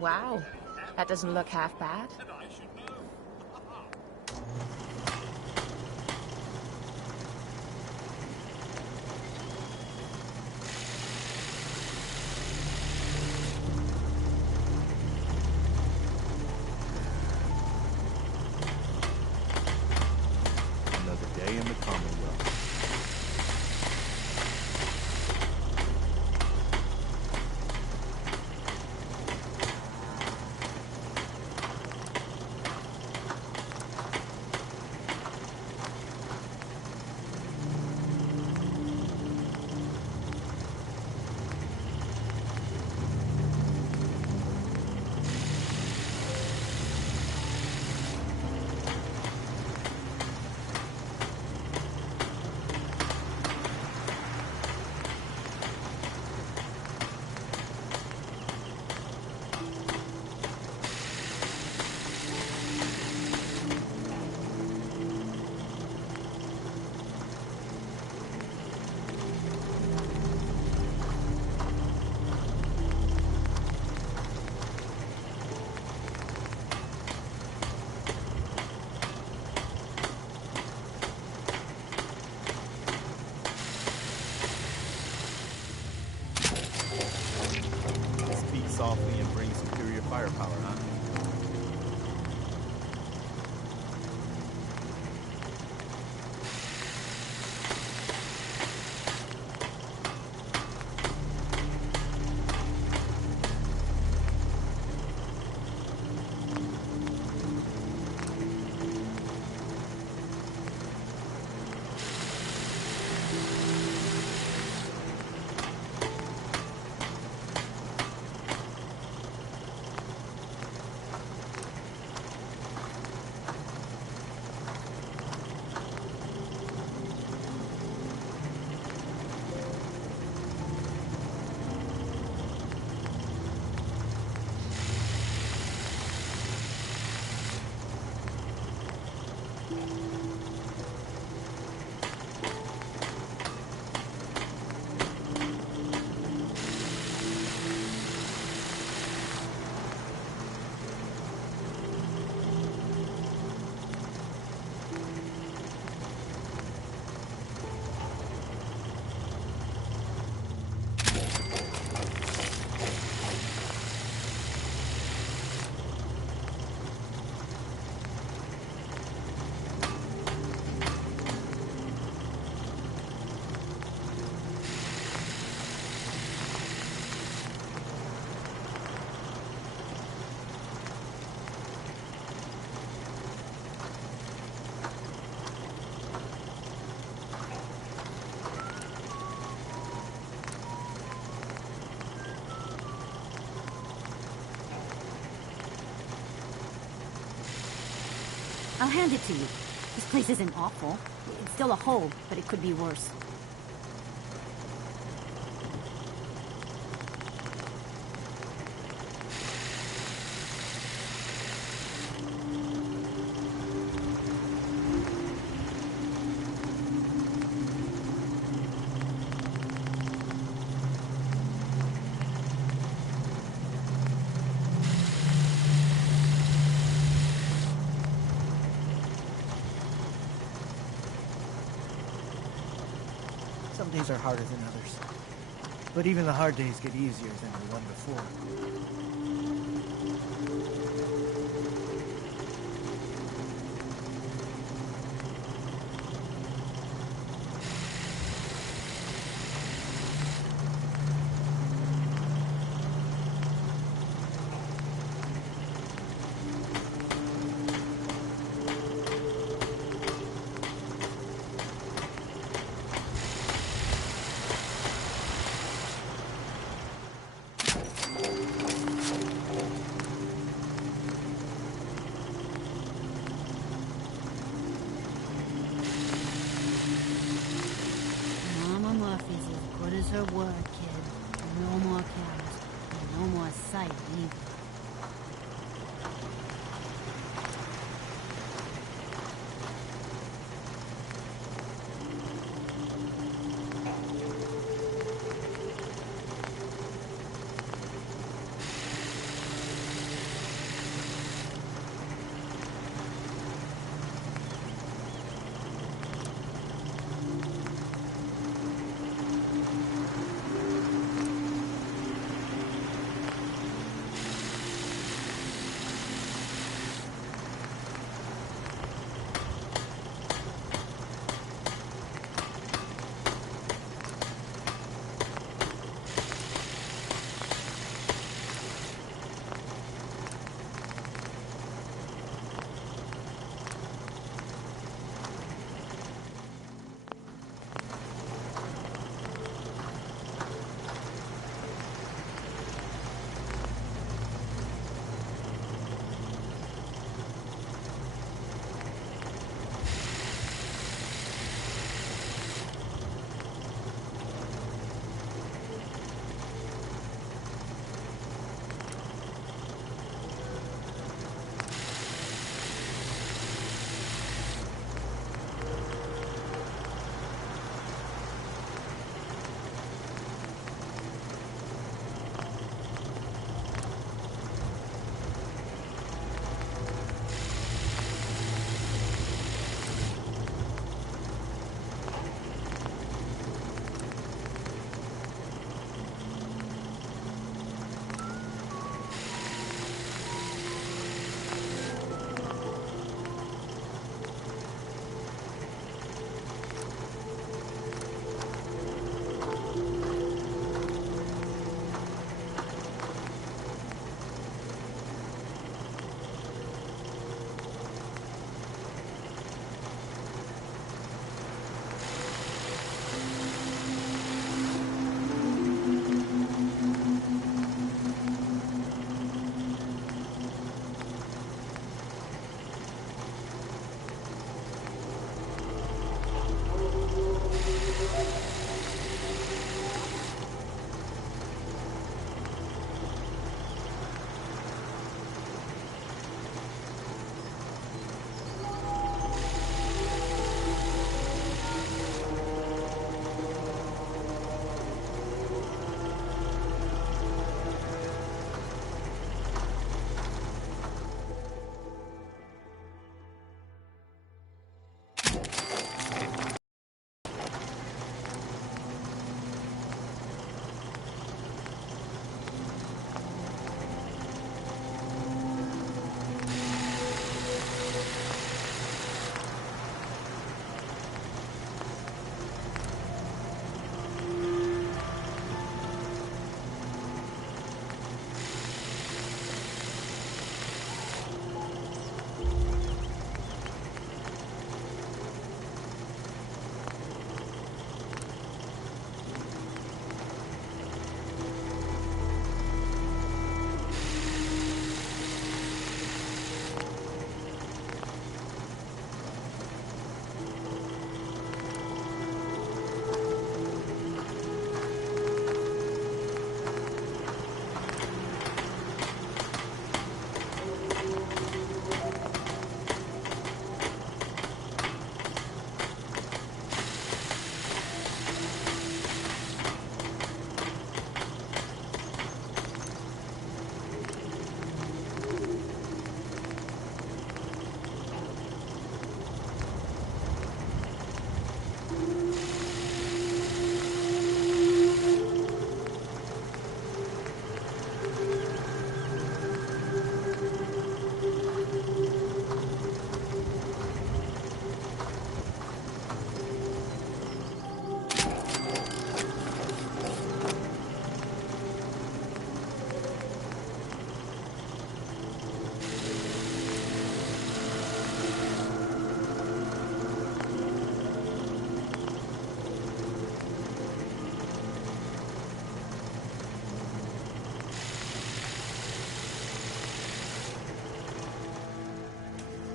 Wow, that doesn't look half bad. Another day in the Commonwealth. Speak softly and bring superior firepower, huh? I'll hand it to you. This place isn't awful. It's still a hole, but it could be worse. Some days are harder than others. But even the hard days get easier than the one before. Is her word, kid. No more cows. And no more sight either.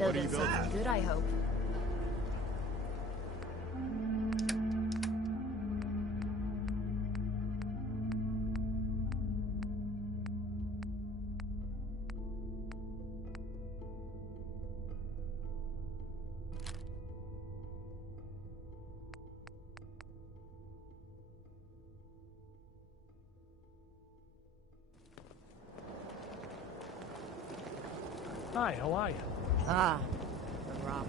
What are Building you building? something good, I hope. Hi, how are you? Ah, the rock.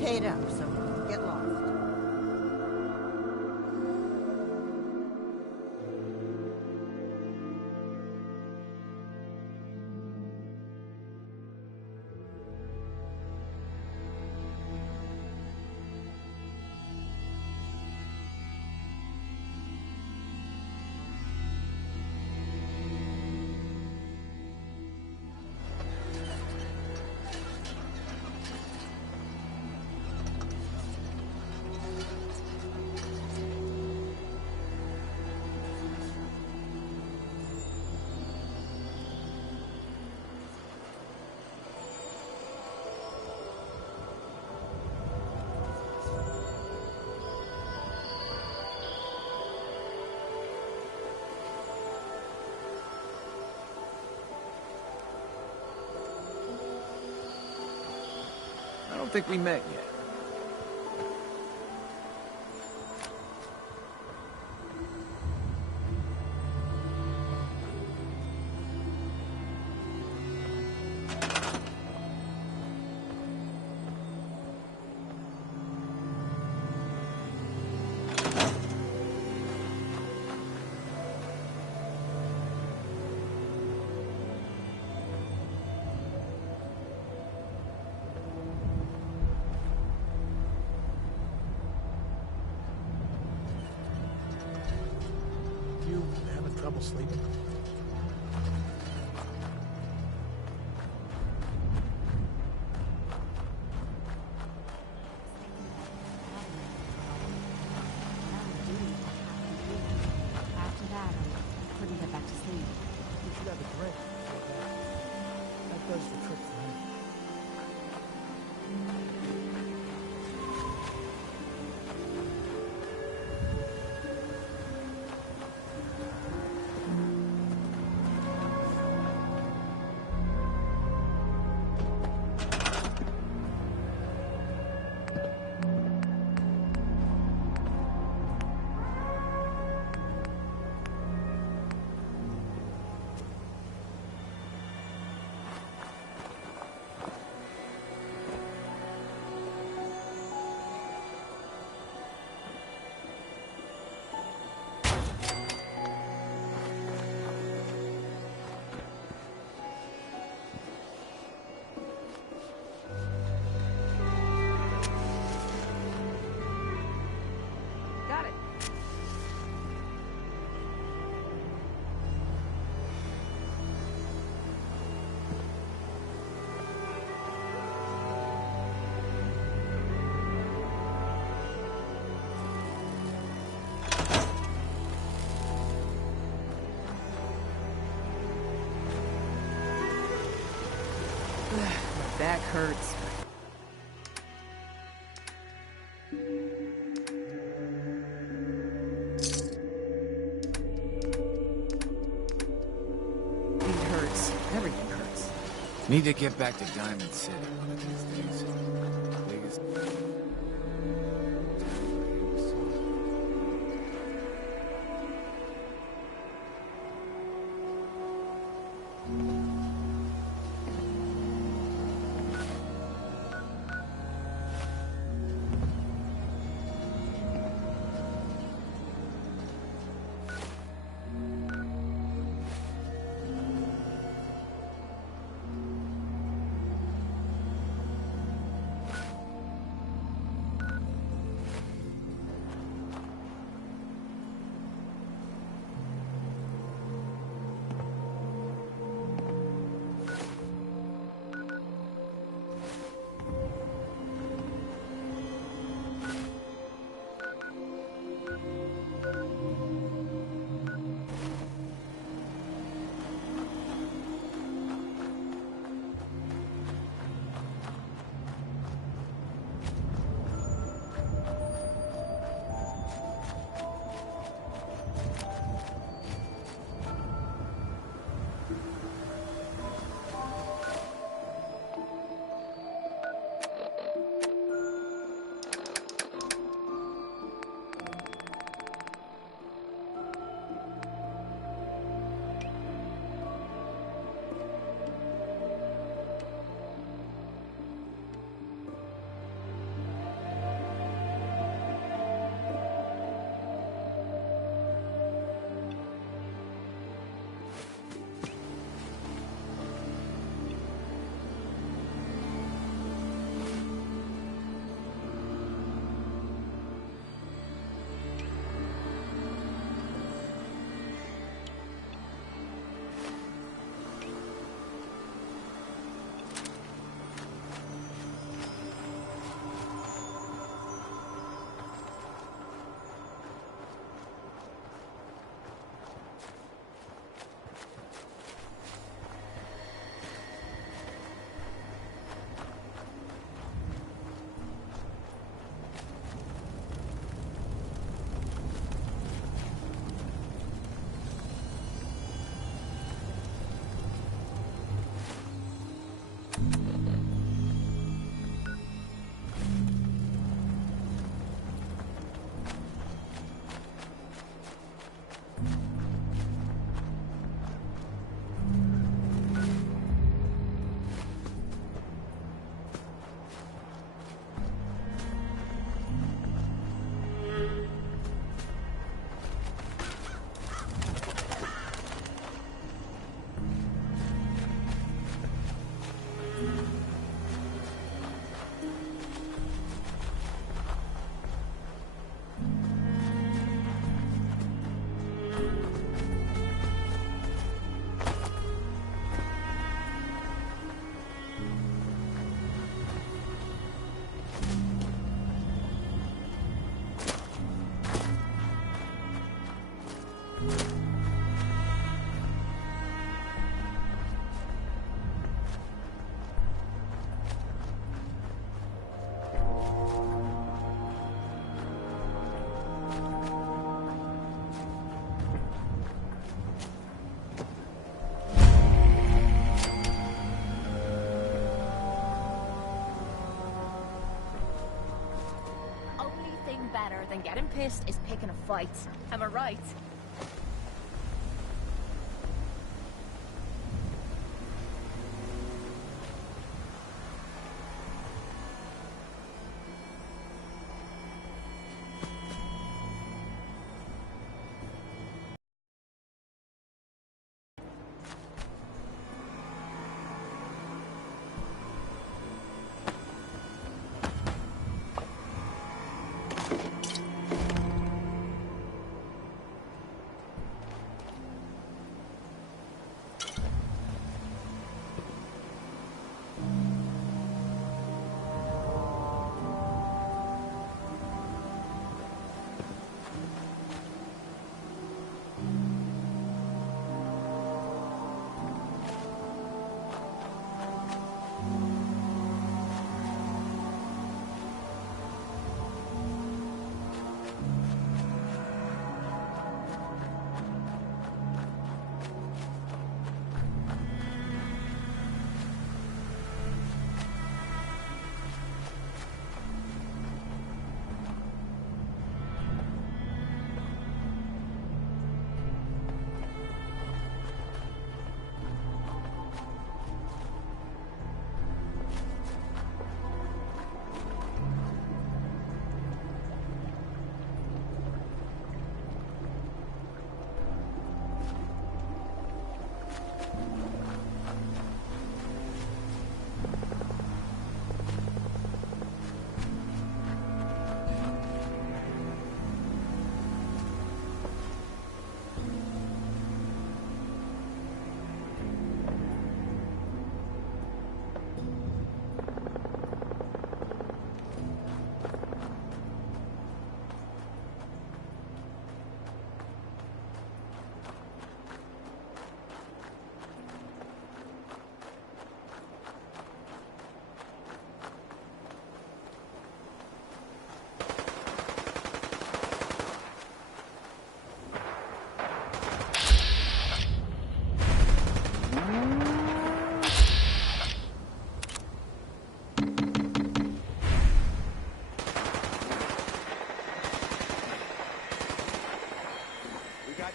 paid up, so get lost. I don't think we met yet. You having trouble sleeping? After that, I couldn't get back to sleep. You should have a drink. That does the trick for me. Got it. My back hurts. It hurts. Everything hurts. Need to get back to Diamond City one of these days. Biggest... better than getting pissed is picking a fight. Am I right?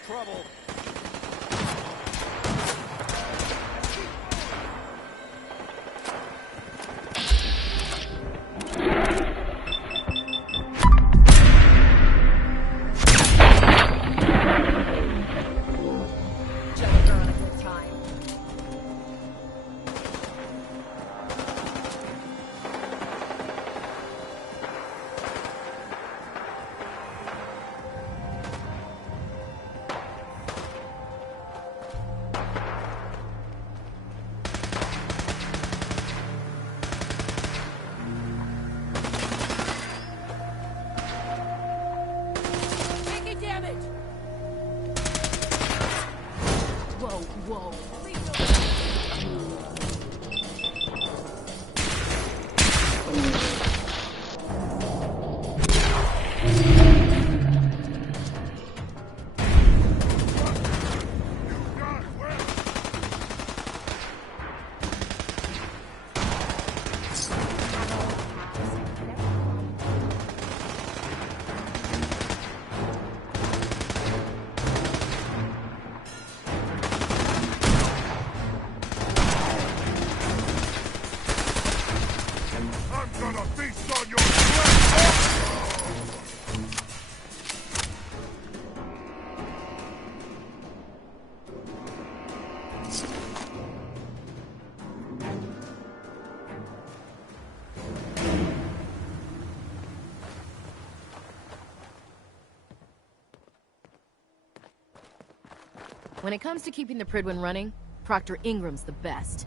Trouble. When it comes to keeping the Pridwin running, Proctor Ingram's the best.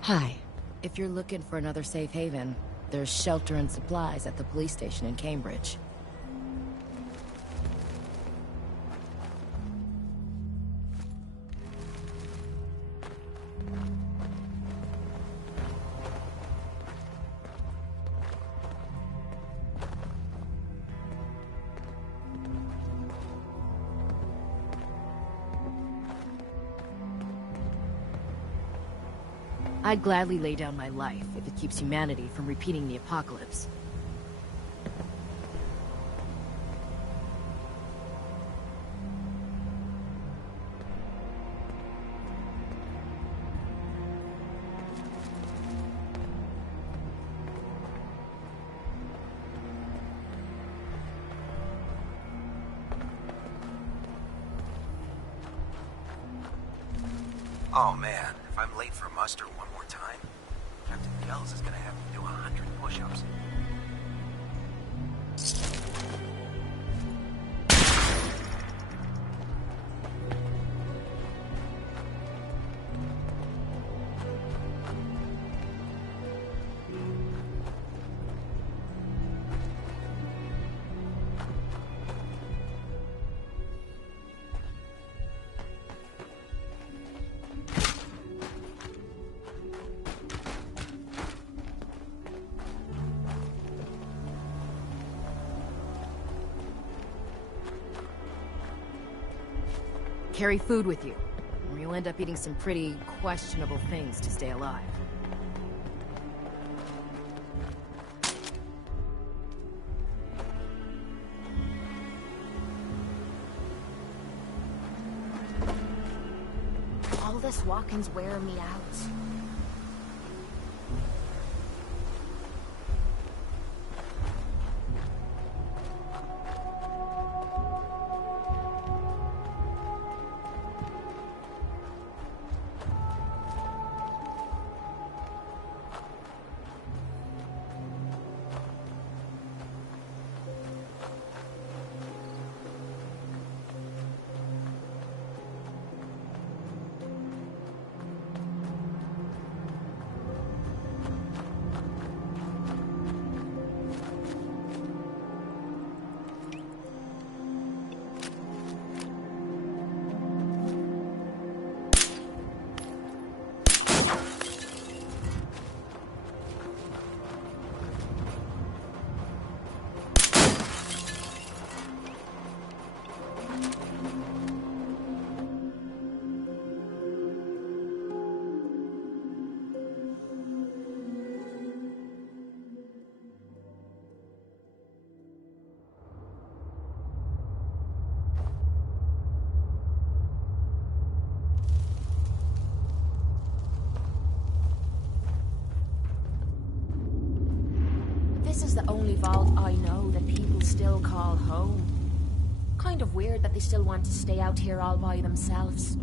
Hi. If you're looking for another safe haven, there's shelter and supplies at the police station in Cambridge. I'd gladly lay down my life if it keeps humanity from repeating the apocalypse. Oh man, if I'm late for muster one more time, Captain Kells is gonna have me do 100 push-ups. Carry food with you, or you'll end up eating some pretty questionable things to stay alive. All this walking's wearing me out. This is the only vault I know that people still call home. Kind of weird that they still want to stay out here all by themselves.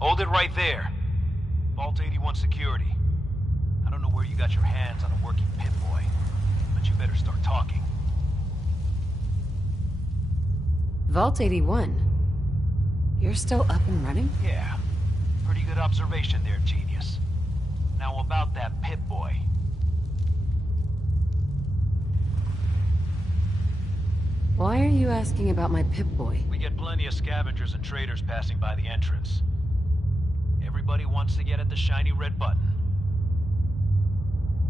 Hold it right there. Vault 81 security. I don't know where you got your hands on a working Pip-Boy, but you better start talking. Vault 81? You're still up and running? Yeah. Pretty good observation there, genius. Now about that Pip-Boy. Why are you asking about my Pip-Boy? We get plenty of scavengers and traders passing by the entrance. Everybody wants to get at the shiny red button.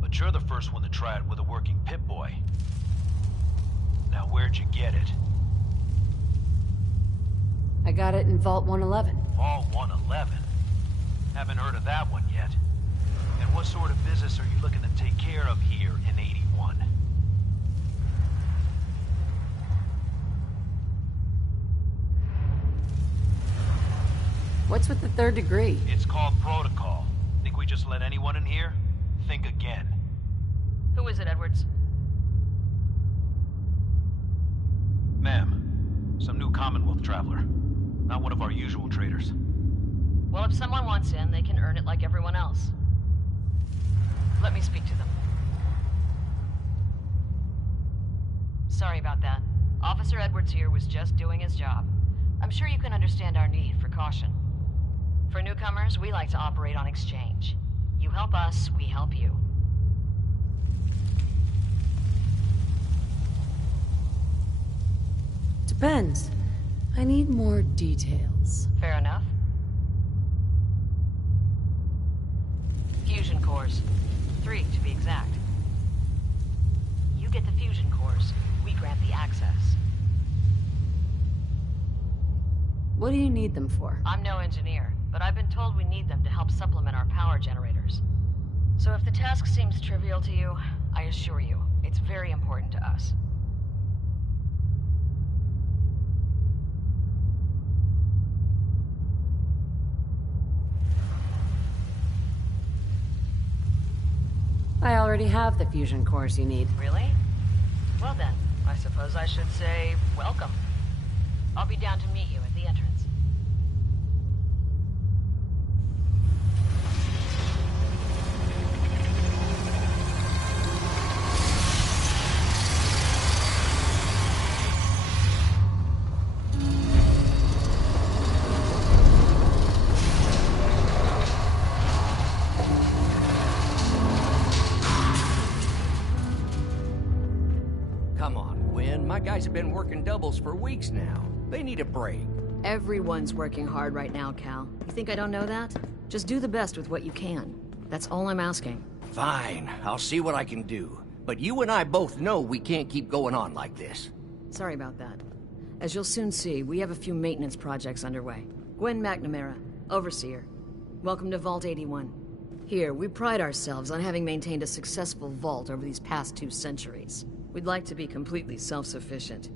But you're the first one to try it with a working Pip-Boy. Now where'd you get it? I got it in Vault 111. Vault 111? Haven't heard of that one yet. And what sort of business are you looking to take care of here in 81? What's with the third degree? It's called protocol. Think we just let anyone in here? Think again. Who is it, Edwards? Ma'am, some new Commonwealth traveler. Not one of our usual traders. Well, if someone wants in, they can earn it like everyone else. Let me speak to them. Sorry about that. Officer Edwards here was just doing his job. I'm sure you can understand our need for caution. For newcomers, we like to operate on exchange. You help us, we help you. Depends. I need more details. Fair enough. Fusion cores. 3, to be exact. You get the fusion cores, we grant the access. What do you need them for? I'm no engineer, but I've been told we need them to help supplement our power generators. So if the task seems trivial to you, I assure you, it's very important to us. I already have the fusion cores you need. Really? Well then, I suppose I should say welcome. I'll be down to meet you at the entrance. Come on, Gwen. My guys have been working doubles for weeks now. They need a break. Everyone's working hard right now, Cal. You think I don't know that? Just do the best with what you can. That's all I'm asking. Fine, I'll see what I can do. But you and I both know we can't keep going on like this. Sorry about that. As you'll soon see, we have a few maintenance projects underway. Gwen McNamara, Overseer. Welcome to Vault 81. Here, we pride ourselves on having maintained a successful vault over these past 2 centuries. We'd like to be completely self-sufficient,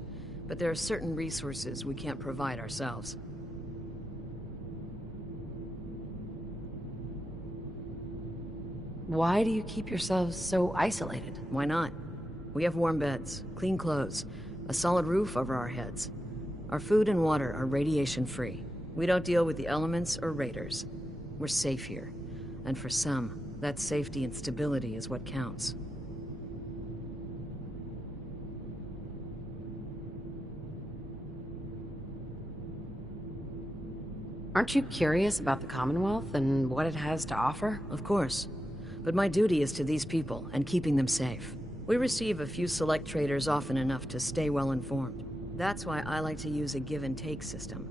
but there are certain resources we can't provide ourselves. Why do you keep yourselves so isolated? Why not? We have warm beds, clean clothes, a solid roof over our heads. Our food and water are radiation-free. We don't deal with the elements or raiders. We're safe here. And for some, that safety and stability is what counts. Aren't you curious about the Commonwealth and what it has to offer? Of course. But my duty is to these people and keeping them safe. We receive a few select traders often enough to stay well informed. That's why I like to use a give-and-take system.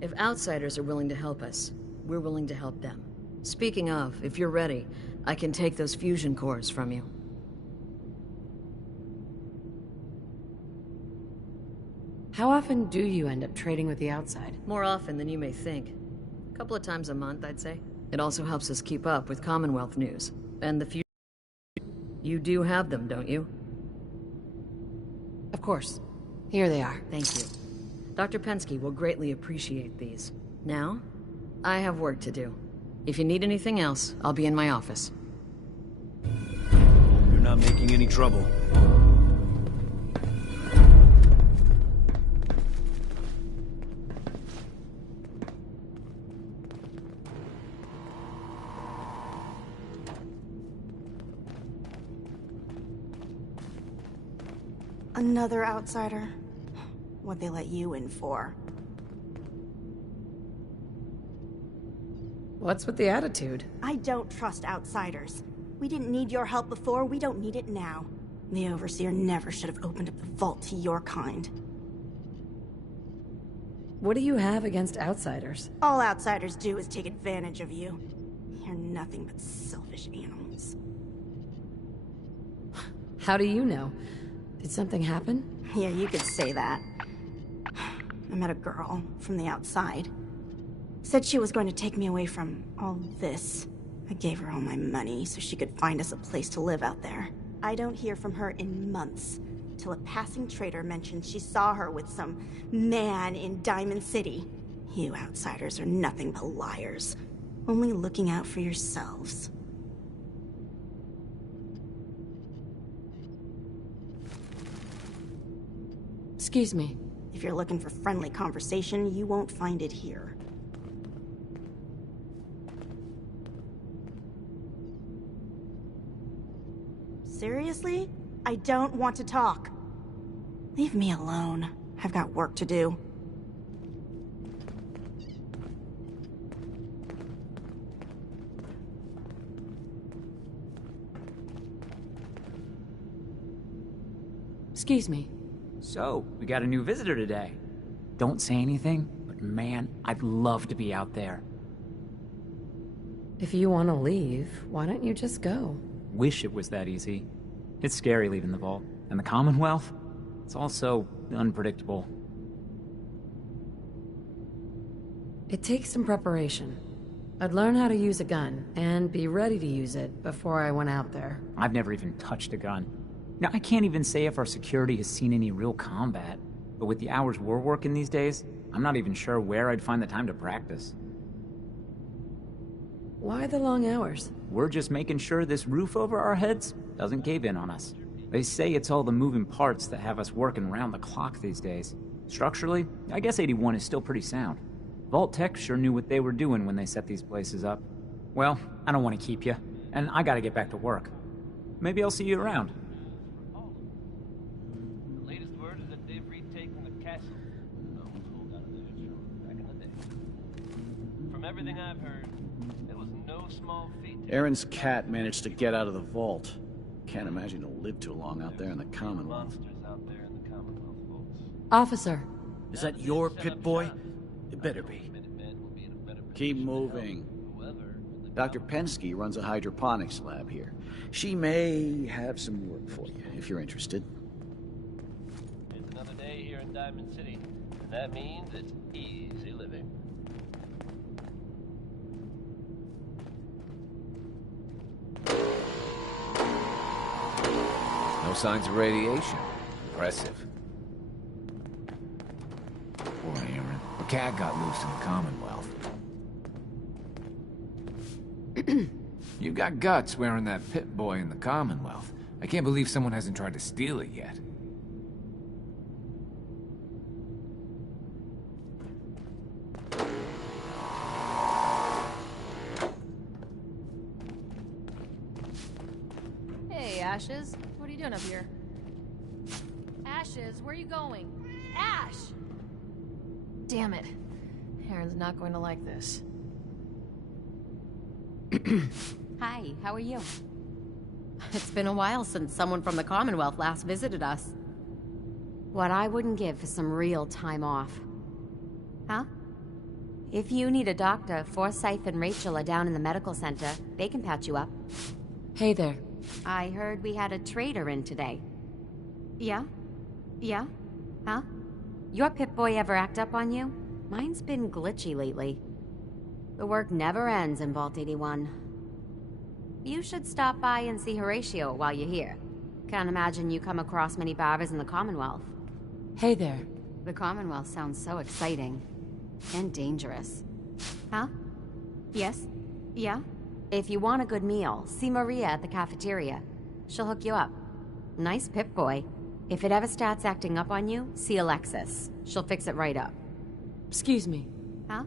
If outsiders are willing to help us, we're willing to help them. Speaking of, if you're ready, I can take those fusion cores from you. How often do you end up trading with the outside? More often than you may think. A couple of times a month, I'd say. It also helps us keep up with Commonwealth news. And the future. You do have them, don't you? Of course. Here they are. Thank you. Dr. Pensky will greatly appreciate these. Now, I have work to do. If you need anything else, I'll be in my office. You're not making any trouble. Another outsider? What'd they let you in for? What's with the attitude? I don't trust outsiders. We didn't need your help before, we don't need it now. The Overseer never should have opened up the vault to your kind. What do you have against outsiders? All outsiders do is take advantage of you. You're nothing but selfish animals. How do you know? Did something happen? Yeah, you could say that. I met a girl from the outside. Said she was going to take me away from all this. I gave her all my money so she could find us a place to live out there. I don't hear from her in months, till a passing trader mentioned she saw her with some man in Diamond City. You outsiders are nothing but liars, only looking out for yourselves. Excuse me. If you're looking for friendly conversation, you won't find it here. Seriously? I don't want to talk. Leave me alone. I've got work to do. Excuse me. So, we got a new visitor today. Don't say anything, but man, I'd love to be out there. If you want to leave, why don't you just go? Wish it was that easy. It's scary leaving the vault. And the Commonwealth? It's all so unpredictable. It takes some preparation. I'd learn how to use a gun, and be ready to use it before I went out there. I've never even touched a gun. Now, I can't even say if our security has seen any real combat. But with the hours we're working these days, I'm not even sure where I'd find the time to practice. Why the long hours? We're just making sure this roof over our heads doesn't cave in on us. They say it's all the moving parts that have us working round the clock these days. Structurally, I guess 81 is still pretty sound. Vault Tech sure knew what they were doing when they set these places up. Well, I don't want to keep you, and I gotta get back to work. Maybe I'll see you around. The latest word is that they've retaken the castle. No one's hold out of there back in the day. From everything I've heard, it was no small feat. Aaron's cat managed to get out of the vault. Can't imagine he'll live too long out there in the Commonwealth. Officer. Is that your Pip-Boy? It better be. Keep moving. Dr. Pensky runs a hydroponics lab here. She may have some work for you, if you're interested. It's another day here in Diamond City, and that means it's easy living. No signs of radiation. Impressive. Poor Aaron. A cat got loose in the Commonwealth. You've got guts wearing that Pip-Boy in the Commonwealth. I can't believe someone hasn't tried to steal it yet. Hey, Ashes. What are you doing up here? Ashes, where are you going? Ash! Damn it. Aaron's not going to like this. Hi, how are you? It's been a while since someone from the Commonwealth last visited us. What I wouldn't give for some real time off. Huh? If you need a doctor, Forsyth and Rachel are down in the medical center. They can patch you up. Hey there. I heard we had a trader in today. Yeah? Yeah? Huh? Your Pip-Boy ever act up on you? Mine's been glitchy lately. The work never ends in Vault 81. You should stop by and see Horatio while you're here. Can't imagine you come across many barbers in the Commonwealth. Hey there. The Commonwealth sounds so exciting. And dangerous. Huh? Yes? Yeah? If you want a good meal, see Maria at the cafeteria. She'll hook you up. Nice Pip-Boy. If it ever starts acting up on you, see Alexis. She'll fix it right up. Excuse me. Huh?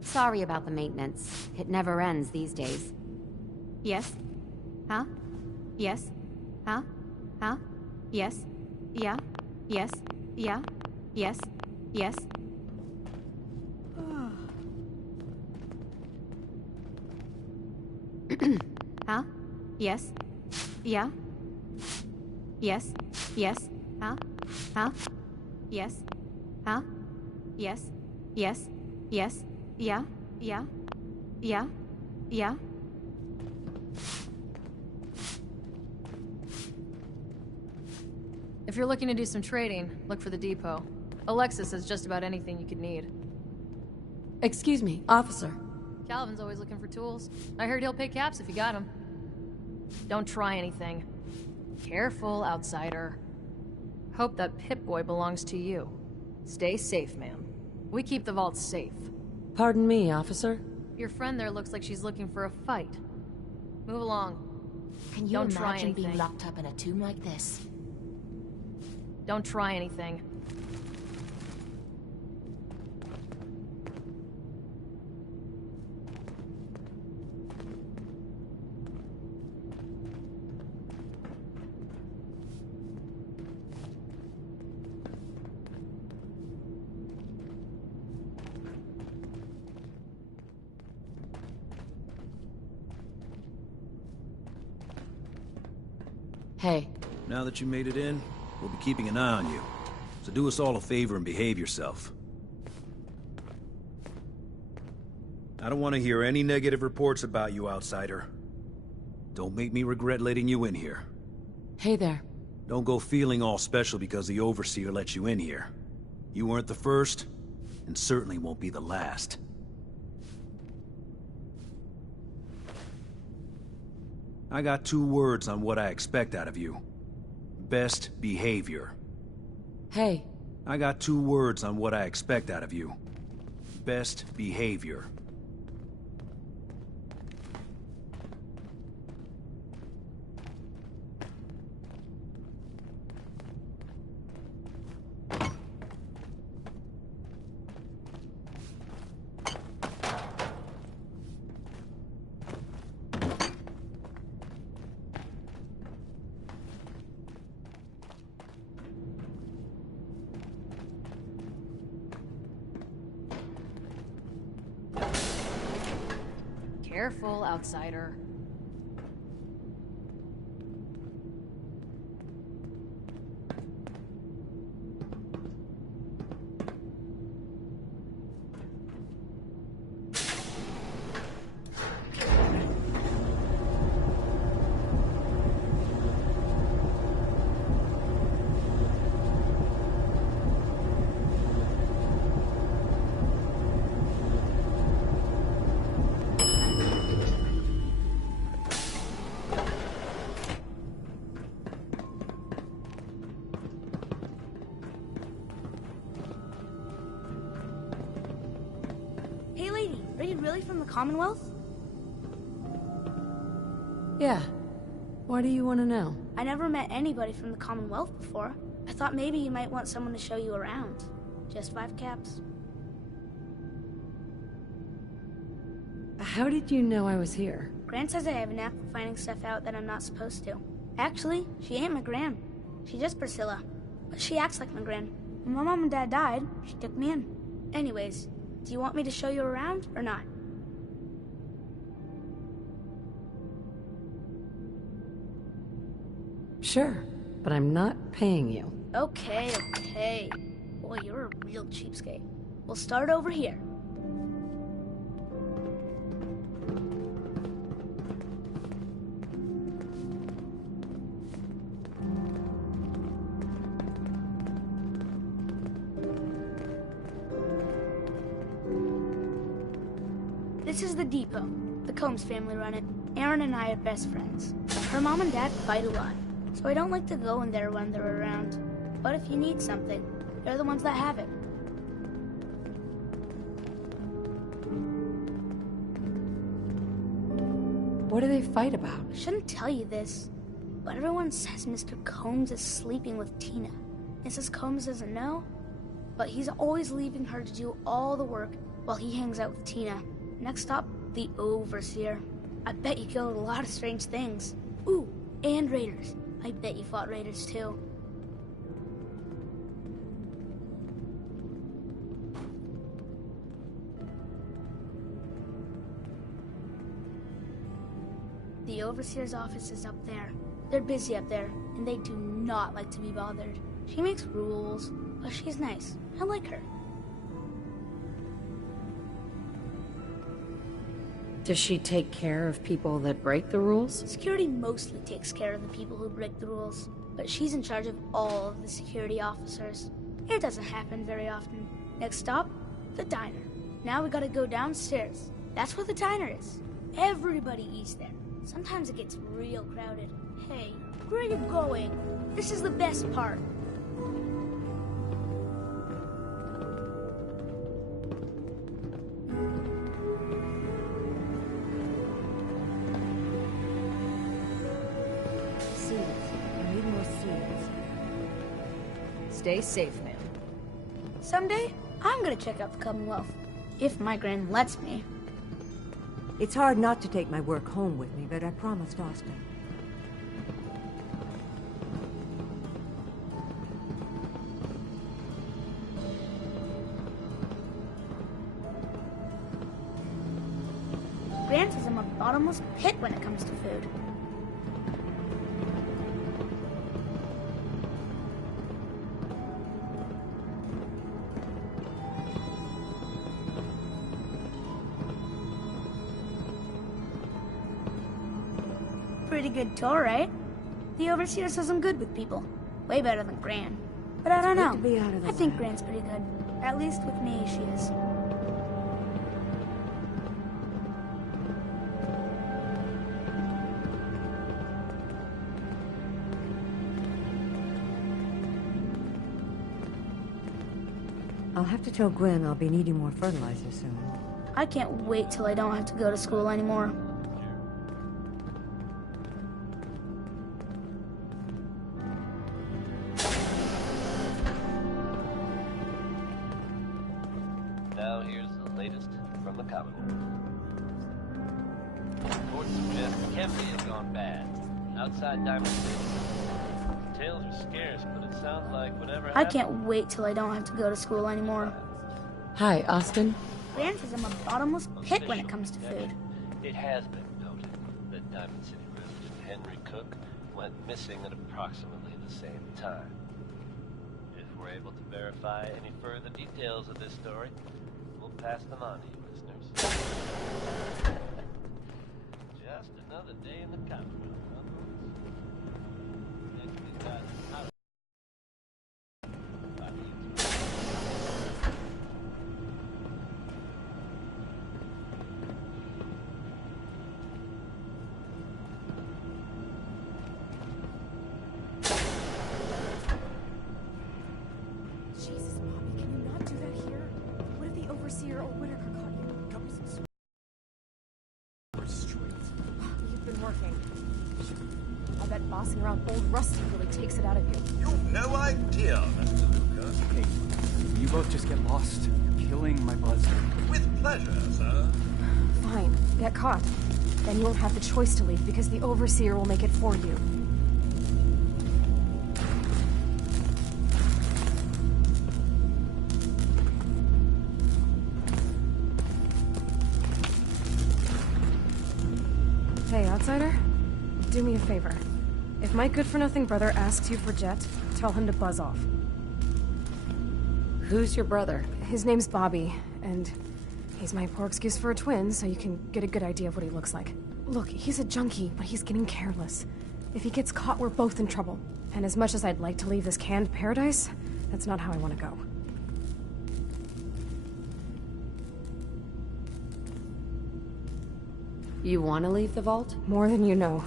Sorry about the maintenance. It never ends these days. Yes? Huh? Yes? Huh? Huh? Yes? Yeah? Yes? Yeah? Yes? Yes? Huh? Yes? Yeah? Yes? Yes? Huh? Huh? Yes? Huh? Yes? Yes? Yes? Yeah? Yeah? Yeah? Yeah? If you're looking to do some trading, look for the depot. Alexis has just about anything you could need. Excuse me, officer. Calvin's always looking for tools. I heard he'll pay caps if you got them. Don't try anything. Careful, outsider. Hope that Pip-Boy belongs to you. Stay safe, ma'am. We keep the vault safe. Pardon me, officer? Your friend there looks like she's looking for a fight. Move along. Can you Don't try imagine being anything. locked up in a tomb like this? Don't try anything. Hey. Now that you made it in, we'll be keeping an eye on you. So do us all a favor and behave yourself. I don't want to hear any negative reports about you, outsider. Don't make me regret letting you in here. Hey there. Don't go feeling all special because the Overseer let you in here. You weren't the first, and certainly won't be the last. I got 2 words on what I expect out of you. Best behavior. Hey. I got 2 words on what I expect out of you. Best behavior. Careful, outsider. Hey lady, are you really from the Commonwealth? Yeah. Why do you want to know? I never met anybody from the Commonwealth before. I thought maybe you might want someone to show you around. Just 5 caps. How did you know I was here? Gran says I have a knack for finding stuff out that I'm not supposed to. Actually, she ain't my Gran. She's just Priscilla. But she acts like my Gran. When my mom and dad died, she took me in. Anyways, do you want me to show you around or not? Sure, but I'm not paying you. Okay. Boy, you're a real cheapskate. We'll start over here. This is the depot. The Combs family run it. Aaron and I are best friends. Her mom and dad fight a lot, so I don't like to go in there when they're around. But if you need something, they're the ones that have it. What do they fight about? I shouldn't tell you this, but everyone says Mr. Combs is sleeping with Tina. Mrs. Combs doesn't know, but he's always leaving her to do all the work while he hangs out with Tina. Next stop, the Overseer. I bet you killed a lot of strange things. Ooh, and raiders. I bet you fought raiders too. The Overseer's office is up there. They're busy up there, and they do not like to be bothered. She makes rules, but she's nice. I like her. Does she take care of people that break the rules? Security mostly takes care of the people who break the rules, but she's in charge of all of the security officers. It doesn't happen very often. Next stop, the diner. Now we gotta go downstairs. That's where the diner is. Everybody eats there. Sometimes it gets real crowded. Hey, where are you going? This is the best part. Stay safe, man. Someday, I'm gonna check out the Commonwealth. If my Gran lets me. It's hard not to take my work home with me, but I promised Austin. Gran says I'm a bottomless pit when it comes to food. pretty good tour, right? The Overseer says I'm good with people. Way better than Gran. But I don't know. Good to be out of the I think way. Gran's pretty good. At least with me, she is. I'll have to tell Gwen I'll be needing more fertilizer soon. I can't wait till I don't have to go to school anymore. Now here's the latest from the Commonwealth. Reports suggest Kemley has gone bad. Outside Diamond City. Details are scarce, but it sounds like whatever I happened... can't wait till I don't have to go to school anymore. Hi, Austin. Gran says I'm a bottomless pit when it comes to food. It has been noted that Diamond City resident Henry Cook went missing at approximately the same time. If we're able to verify any further details of this story, we'll pass them on to you listeners. Just another day in the Commonwealth, huh? Next we got out of Jesus, Bobby, can you not do that here? What if the Overseer or Whitaker caught you? You've been working. I bet bossing around old Rusty really takes it out of you. You've no idea, Mr. Lucas. Hey, you both just get lost. You're killing my buzz. With pleasure, sir. Fine, get caught. Then you won't have the choice to leave because the Overseer will make it for you. Hey, outsider. Do me a favor. If my good-for-nothing brother asks you for Jet, tell him to buzz off. Who's your brother? His name's Bobby, and he's my poor excuse for a twin, so you can get a good idea of what he looks like. Look, he's a junkie, but he's getting careless. If he gets caught, we're both in trouble. And as much as I'd like to leave this canned paradise, that's not how I want to go. You want to leave the vault? More than you know.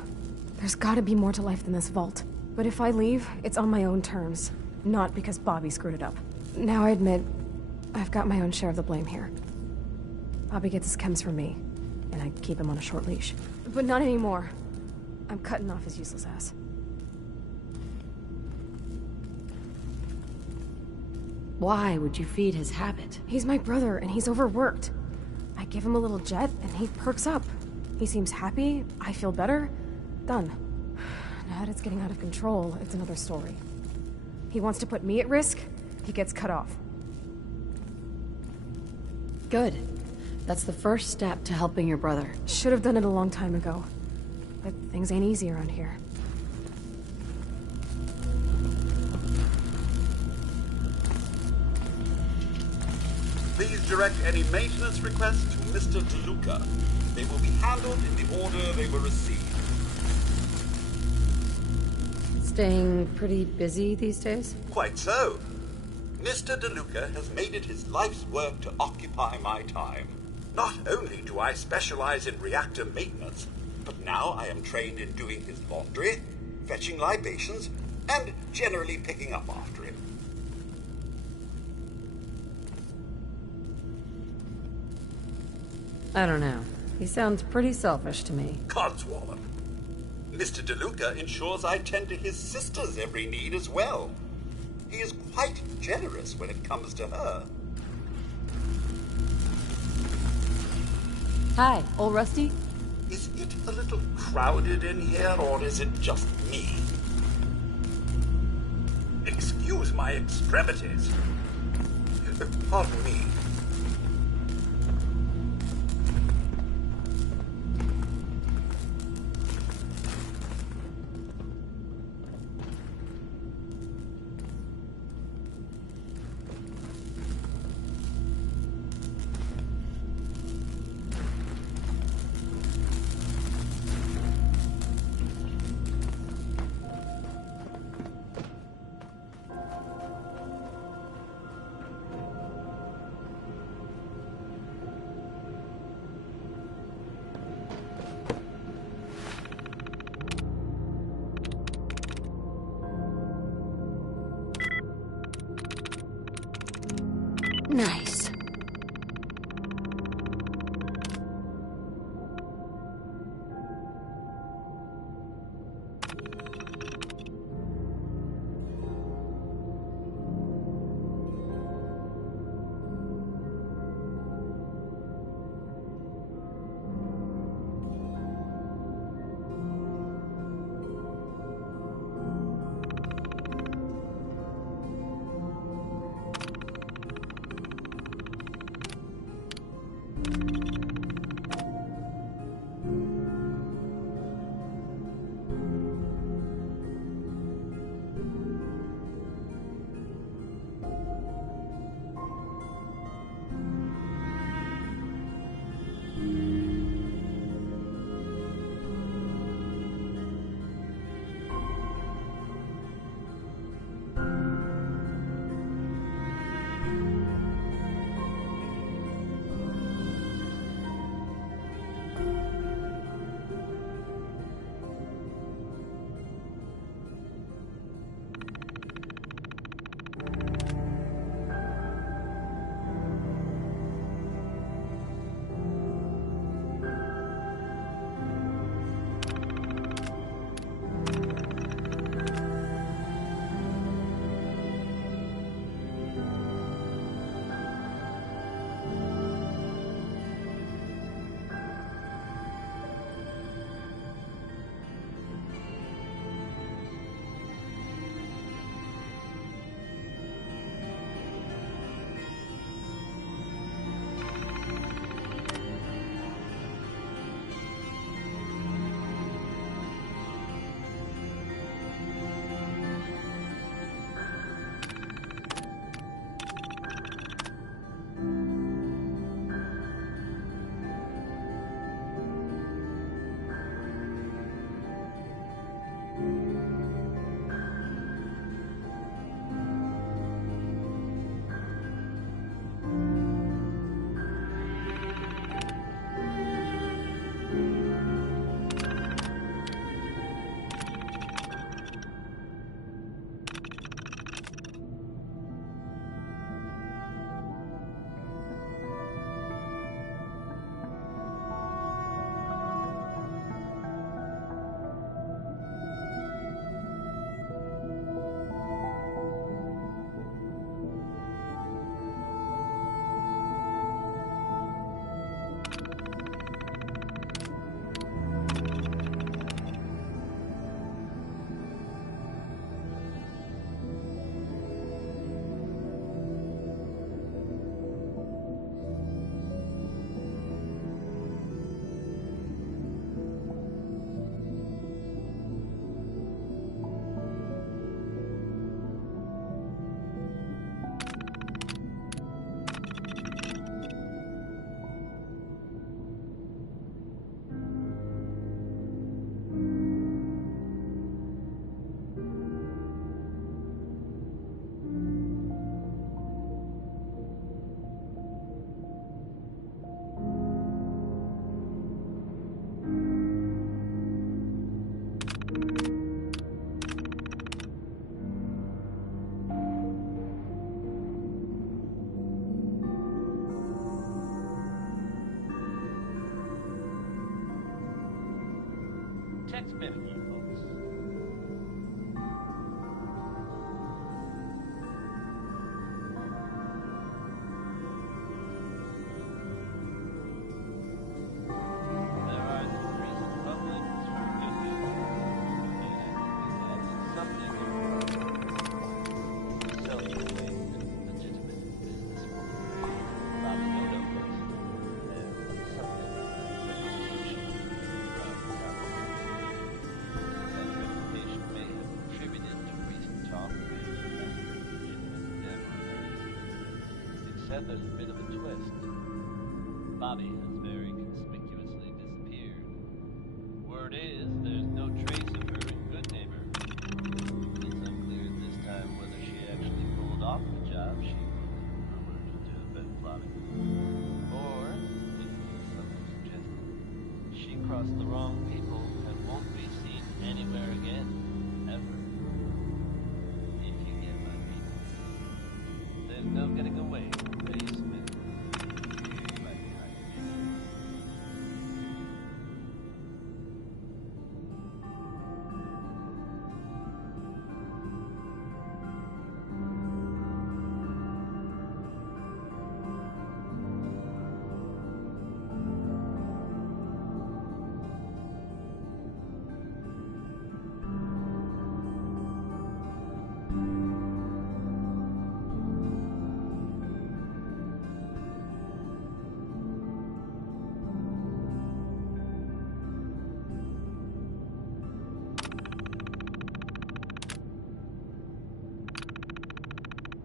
There's gotta be more to life than this vault. But if I leave, it's on my own terms. Not because Bobby screwed it up. Now I admit, I've got my own share of the blame here. Bobby gets his chems from me, and I keep him on a short leash. But not anymore. I'm cutting off his useless ass. Why would you feed his habit? He's my brother, and he's overworked. I give him a little Jet, and he perks up. He seems happy, I feel better. Done. Now that it's getting out of control, it's another story. He wants to put me at risk, he gets cut off. Good. That's the first step to helping your brother. Should have done it a long time ago. But things ain't easy around here. Please direct any maintenance requests to Mr. DeLuca. They will be handled in the order they were received. Staying pretty busy these days? Quite so. Mr. DeLuca has made it his life's work to occupy my time. Not only do I specialize in reactor maintenance, but now I am trained in doing his laundry, fetching libations, and generally picking up after him. I don't know. He sounds pretty selfish to me. Codswallop. Mr. DeLuca ensures I tend to his sister's every need as well. He is quite generous when it comes to her. Hi, old Rusty? Is it a little crowded in here, or is it just me? Excuse my extremities. Pardon me. next finicky, folks. There are some recent rumblings from good news. Something self-proclaimed legitimate businesswoman, Bobby Dodo, and something reputation around town. That reputation may have contributed to recent talk of a legitimate endeavor. Except there's a bit of a twist. Bobby has very conspicuously disappeared. Word is, there's no trace of her in Good Neighbor. It's unclear at this time whether she actually pulled off the job she rumored to have been plotting. Or, as some have suggested, she crossed the wrong people and won't be seen anywhere again, ever. If you get my meaning. There's no getting away from Betty Smith. Right behind me.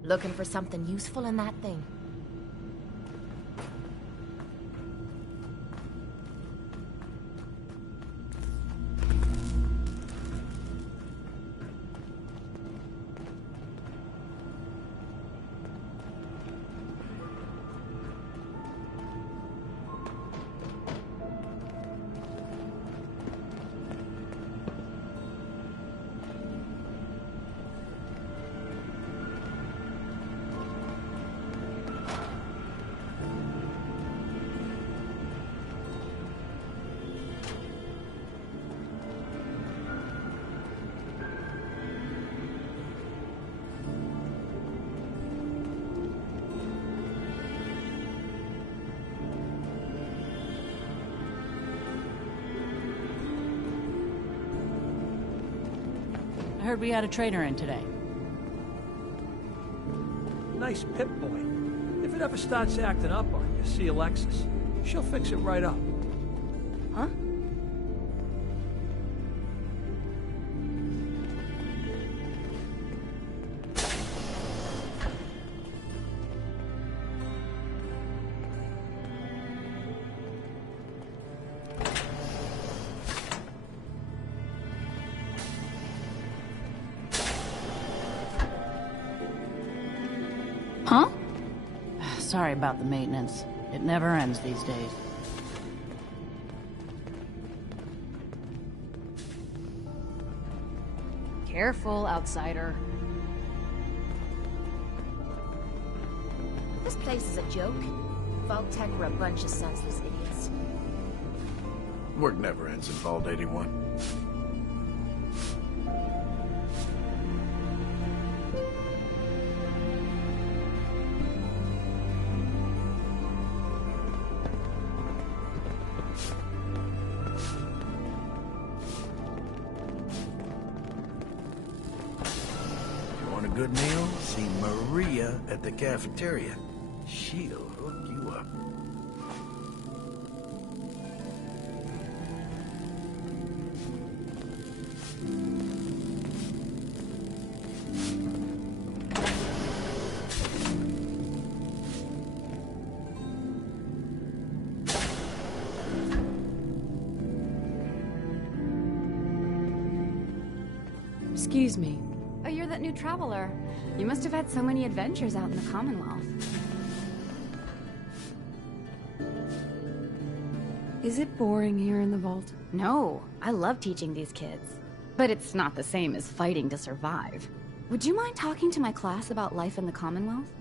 Looking for something useful in that thing? I heard we had a trader in today. Nice Pip-Boy. If it ever starts acting up on you, see Alexis. She'll fix it right up. Huh? Huh? Sorry about the maintenance. It never ends these days. Careful, outsider. This place is a joke. Vault Tech were a bunch of senseless idiots. Work never ends in Vault 81. Good meal? See Maria at the cafeteria. She'll hook you up. Excuse me. Oh, you're that new traveler. You must have had so many adventures out in the Commonwealth. Is it boring here in the vault? No, I love teaching these kids. But it's not the same as fighting to survive. Would you mind talking to my class about life in the Commonwealth?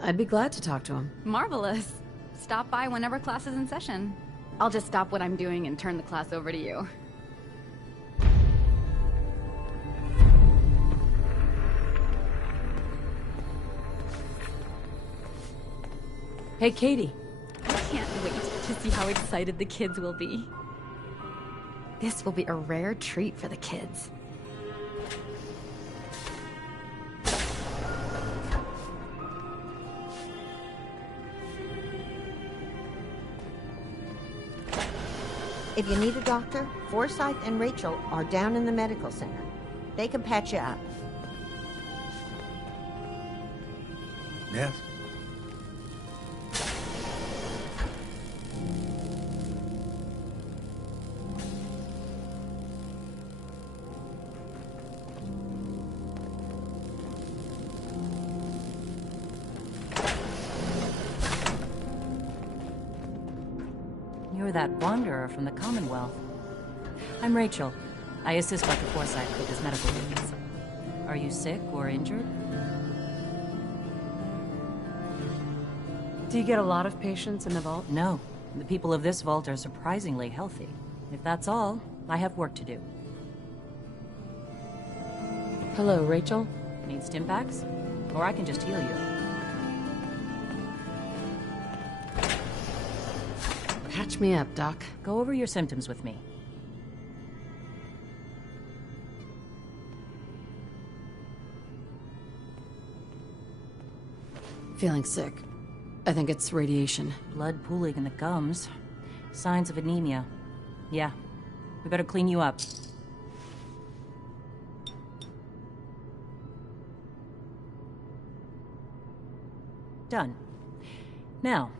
I'd be glad to talk to him. Marvelous. Stop by whenever class is in session. I'll just stop what I'm doing and turn the class over to you. Hey, Katie. I can't wait to see how excited the kids will be. This will be a rare treat for the kids. If you need a doctor, Forsyth and Rachel are down in the medical center. They can patch you up. Yes? You're that wanderer from the Commonwealth. I'm Rachel. I assist Dr. Forsyth with his medical duties. Are you sick or injured? Do you get a lot of patients in the vault? No. The people of this vault are surprisingly healthy. If that's all, I have work to do. Hello, Rachel? Need stim packs? Or I can just heal you. Patch me up, Doc. Go over your symptoms with me. Feeling sick. I think it's radiation. Blood pooling in the gums. Signs of anemia. Yeah. We better clean you up. Done. Now,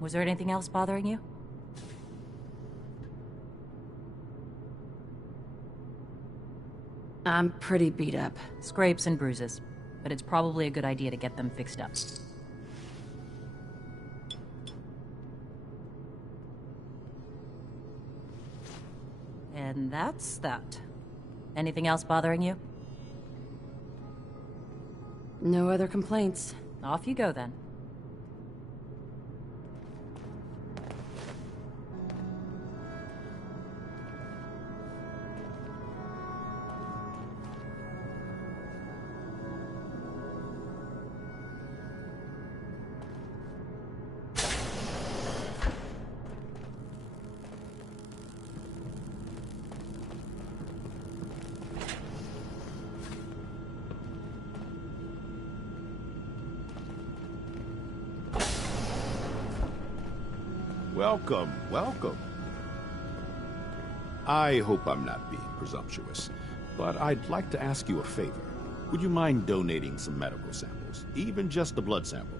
was there anything else bothering you? I'm pretty beat up. Scrapes and bruises. But it's probably a good idea to get them fixed up. And that's that. Anything else bothering you? No other complaints. Off you go then. Welcome, welcome. I hope I'm not being presumptuous, but I'd like to ask you a favor. Would you mind donating some medical samples, even just a blood sample?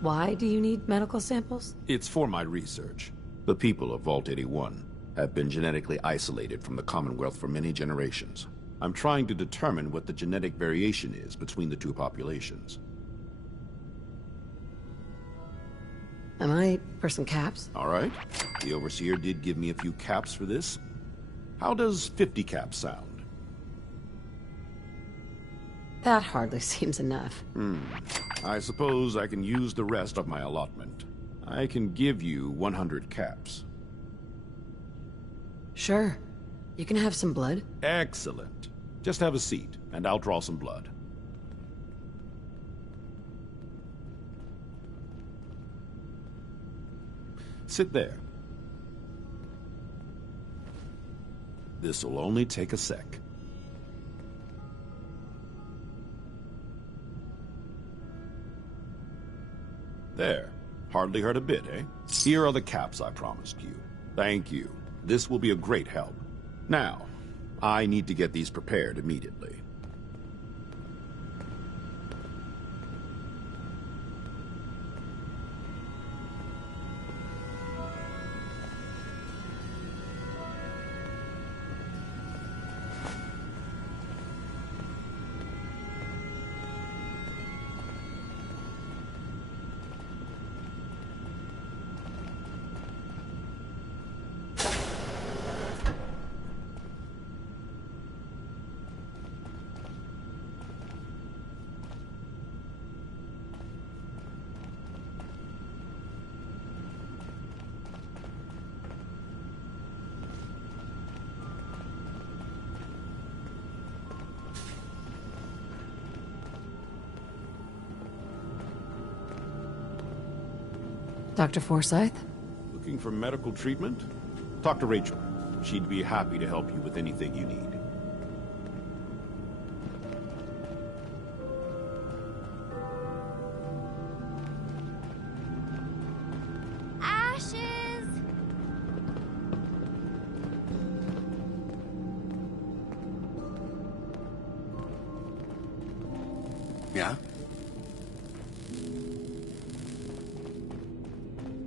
Why do you need medical samples? It's for my research. The people of Vault 81 have been genetically isolated from the Commonwealth for many generations. I'm trying to determine what the genetic variation is between the two populations. Am I for some caps? All right. The Overseer did give me a few caps for this. How does 50 caps sound? That hardly seems enough. I suppose I can use the rest of my allotment. I can give you 100 caps. Sure. You can have some blood. Excellent. Just have a seat, and I'll draw some blood. Sit there. This'll only take a sec. There. Hardly hurt a bit, eh? Here are the caps I promised you. Thank you. This will be a great help. Now, I need to get these prepared immediately. Dr. Forsyth? Looking for medical treatment? Talk to Rachel. She'd be happy to help you with anything you need. Ashes! Yeah?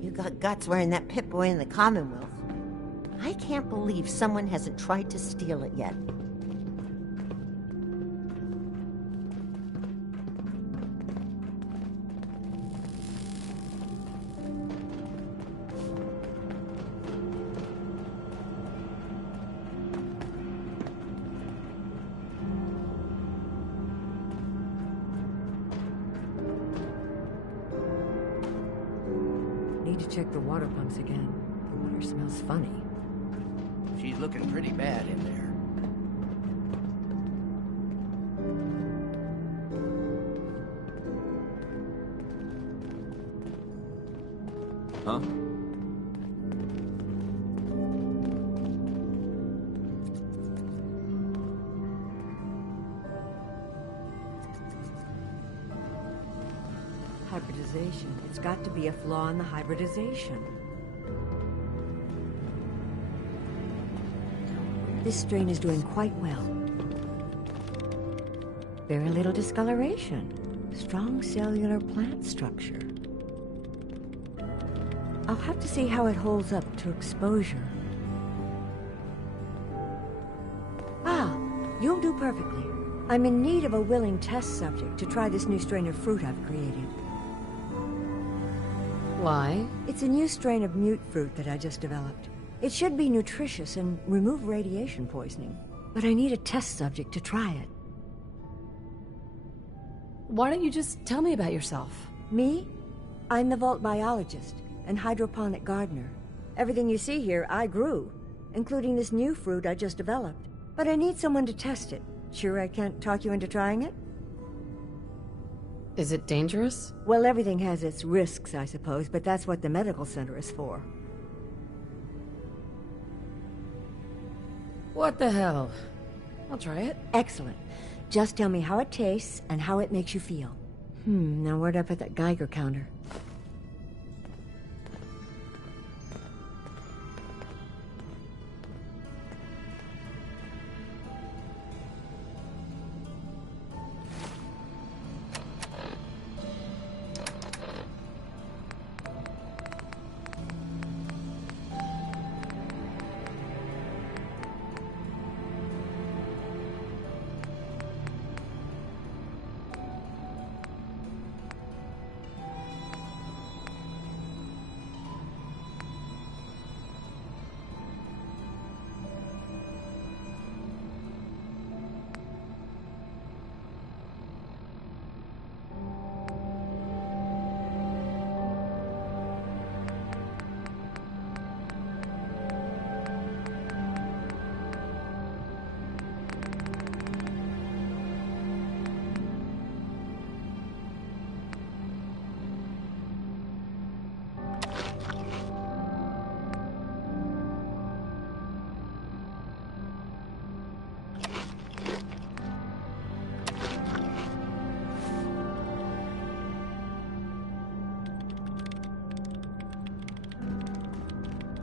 You got guts wearing that Pip-Boy in the Commonwealth. I can't believe someone hasn't tried to steal it yet. Need to check the water pumps again. The water smells funny. She's looking pretty bad in there. Huh? Hybridization. It's got to be a flaw in the hybridization. This strain is doing quite well. Very little discoloration. Strong cellular plant structure. I'll have to see how it holds up to exposure. Ah, you'll do perfectly. I'm in need of a willing test subject to try this new strain of fruit I've created. Why? It's a new strain of mute fruit that I just developed. It should be nutritious and remove radiation poisoning, but I need a test subject to try it. Why don't you just tell me about yourself? Me? I'm the vault biologist and hydroponic gardener. Everything you see here, I grew, including this new fruit I just developed. But I need someone to test it. Sure I can't talk you into trying it? Is it dangerous? Well, everything has its risks, I suppose, but that's what the medical center is for. What the hell? I'll try it. Excellent. Just tell me how it tastes and how it makes you feel. Now where'd I put that Geiger counter?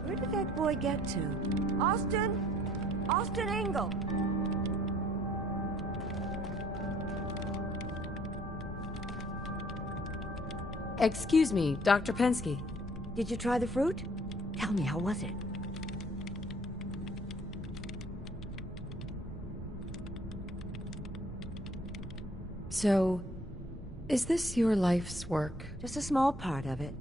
Where did that boy get to? Austin? Austin Engel! Excuse me, Dr. Pensky. Did you try the fruit? Tell me, how was it? So, is this your life's work? Just a small part of it.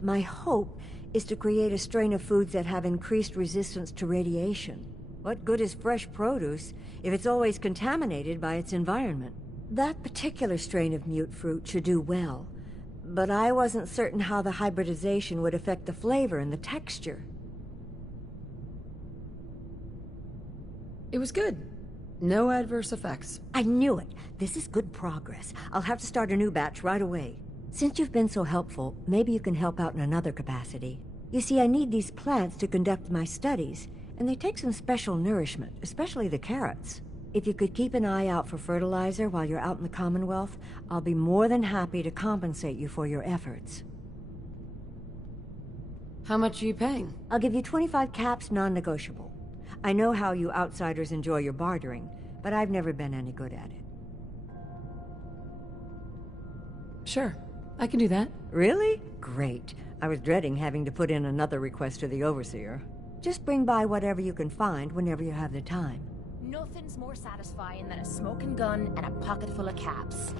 My hope is to create a strain of foods that have increased resistance to radiation. What good is fresh produce if it's always contaminated by its environment? That particular strain of mute fruit should do well, but I wasn't certain how the hybridization would affect the flavor and the texture. It was good. No adverse effects. I knew it. This is good progress. I'll have to start a new batch right away. Since you've been so helpful, maybe you can help out in another capacity. You see, I need these plants to conduct my studies, and they take some special nourishment, especially the carrots. If you could keep an eye out for fertilizer while you're out in the Commonwealth, I'll be more than happy to compensate you for your efforts. How much are you paying? I'll give you 25 caps, non-negotiable. I know how you outsiders enjoy your bartering, but I've never been any good at it. Sure, I can do that. Really? Great. I was dreading having to put in another request to the Overseer. Just bring by whatever you can find whenever you have the time. Nothing's more satisfying than a smoking gun and a pocket full of caps.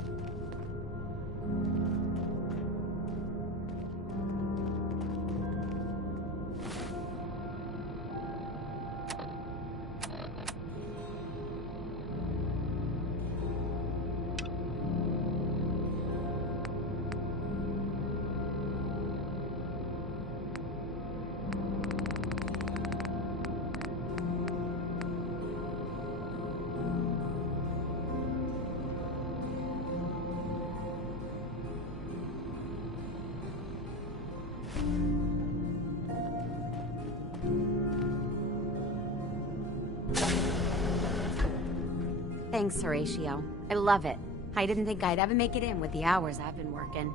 Thanks, Horatio. I love it. I didn't think I'd ever make it in with the hours I've been working.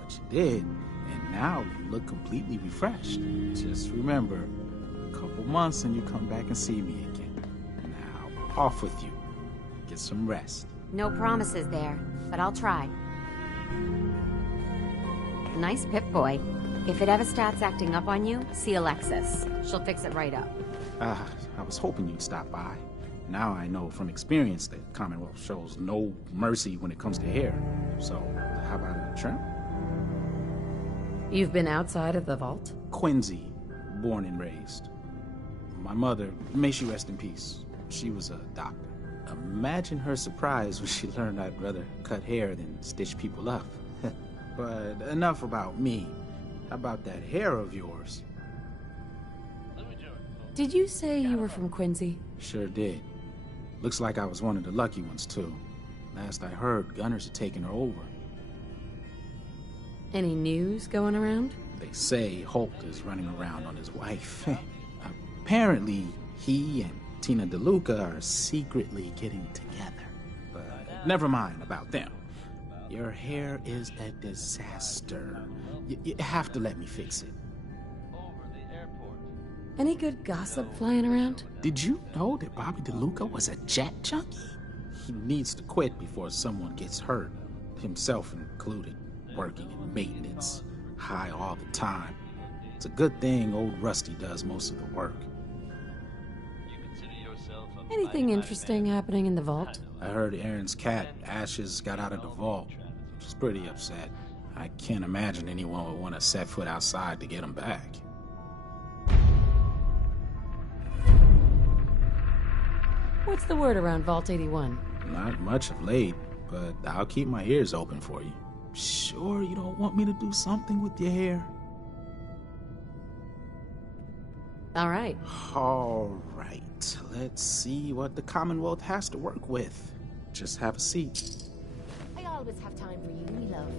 But you did, and now you look completely refreshed. Just remember, a couple months and you come back and see me again. Now, off with you. Get some rest. No promises there, but I'll try. Nice Pip-Boy. If it ever starts acting up on you, see Alexis. She'll fix it right up. I was hoping you'd stop by. Now I know from experience that Commonwealth shows no mercy when it comes to hair. So, how about a trim? You've been outside of the vault? Quincy, born and raised. My mother, may she rest in peace, she was a doctor. Imagine her surprise when she learned I'd rather cut hair than stitch people up. But enough about me. How about that hair of yours? Did you say you were from Quincy? Sure did. Looks like I was one of the lucky ones, too. Last I heard, Gunners had taken her over. Any news going around? They say Hulk is running around on his wife. Apparently, he and Tina DeLuca are secretly getting together. But never mind about them. Your hair is a disaster. You have to let me fix it. Any good gossip flying around? Did you know that Bobby DeLuca was a jet junkie? He needs to quit before someone gets hurt, himself included, working in maintenance, high all the time. It's a good thing old Rusty does most of the work. Anything interesting happening in the vault? I heard Aaron's cat, Ashes, got out of the vault. She's pretty upset. I can't imagine anyone would want to set foot outside to get him back. What's the word around Vault 81? Not much of late, but I'll keep my ears open for you. Sure you don't want me to do something with your hair? All right. All right. Let's see what the Commonwealth has to work with. Just have a seat. I always have time for you, me love.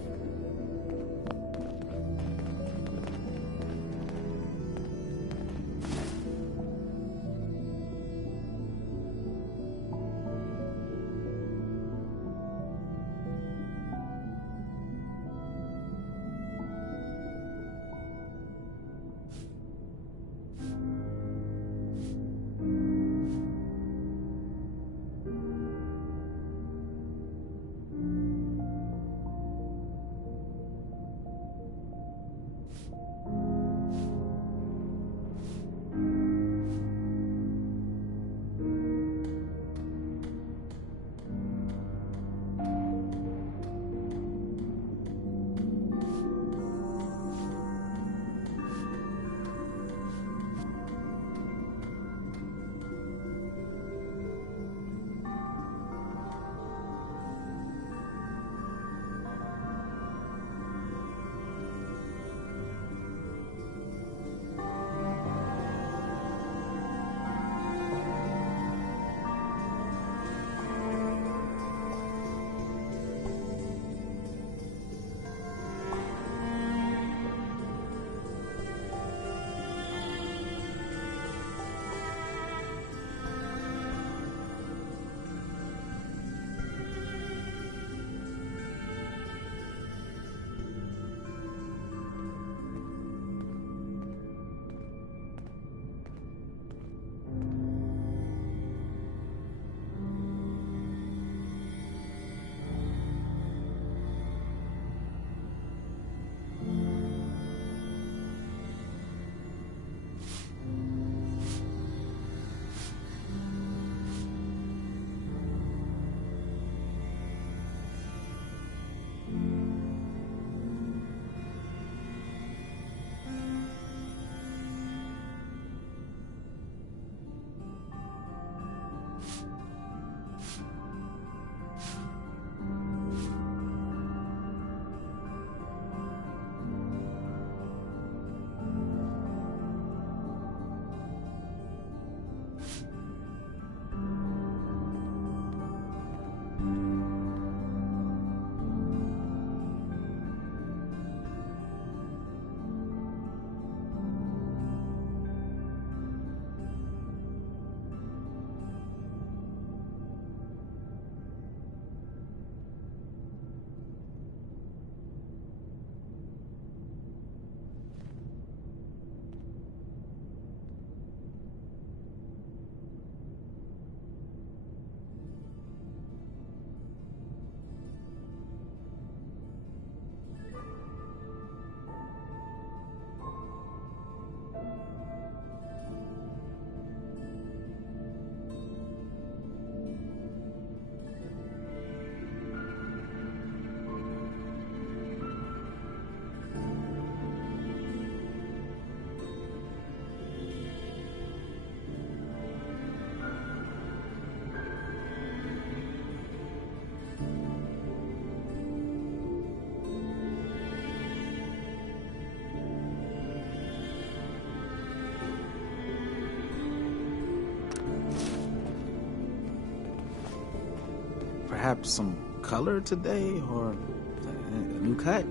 Perhaps some color today, or a new cut?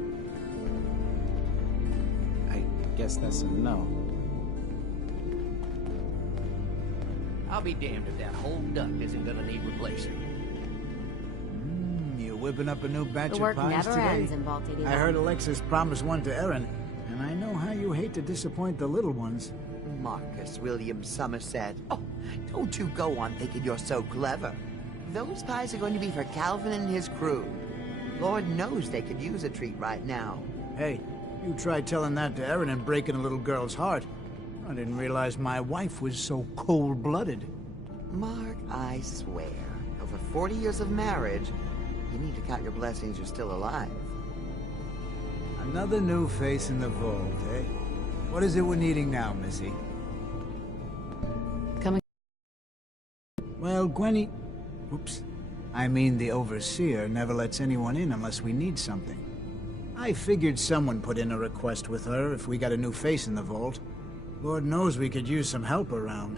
I guess that's a no. I'll be damned if that whole duct isn't gonna need replacing. You're whipping up a new batch The work of pies never today? ends in Vault 81. I heard Alexis promised one to Erin, and I know how you hate to disappoint the little ones. Marcus William Somerset. Oh, don't you go on thinking you're so clever. Those pies are going to be for Calvin and his crew. Lord knows they could use a treat right now. Hey, you tried telling that to Erin and breaking a little girl's heart. I didn't realize my wife was so cold-blooded. Mark, I swear, over 40 years of marriage, you need to count your blessings you're still alive. Another new face in the vault, eh? What is it we're needing now, Missy? Coming. Well, Gwenny... Oops. I mean, the Overseer never lets anyone in unless we need something. I figured someone put in a request with her if we got a new face in the vault. Lord knows we could use some help around.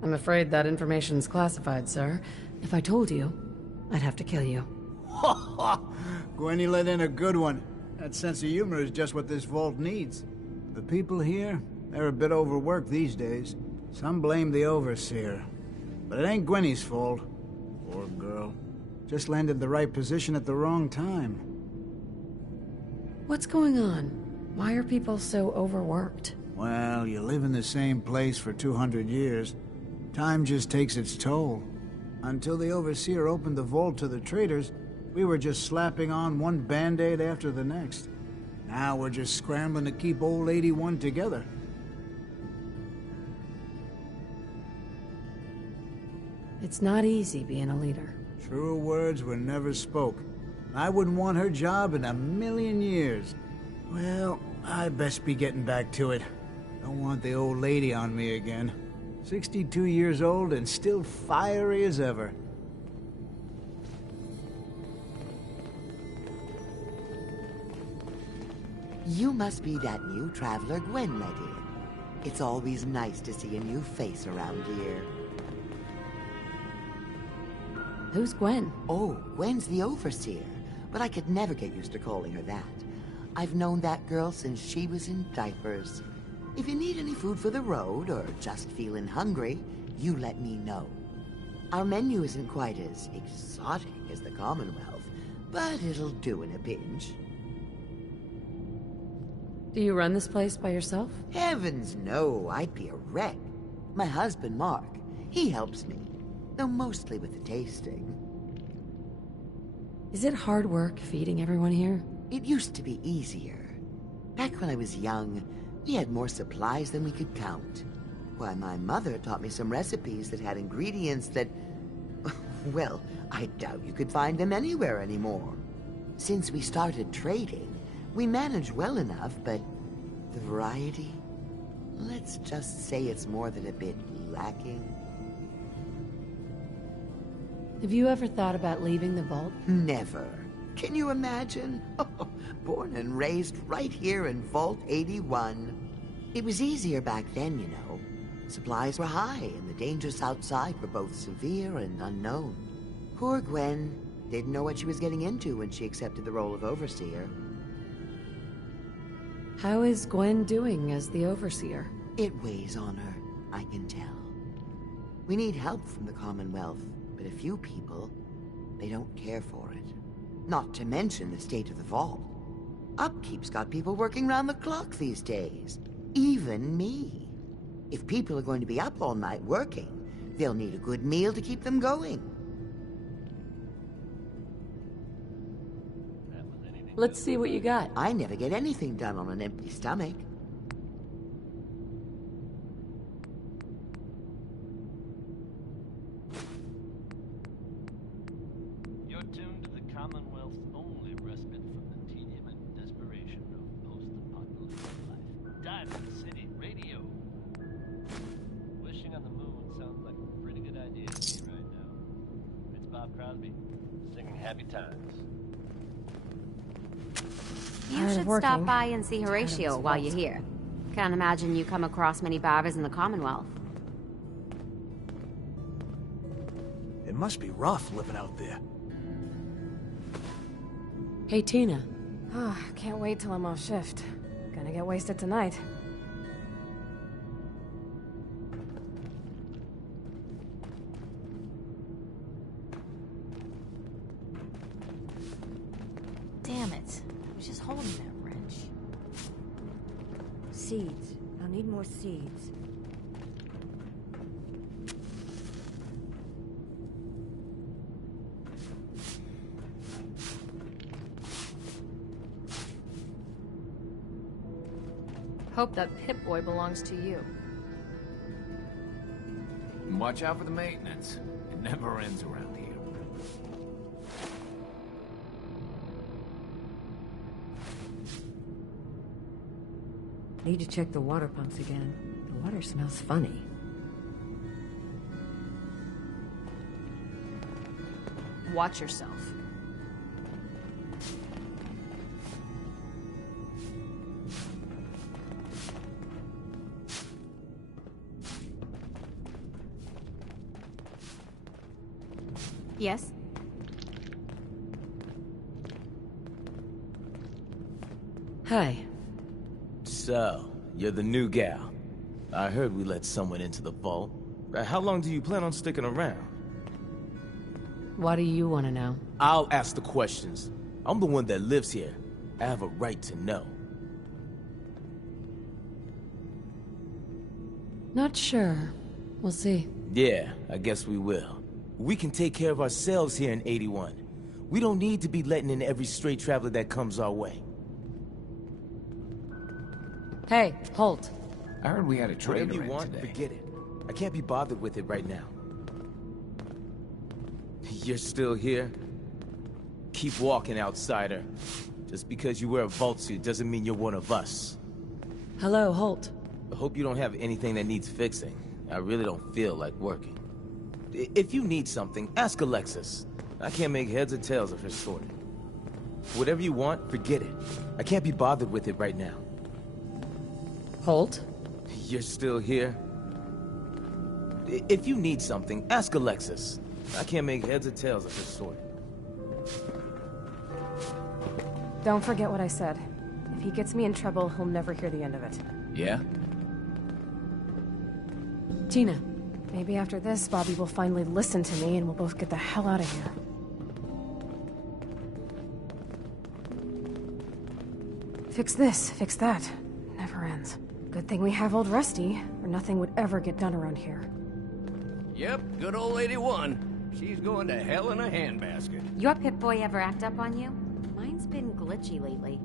I'm afraid that information's classified, sir. If I told you, I'd have to kill you. Gwenny let in a good one. That sense of humor is just what this vault needs. The people here, they're a bit overworked these days. Some blame the Overseer. But it ain't Gwenny's fault. Poor girl. Just landed the right position at the wrong time. What's going on? Why are people so overworked? Well, you live in the same place for 200 years. Time just takes its toll. Until the Overseer opened the vault to the traders, we were just slapping on one band-aid after the next. Now we're just scrambling to keep old 81 together. It's not easy being a leader. Truer words were never spoke. I wouldn't want her job in a million years. Well, I best be getting back to it. Don't want the old lady on me again. 62 years old and still fiery as ever. You must be that new traveler Gwen let in. It's always nice to see a new face around here. Who's Gwen? Oh, Gwen's the Overseer, but I could never get used to calling her that. I've known that girl since she was in diapers. If you need any food for the road, or just feeling hungry, you let me know. Our menu isn't quite as exotic as the Commonwealth, but it'll do in a pinch. Do you run this place by yourself? Heavens no, I'd be a wreck. My husband, Mark, he helps me, though mostly with the tasting. Is it hard work feeding everyone here? It used to be easier. Back when I was young, we had more supplies than we could count. Why, my mother taught me some recipes that had ingredients that... well, I doubt you could find them anywhere anymore. Since we started trading, we managed well enough, but the variety... let's just say it's more than a bit lacking. Have you ever thought about leaving the vault? Never. Can you imagine? Born and raised right here in Vault 81. It was easier back then, you know. Supplies were high, and the dangers outside were both severe and unknown. Poor Gwen didn't know what she was getting into when she accepted the role of Overseer. How is Gwen doing as the Overseer? It weighs on her, I can tell. We need help from the Commonwealth, but a few people, they don't care for it. Not to mention the state of the vault. Upkeep's got people working round the clock these days. Even me. If people are going to be up all night working, they'll need a good meal to keep them going. Let's see what you got. I never get anything done on an empty stomach. You're tuned to the Commonwealth's only respite from the tedium and desperation of post-apocalyptic life. Diamond City Radio. Wishing on the moon sounds like a pretty good idea to me right now. It's Bob Crosby, singing Happy Times. You should stop by and see Horatio while you're here. Can't imagine you come across many Barbers in the Commonwealth. It must be rough living out there. Hey, Tina. Ah, can't wait till I'm off shift. Gonna get wasted tonight. Damn it. I was just holding that wrench. Seeds. I'll need more seeds. Hope that Pip-Boy belongs to you. And watch out for the maintenance. It never ends around here. Need to check the water pumps again. The water smells funny. Watch yourself. Yes? Hi. So, you're the new gal. I heard we let someone into the vault. How long do you plan on sticking around? What do you want to know? I'll ask the questions. I'm the one that lives here. I have a right to know. Not sure. We'll see. Yeah, I guess we will. We can take care of ourselves here in 81. We don't need to be letting in every stray traveler that comes our way. Hey, Holt. I heard we had a Whatever trader you in want, today. forget it. I can't be bothered with it right now. You're still here? Keep walking, outsider. Just because you wear a vault suit doesn't mean you're one of us. Hello, Holt. I hope you don't have anything that needs fixing. I really don't feel like working. If you need something, ask Alexis. I can't make heads or tails of her story. Whatever you want, forget it. I can't be bothered with it right now. Holt? You're still here? If you need something, ask Alexis. I can't make heads or tails of her story. Don't forget what I said. If he gets me in trouble, he'll never hear the end of it. Yeah? Tina. Maybe after this, Bobby will finally listen to me and we'll both get the hell out of here. Fix this, fix that. Never ends. Good thing we have old Rusty, or nothing would ever get done around here. Yep, good old 81. She's going to hell in a handbasket. Your Pip-Boy ever act up on you? Mine's been glitchy lately.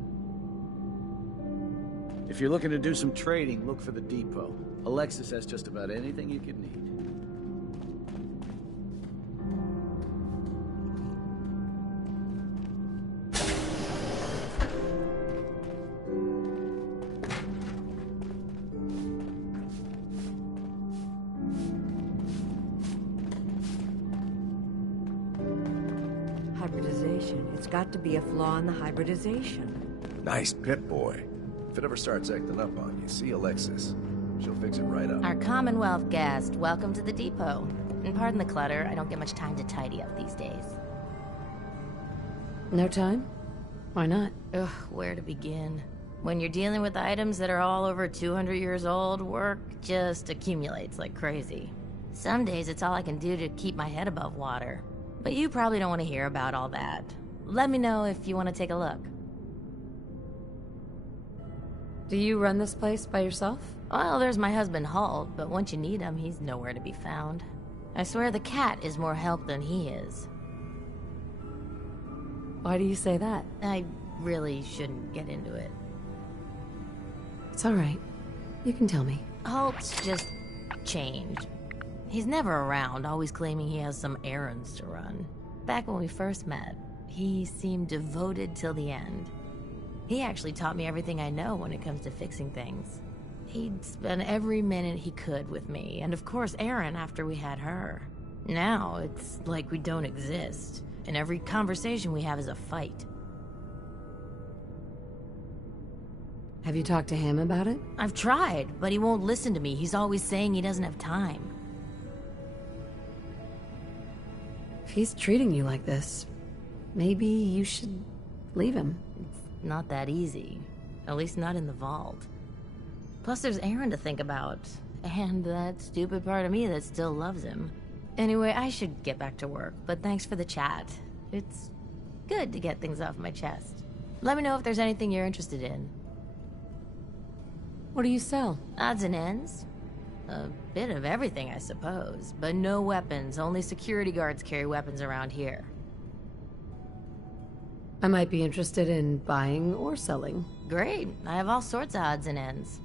If you're looking to do some trading, look for the depot. Alexis has just about anything you could need. Hybridization. It's got to be a flaw in the hybridization. Nice Pip-Boy. If it ever starts acting up on you, see Alexis. She'll fix it right up. Our Commonwealth guest, welcome to the depot. And pardon the clutter, I don't get much time to tidy up these days. No time? Why not? Ugh, where to begin? When you're dealing with items that are all over 200 years old, work just accumulates like crazy. Some days it's all I can do to keep my head above water. But you probably don't want to hear about all that. Let me know if you want to take a look. Do you run this place by yourself? Well, there's my husband Holt, but once you need him, he's nowhere to be found. I swear the cat is more help than he is. Why do you say that? I really shouldn't get into it. It's all right. You can tell me. Holt's just changed. He's never around, always claiming he has some errands to run. Back when we first met, he seemed devoted till the end. He actually taught me everything I know when it comes to fixing things. He'd spend every minute he could with me, and of course Erin after we had her. Now, it's like we don't exist, and every conversation we have is a fight. Have you talked to him about it? I've tried, but he won't listen to me. He's always saying he doesn't have time. If he's treating you like this, maybe you should leave him. It's not that easy. At least not in the vault. Plus there's Aaron to think about. And that stupid part of me that still loves him. Anyway, I should get back to work, but thanks for the chat. It's good to get things off my chest. Let me know if there's anything you're interested in. What do you sell? Odds and ends. A bit of everything, I suppose. But no weapons. Only security guards carry weapons around here. I might be interested in buying or selling. Great. I have all sorts of odds and ends.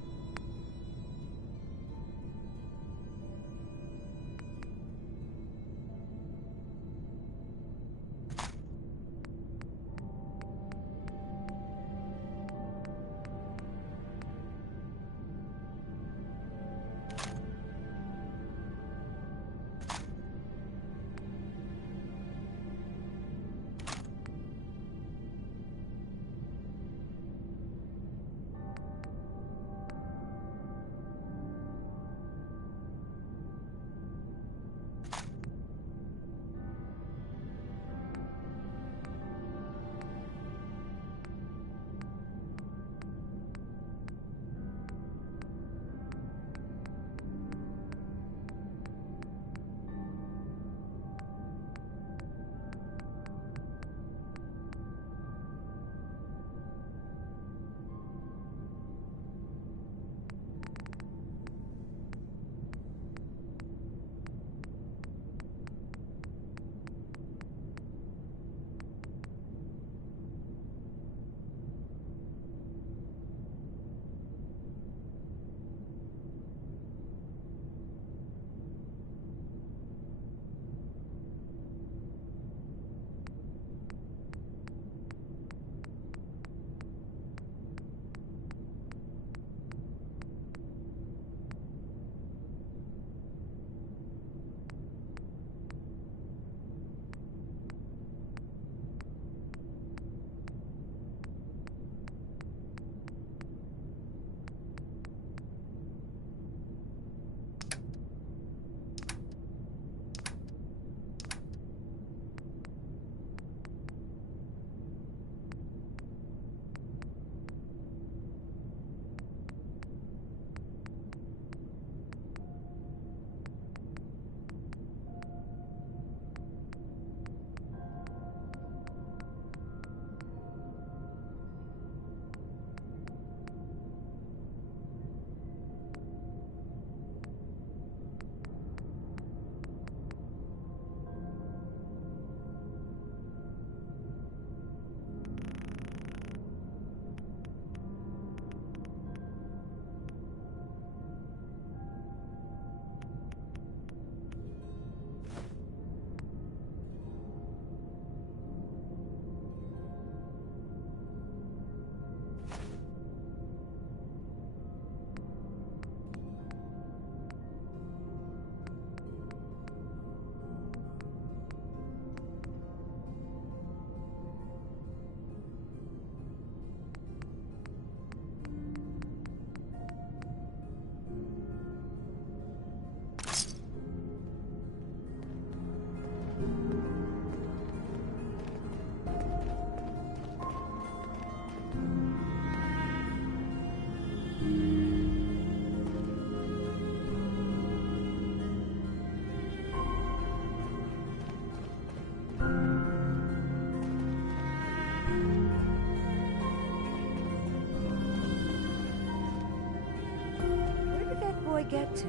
Get to?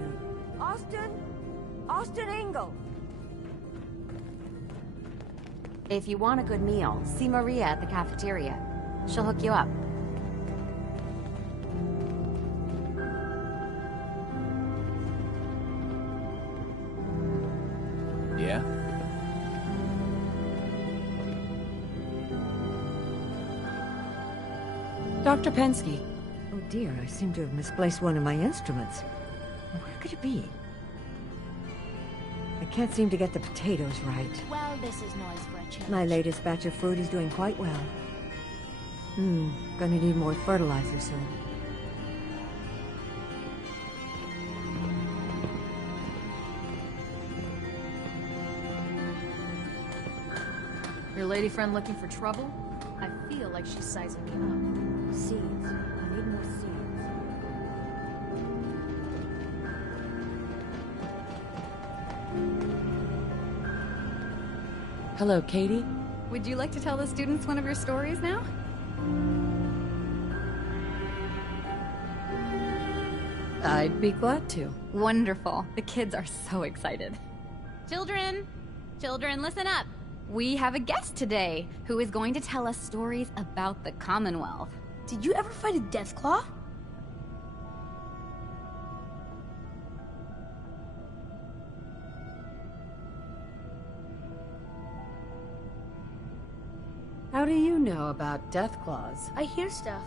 Austin Engel! If you want a good meal, see Maria at the cafeteria. She'll hook you up. Yeah? Dr. Pensky. Oh dear, I seem to have misplaced one of my instruments. Where could it be? I can't seem to get the potatoes right. Well, this is noise for a change. My latest batch of fruit is doing quite well. Gonna need more fertilizer soon. Your lady friend looking for trouble? I feel like she's sizing me up. Seeds. I need more seeds. Hello, Katie. Would you like to tell the students one of your stories now? I'd be glad to. Wonderful. The kids are so excited. Children! Children, listen up! We have a guest today who is going to tell us stories about the Commonwealth. Did you ever fight a Deathclaw? How do you know about Deathclaws? I hear stuff.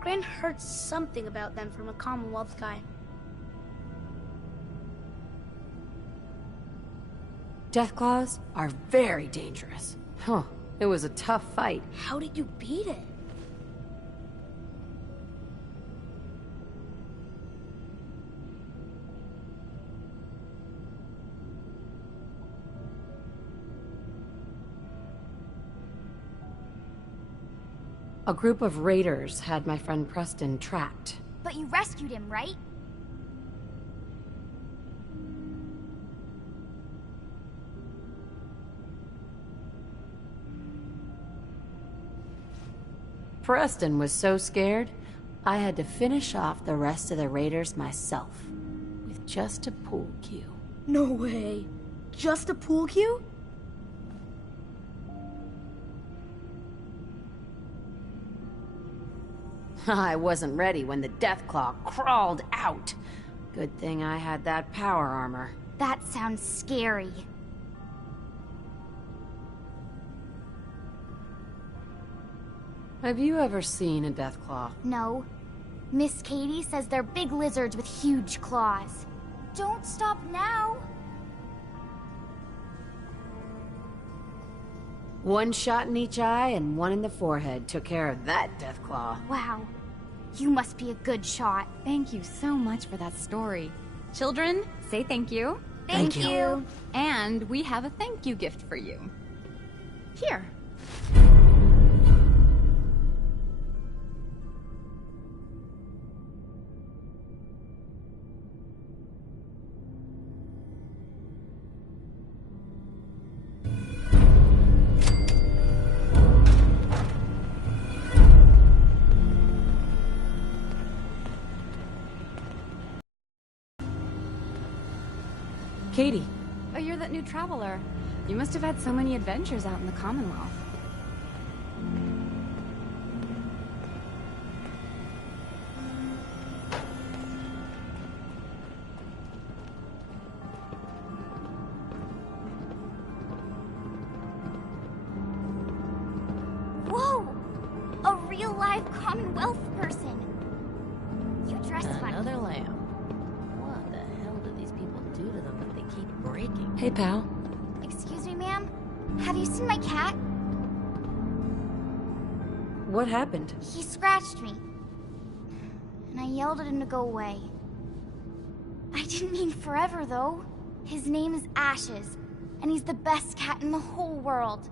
Gran heard something about them from a Commonwealth guy. Deathclaws are very dangerous. Huh. It was a tough fight. How did you beat it? A group of raiders had my friend Preston trapped. But you rescued him, right? Preston was so scared, I had to finish off the rest of the raiders myself. With just a pool cue. No way. Just a pool cue? I wasn't ready when the Deathclaw crawled out. Good thing I had that power armor. That sounds scary. Have you ever seen a Deathclaw? No. Miss Katie says they're big lizards with huge claws. Don't stop now! One shot in each eye and one in the forehead took care of that Deathclaw. Wow. You must be a good shot. Thank you so much for that story. Children, say thank you. Thank you. And we have a thank you gift for you. Here. Katie. Oh, you're that new traveler. You must have had so many adventures out in the Commonwealth. Whoa! A real live Commonwealth person. You dress funny. Another lamb. What the hell do these people do to them that they keep breaking? Hey, pal. Excuse me, ma'am? Have you seen my cat? What happened? He scratched me. And I yelled at him to go away. I didn't mean forever, though. His name is Ashes, and he's the best cat in the whole world.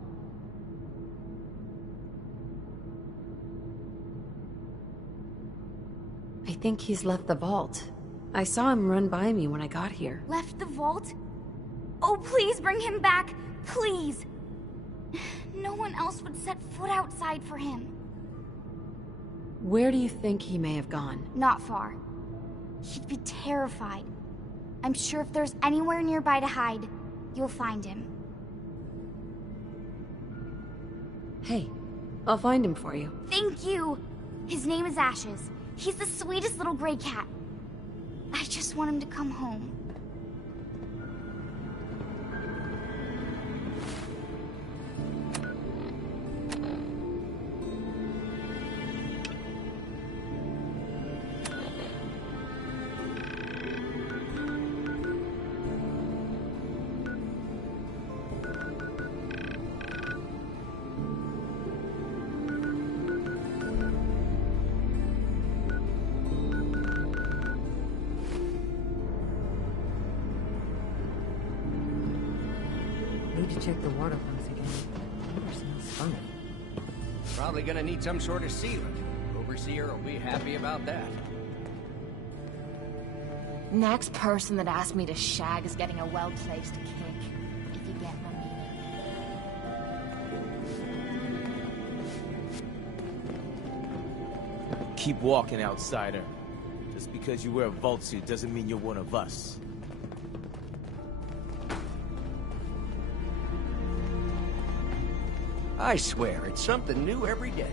I think he's left the vault. I saw him run by me when I got here. Left the vault? Oh, please bring him back! Please! No one else would set foot outside for him. Where do you think he may have gone? Not far. He'd be terrified. I'm sure if there's anywhere nearby to hide, you'll find him. Hey, I'll find him for you. Thank you! His name is Ashes. He's the sweetest little gray cat. I just want him to come home. Need to check the water pumps again. Odor smells funny. Probably gonna need some sort of sealant. Overseer will be happy about that. Next person that asks me to shag is getting a well-placed kick, if you get my meaning. Keep walking, outsider. Just because you wear a vault suit doesn't mean you're one of us. I swear, it's something new every day.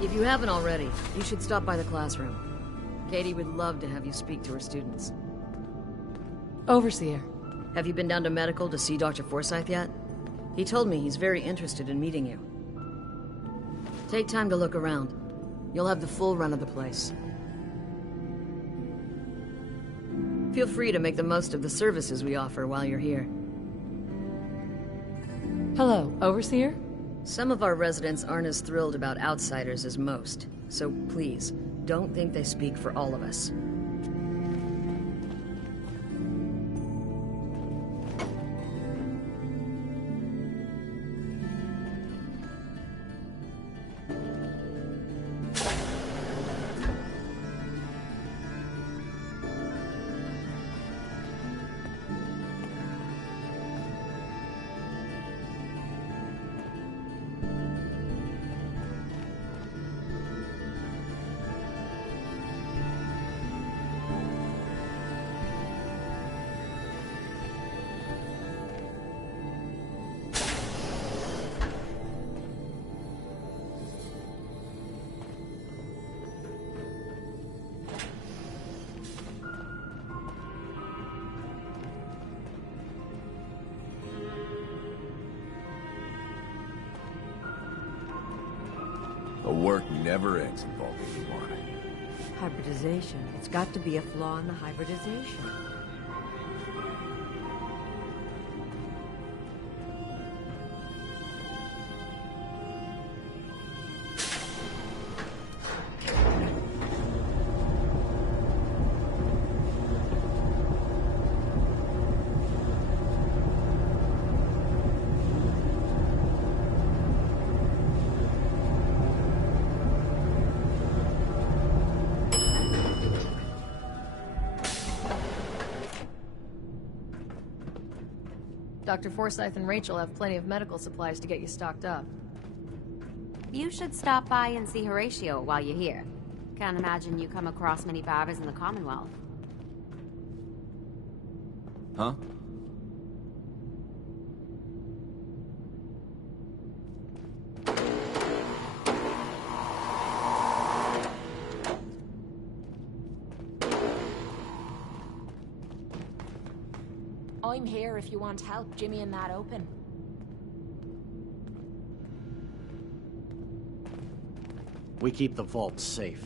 If you haven't already, you should stop by the classroom. Katie would love to have you speak to her students. Overseer. Have you been down to medical to see Dr. Forsyth yet? He told me he's very interested in meeting you. Take time to look around. You'll have the full run of the place. Feel free to make the most of the services we offer while you're here. Hello, Overseer? Some of our residents aren't as thrilled about outsiders as most, so please, don't think they speak for all of us. The work never ends in Vault 81. Hybridization. It's got to be a flaw in the hybridization. Dr. Forsyth and Rachel have plenty of medical supplies to get you stocked up. You should stop by and see Horatio while you're here. Can't imagine you come across many barbers in the Commonwealth. Huh? I'm here if you want help jimmying that open. We keep the vault safe.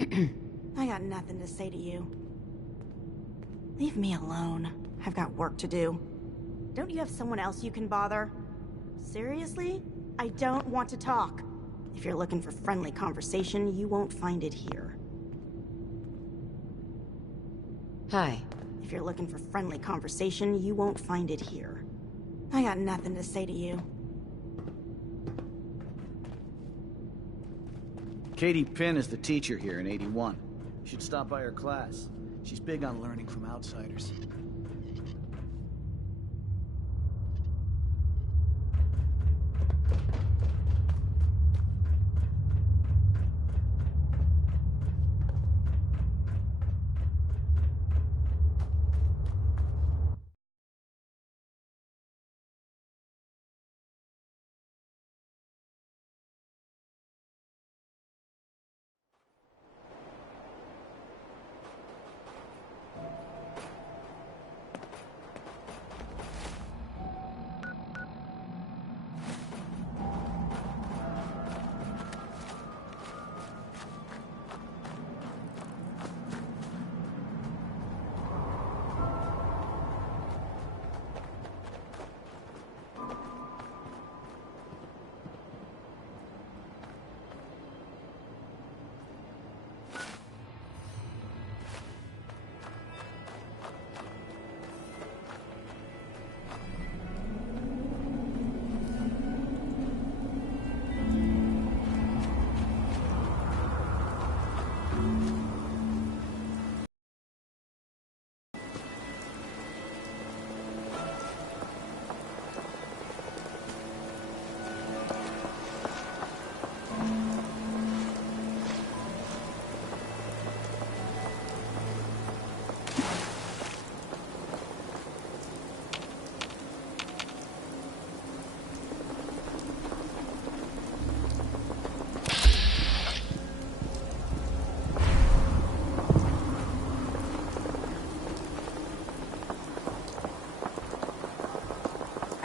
I got nothing to say to you. Leave me alone. I've got work to do. Don't you have someone else you can bother? Seriously? I don't want to talk. If you're looking for friendly conversation, you won't find it here. Hi. If you're looking for friendly conversation, you won't find it here. I got nothing to say to you. Katie Pinn is the teacher here in 81. You should stop by her class. She's big on learning from outsiders.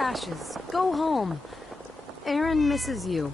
Ashes, go home. Aaron misses you.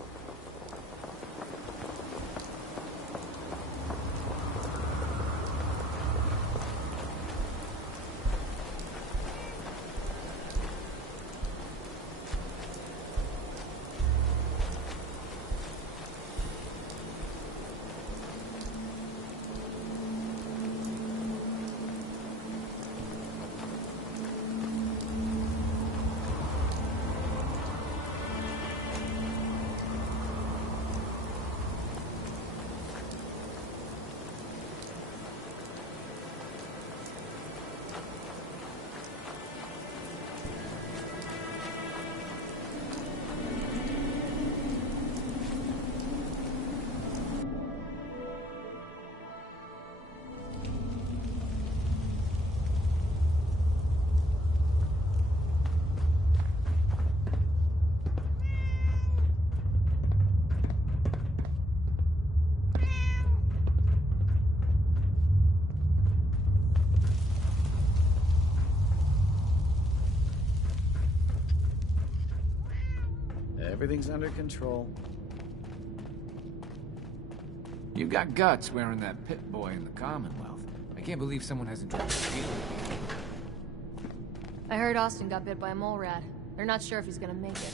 Everything's under control. You got guts wearing that pit boy in the Commonwealth. I can't believe someone hasn't tried to steal it. I heard Austin got bit by a mole rat. They're not sure if he's gonna make it.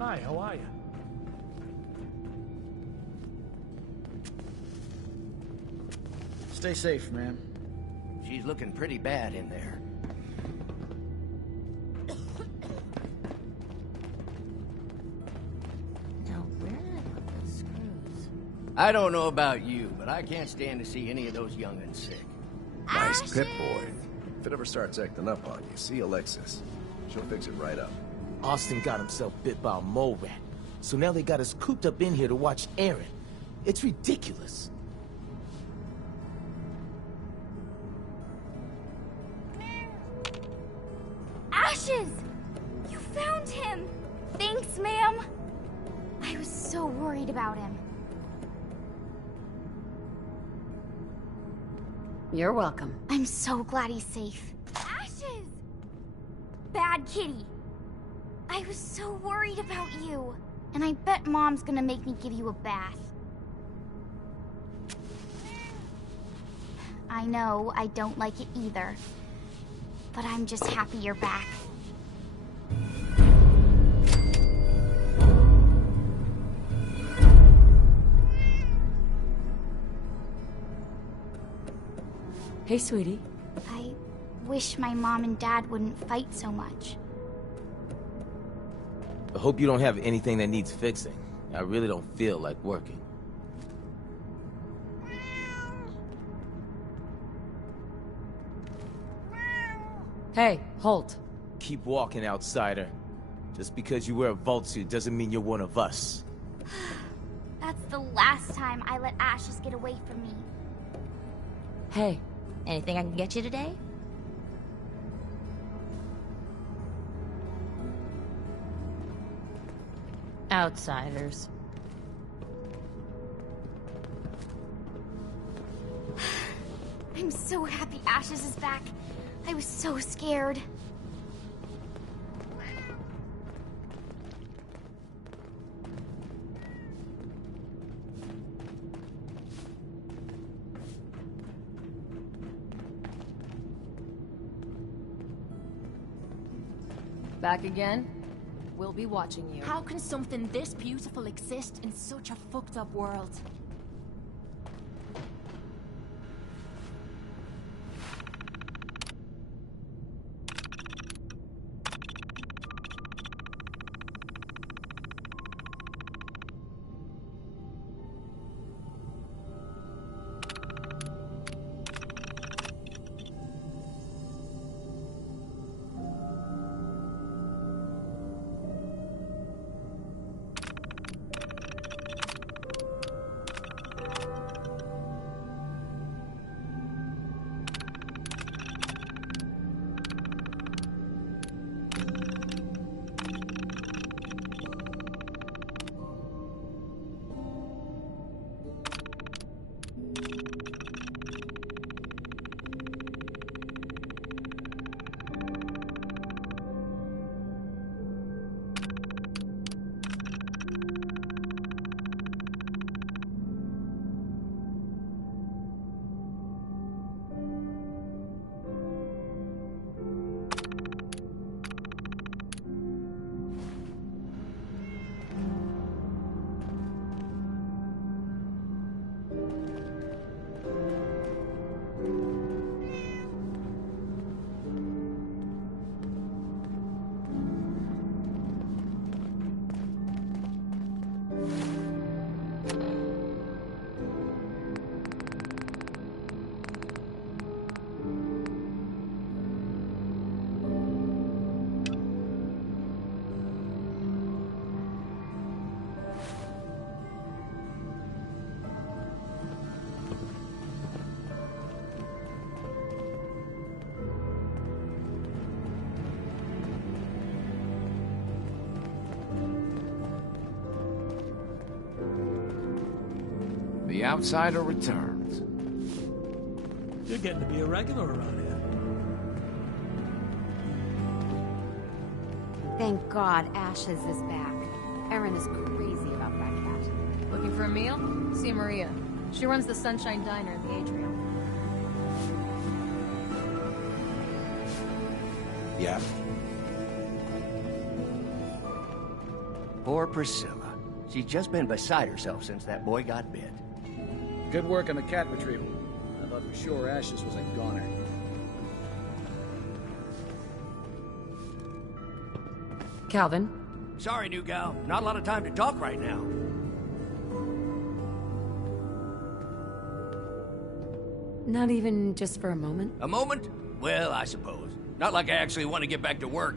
Hi, how are you? Stay safe, man. She's looking pretty bad in there. Now, where did I put the screws? I don't know about you, but I can't stand to see any of those young'uns sick. Nice pit boy. If it ever starts acting up on you, see Alexis. She'll fix it right up. Austin got himself bit by a mole rat. So now they got us cooped up in here to watch Aaron. It's ridiculous. Ashes! You found him! Thanks, ma'am. I was so worried about him. You're welcome. I'm so glad he's safe. Ashes! Bad kitty. I was so worried about you. And I bet Mom's gonna make me give you a bath. I know, I don't like it either. But I'm just happy you're back. Hey, sweetie. I wish my mom and dad wouldn't fight so much. I hope you don't have anything that needs fixing. I really don't feel like working. Hey, Holt. Keep walking, outsider. Just because you wear a vault suit doesn't mean you're one of us. That's the last time I let Ashes get away from me. Hey, anything I can get you today? Outsiders. I'm so happy Ashes is back. I was so scared. Back again? We'll be watching you. How can something this beautiful exist in such a fucked up world? The outsider returns. You're getting to be a regular around here. Thank God Ashes is back. Erin is crazy about that cat. Looking for a meal? See Maria. She runs the Sunshine Diner in the atrium. Yeah. Poor Priscilla. She's just been beside herself since that boy got bit. Good work on the cat retrieval. I thought for sure Ashes was a goner. Calvin? Sorry, new gal. Not a lot of time to talk right now. Not even just for a moment? A moment? Well, I suppose. Not like I actually want to get back to work.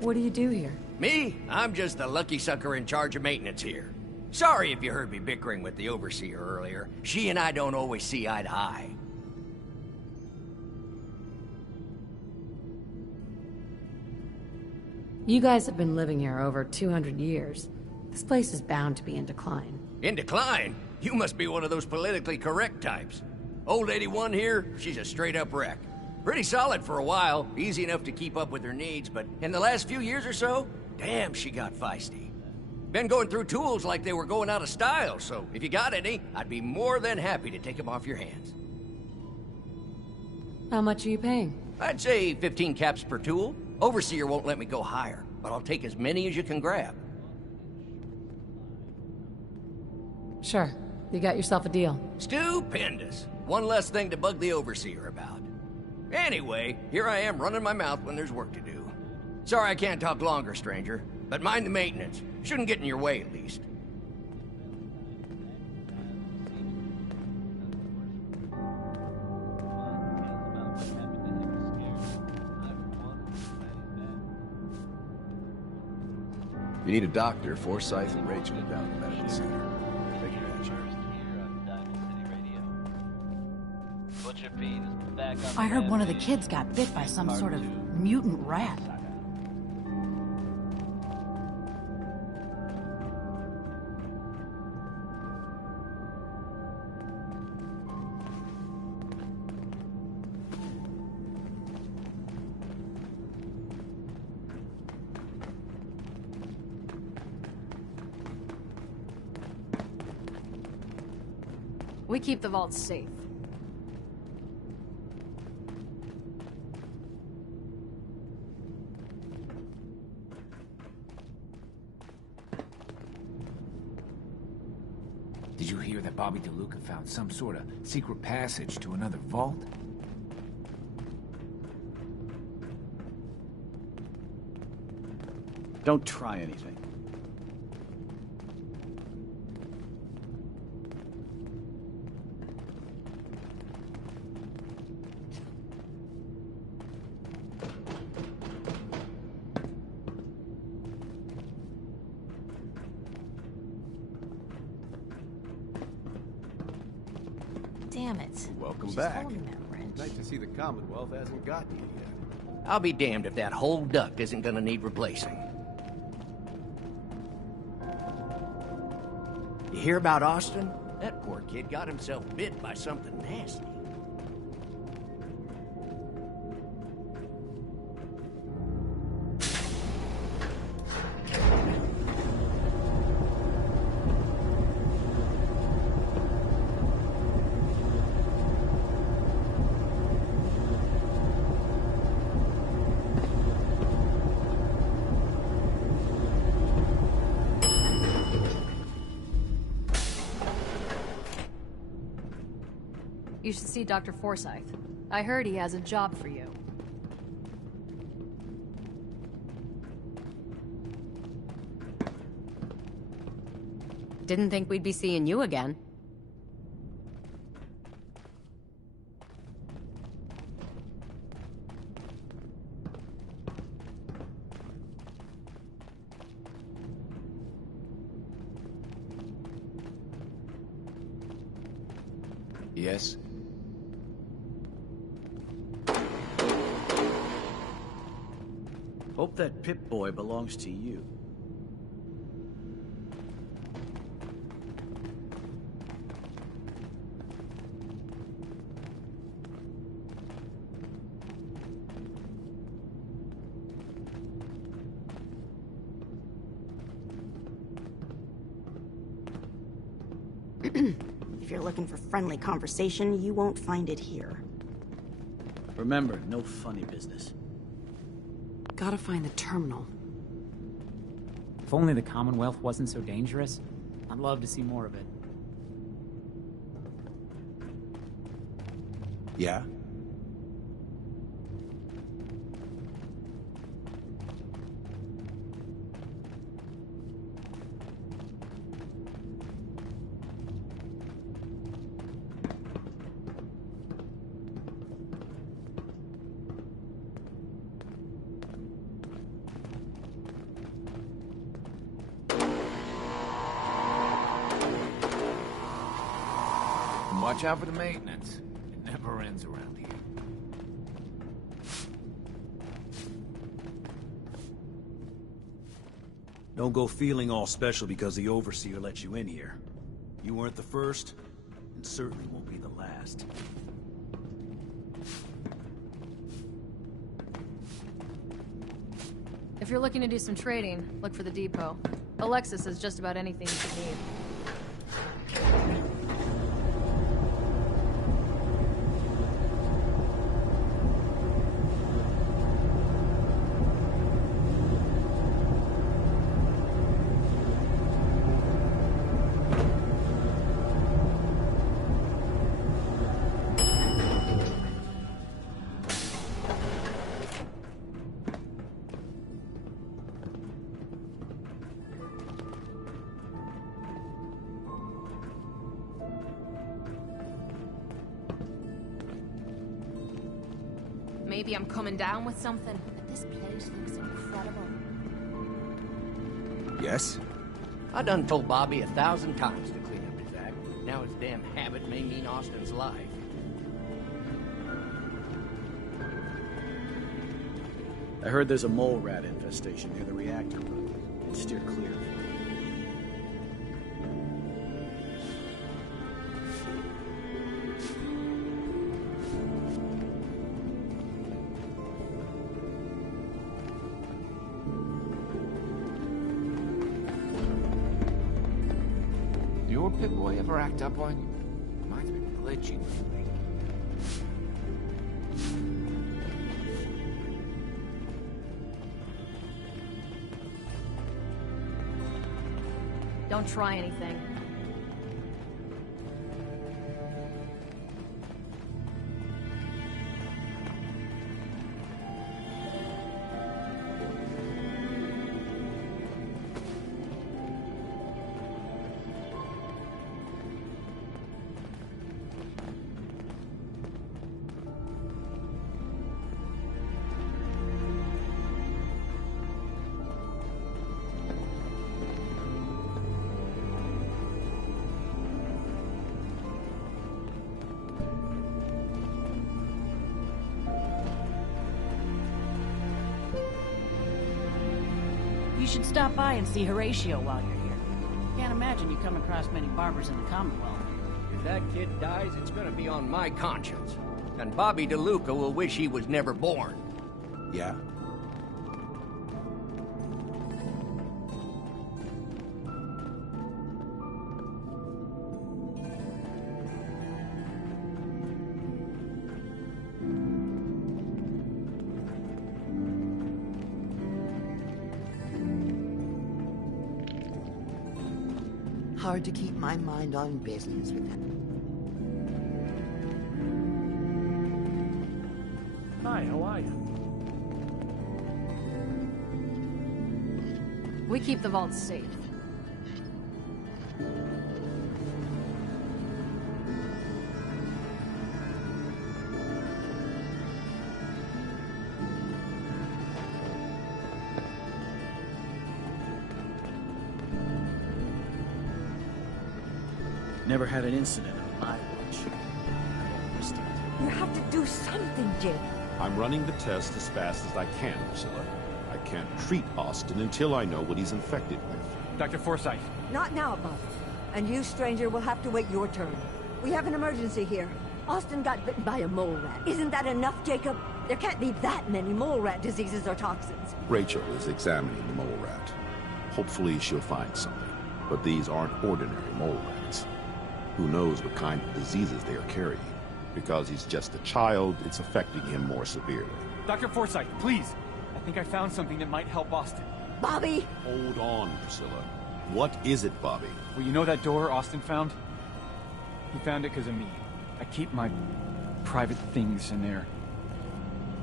What do you do here? Me? I'm just the lucky sucker in charge of maintenance here. Sorry if you heard me bickering with the overseer earlier. She and I don't always see eye to eye. You guys have been living here over 200 years. This place is bound to be in decline. In decline? You must be one of those politically correct types. Old 81 here, she's a straight-up wreck. Pretty solid for a while, easy enough to keep up with her needs, but in the last few years or so, damn, she got feisty. Been going through tools like they were going out of style, so if you got any, I'd be more than happy to take them off your hands. How much are you paying? I'd say 15 caps per tool. Overseer won't let me go higher, but I'll take as many as you can grab. Sure. You got yourself a deal. Stupendous. One less thing to bug the Overseer about. Anyway, here I am running my mouth when there's work to do. Sorry I can't talk longer, stranger, but mind the maintenance. Shouldn't get in your way, at least. If you need a doctor, Forsyth and Rachel are down at the medical center. Take advantage. I heard one of the kids got bit by some sort of mutant rat. We keep the vault safe. Did you hear that Bobby DeLuca found some sort of secret passage to another vault? Don't try anything. Damn it. Welcome She's back. holding that wrench. Nice to see the Commonwealth hasn't gotten you yet. I'll be damned if that whole duct isn't gonna need replacing. You hear about Austin? That poor kid got himself bit by something nasty. You should see Dr. Forsyth. I heard he has a job for you. Didn't think we'd be seeing you again. Yes? Hope that Pip-Boy belongs to you. If you're looking for friendly conversation, you won't find it here. Remember, no funny business. Gotta find the terminal. If only the Commonwealth wasn't so dangerous, I'd love to see more of it. Yeah? Watch out for the maintenance. It never ends around here. Don't go feeling all special because the Overseer let you in here. You weren't the first, and certainly won't be the last. If you're looking to do some trading, look for the depot. Alexis has just about anything you could need. Maybe I'm coming down with something, but this place looks incredible. Yes? I done told Bobby 1,000 times to clean up his act. Now his damn habit may mean Austin's life. I heard there's a mole rat infestation near the reactor room. Steer clear. Your Pip-Boy ever act up on you? Mine's been glitchy lately. Don't try anything. You should stop by and see Horatio while you're here. Can't imagine you come across many barbers in the Commonwealth. If that kid dies, it's gonna be on my conscience. And Bobby DeLuca will wish he was never born. Yeah? Hard to keep my mind on business with that. Hi, how are you? We keep the vault safe. Never had an incident on my watch. I missed it. You have to do something, Jake. I'm running the test as fast as I can, Priscilla. I can't treat Austin until I know what he's infected with. Dr. Forsyth. Not now, Bob. And you, stranger, will have to wait your turn. We have an emergency here. Austin got bitten by a mole rat. Isn't that enough, Jacob? There can't be that many mole rat diseases or toxins. Rachel is examining the mole rat. Hopefully she'll find something. But these aren't ordinary mole rats. Who knows what kind of diseases they are carrying? Because he's just a child, it's affecting him more severely. Dr. Forsyth, please! I think I found something that might help Austin. Bobby! Hold on, Priscilla. What is it, Bobby? Well, you know that door Austin found? He found it because of me. I keep my private things in there.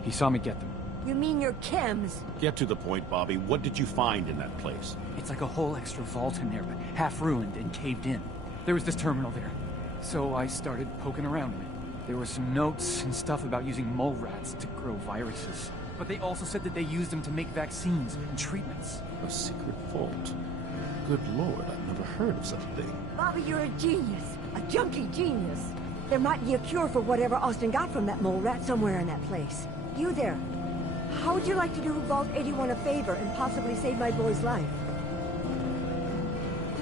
He saw me get them. You mean your chems? Get to the point, Bobby. What did you find in that place? It's like a whole extra vault in there, but half ruined and caved in. There was this terminal there, so I started poking around in it. There were some notes and stuff about using mole rats to grow viruses. But they also said that they used them to make vaccines and treatments. A secret vault? Good Lord, I've never heard of such a thing. Bobby, you're a genius. A junkie genius. There might be a cure for whatever Austin got from that mole rat somewhere in that place. You there. How would you like to do Vault 81 a favor and possibly save my boy's life?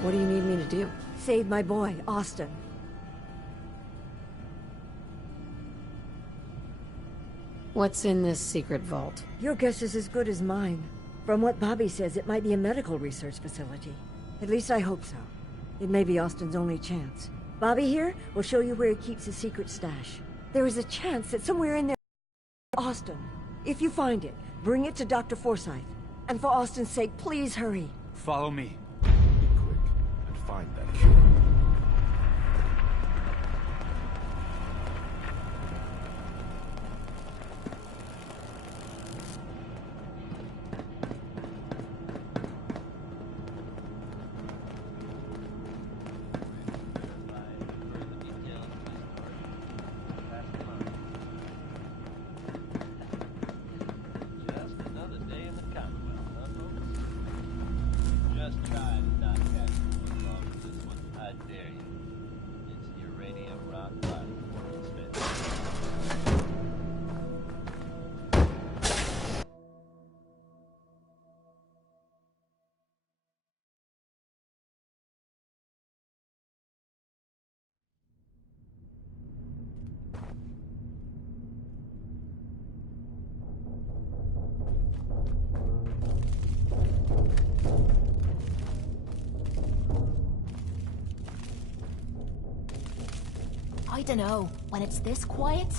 What do you need me to do? Save my boy, Austin. What's in this secret vault? Your guess is as good as mine. From what Bobby says, it might be a medical research facility. At least I hope so. It may be Austin's only chance. Bobby here will show you where he keeps his secret stash. There is a chance that somewhere in there... Austin. If you find it, bring it to Dr. Forsyth. And for Austin's sake, please hurry. Follow me. Be quick and find that cure. I dunno. When it's this quiet,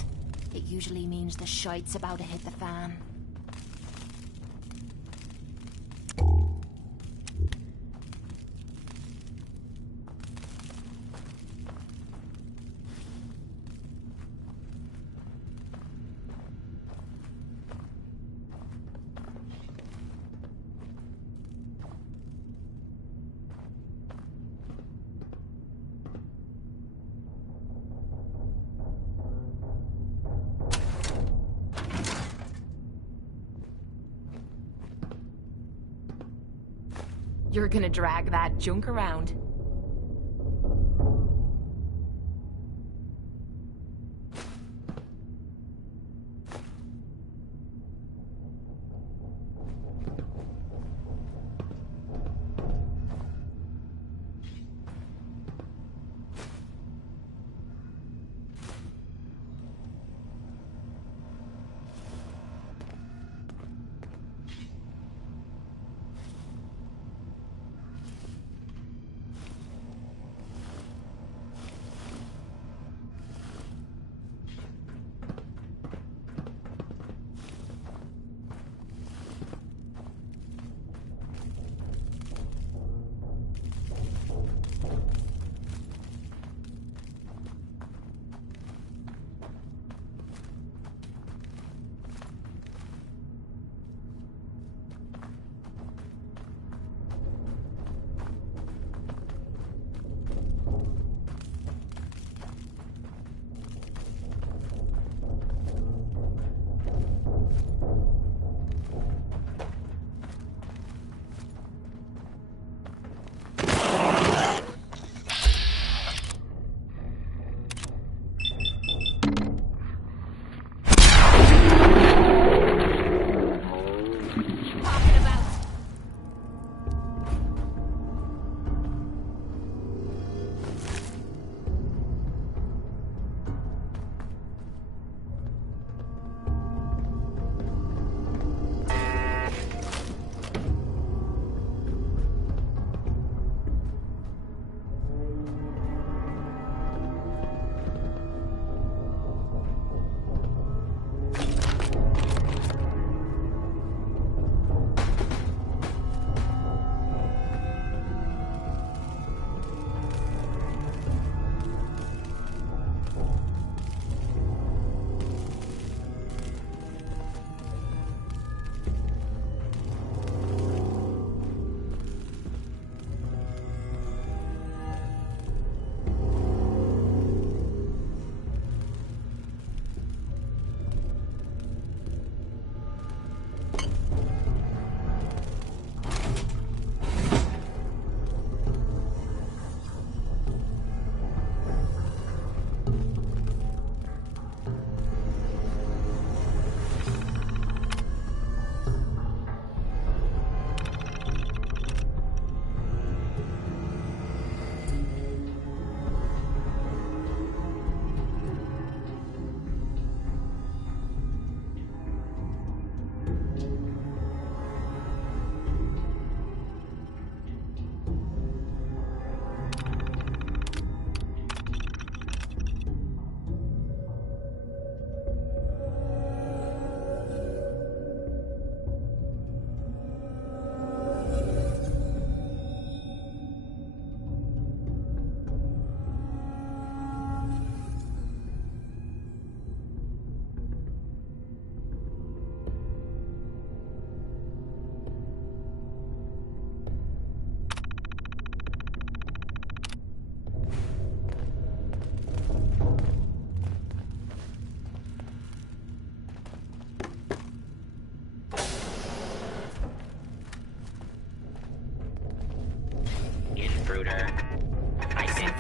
it usually means the shite's about to hit the fan. You're gonna drag that junk around.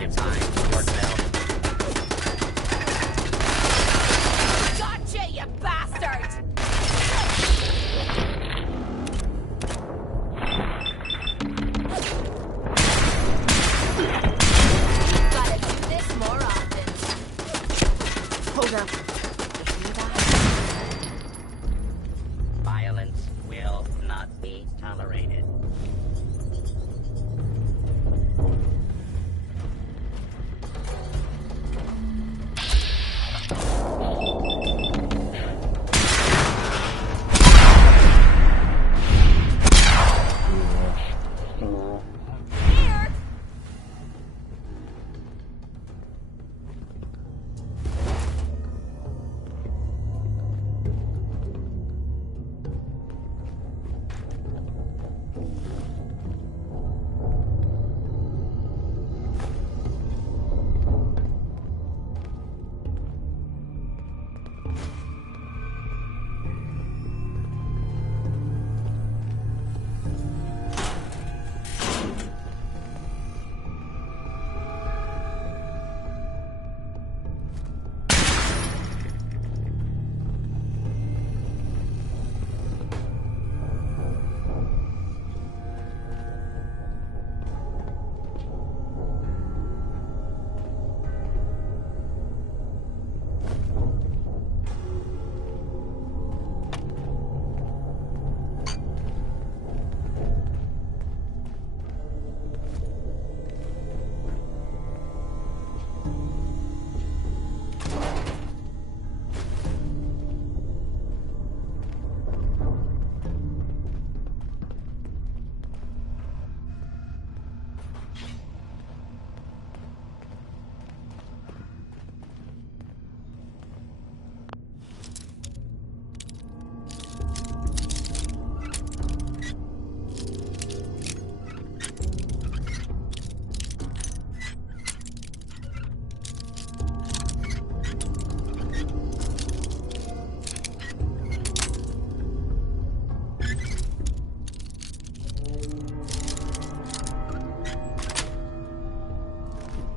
your time, Yorkville. Gotcha, you bastard! Gotta do this more often. Hold up. Violence will not be tolerated.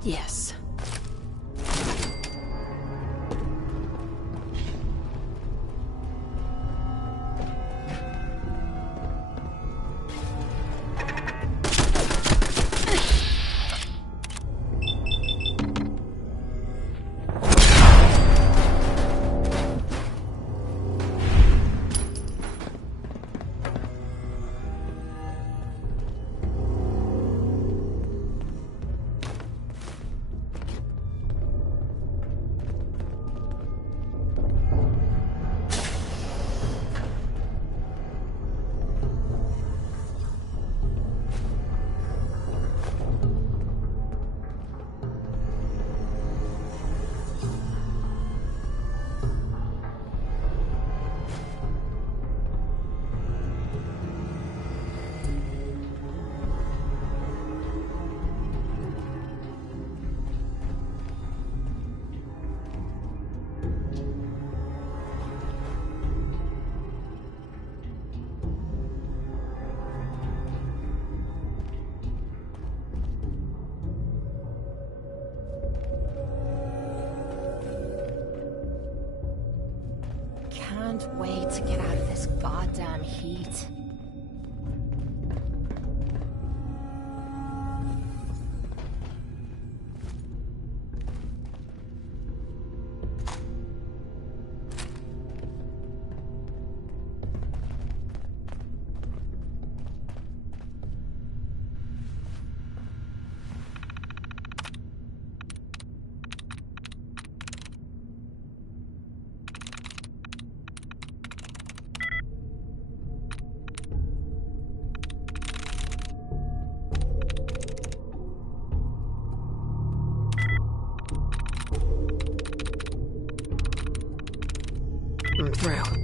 Yes. Can't wait to get out of this goddamn heat. I'm through.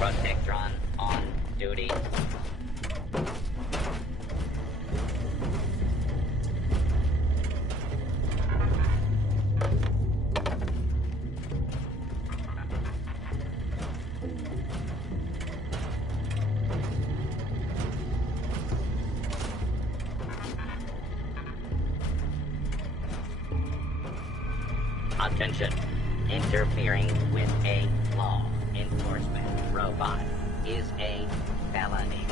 Protectron on duty. Attention. Interfering with a law enforcement robot is a felony.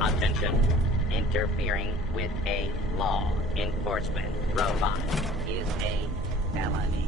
Attention. Interfering with a law enforcement robot is a felony.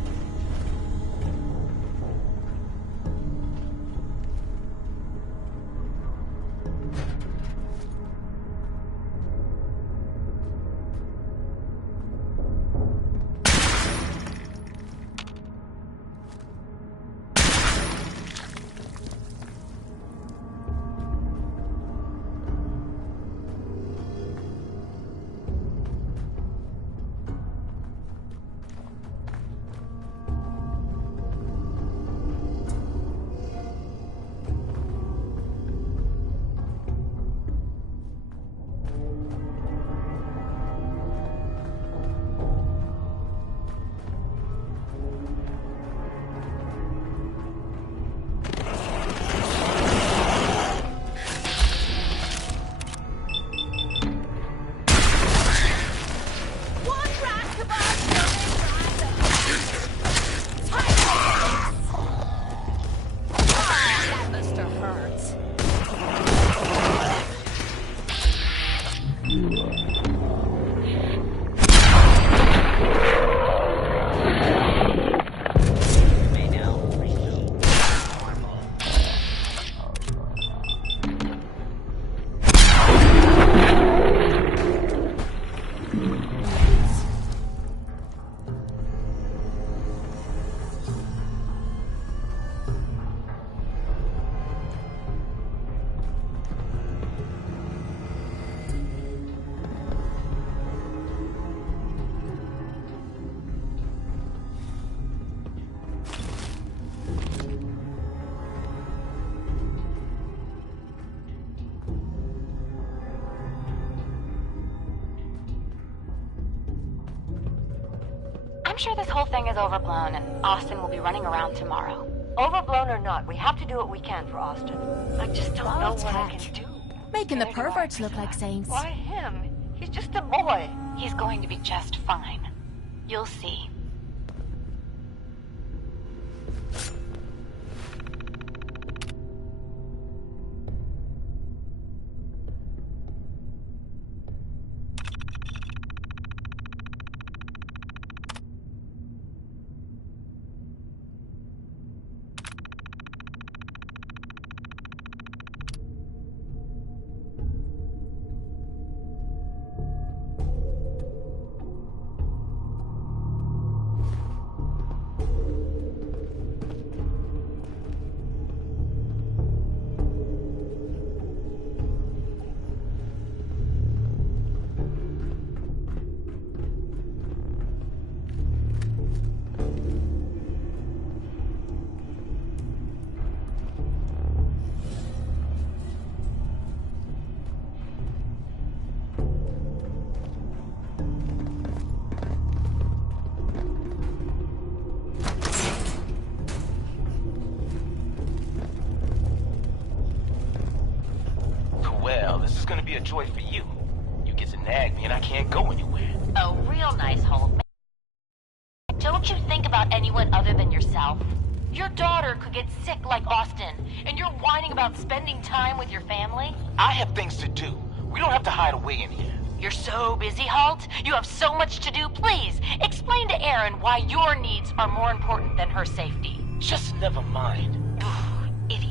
I'm sure this whole thing is overblown, and Austin will be running around tomorrow. Overblown or not, we have to do what we can for Austin. I just don't know what I can do. Making the perverts look like saints. Why him? He's just a boy. He's going to be just fine. You'll see. This is gonna be a joy for you. You get to nag me and I can't go anywhere. Oh, real nice, Holt. Don't you think about anyone other than yourself? Your daughter could get sick like Austin, and you're whining about spending time with your family? I have things to do. We don't have to hide away in here. You're so busy, Holt. You have so much to do. Please, explain to Erin why your needs are more important than her safety. Just never mind. Idiot.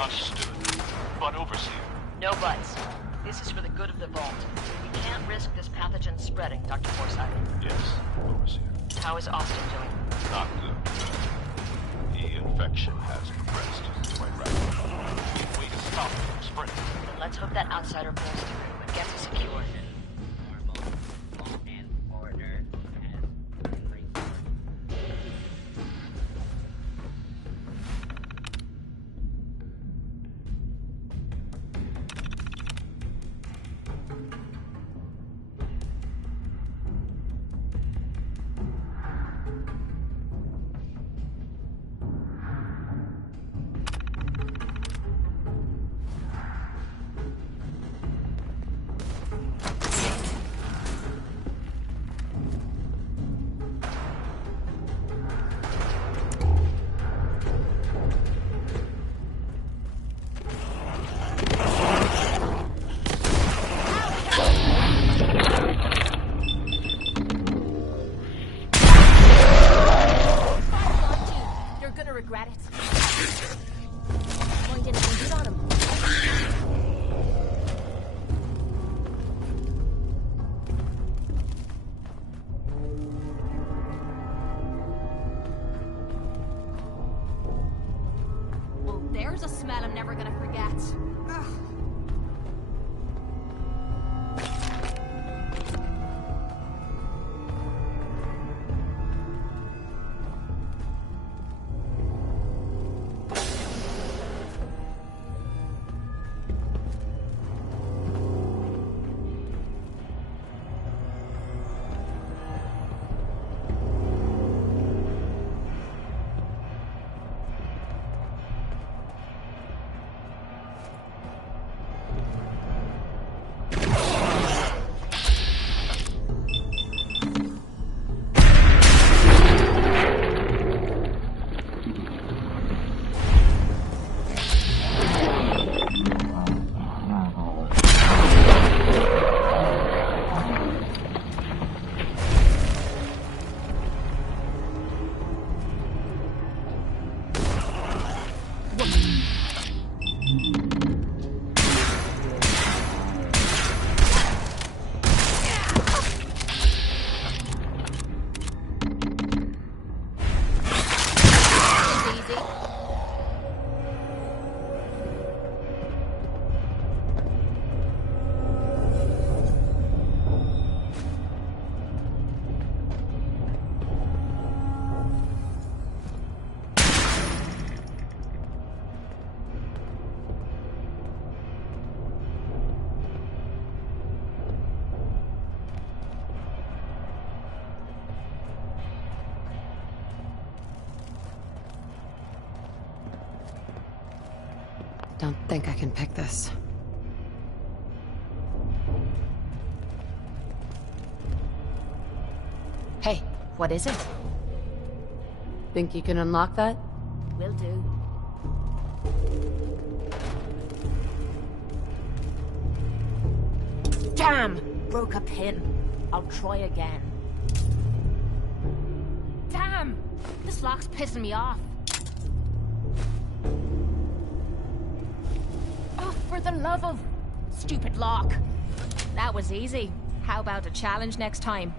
Understood. But Overseer... No buts. This is for the good of the Vault. We can't risk this pathogen spreading, Dr. Forsyth. Yes, Overseer. How is Austin doing? Not good. The infection has progressed quite rapidly. We need to stop it from spreading. Then let's hope that outsider pulls through and gets us secure. There's a smell I'm never gonna forget. Ugh. Don't think I can pick this. Hey, what is it? Think you can unlock that? Will do. Damn! Broke a pin. I'll try again. Damn! This lock's pissing me off. Oh, for the love of... stupid lock. That was easy. How about a challenge next time?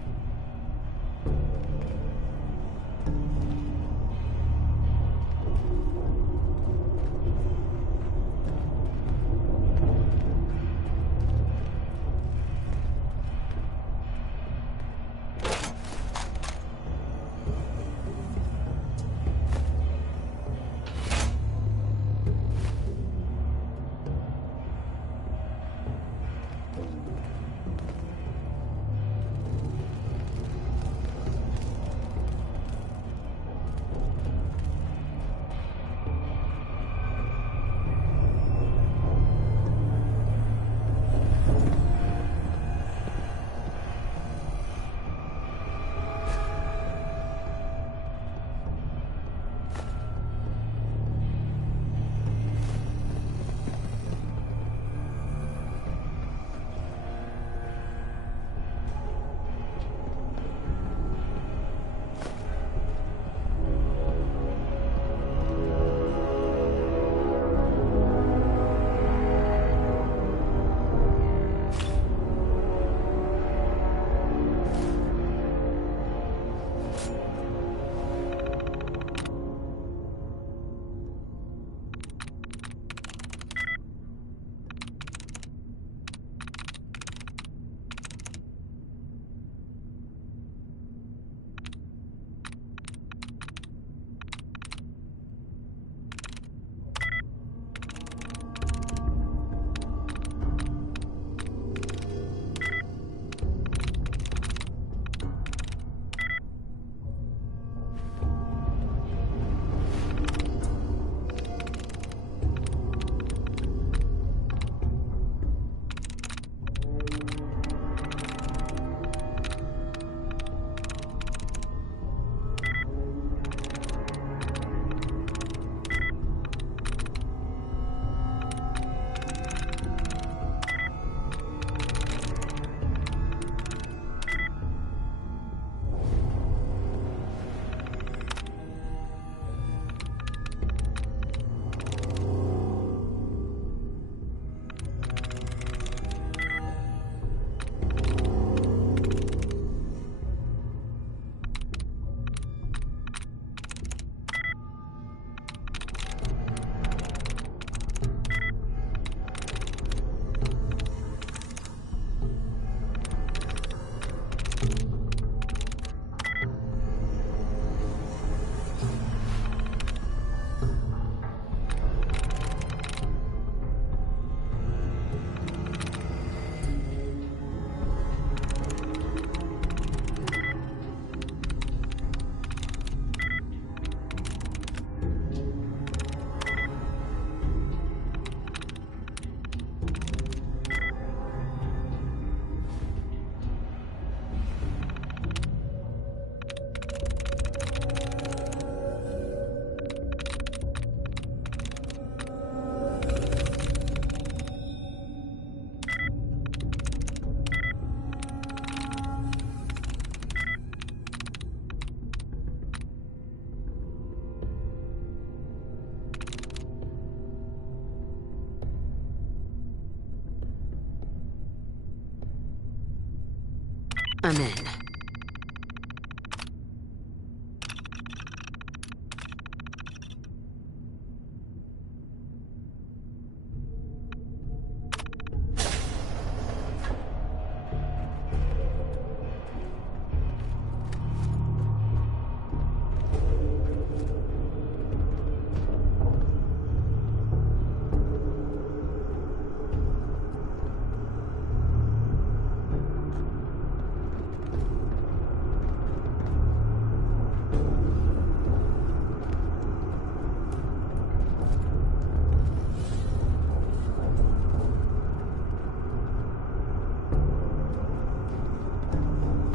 I'm in.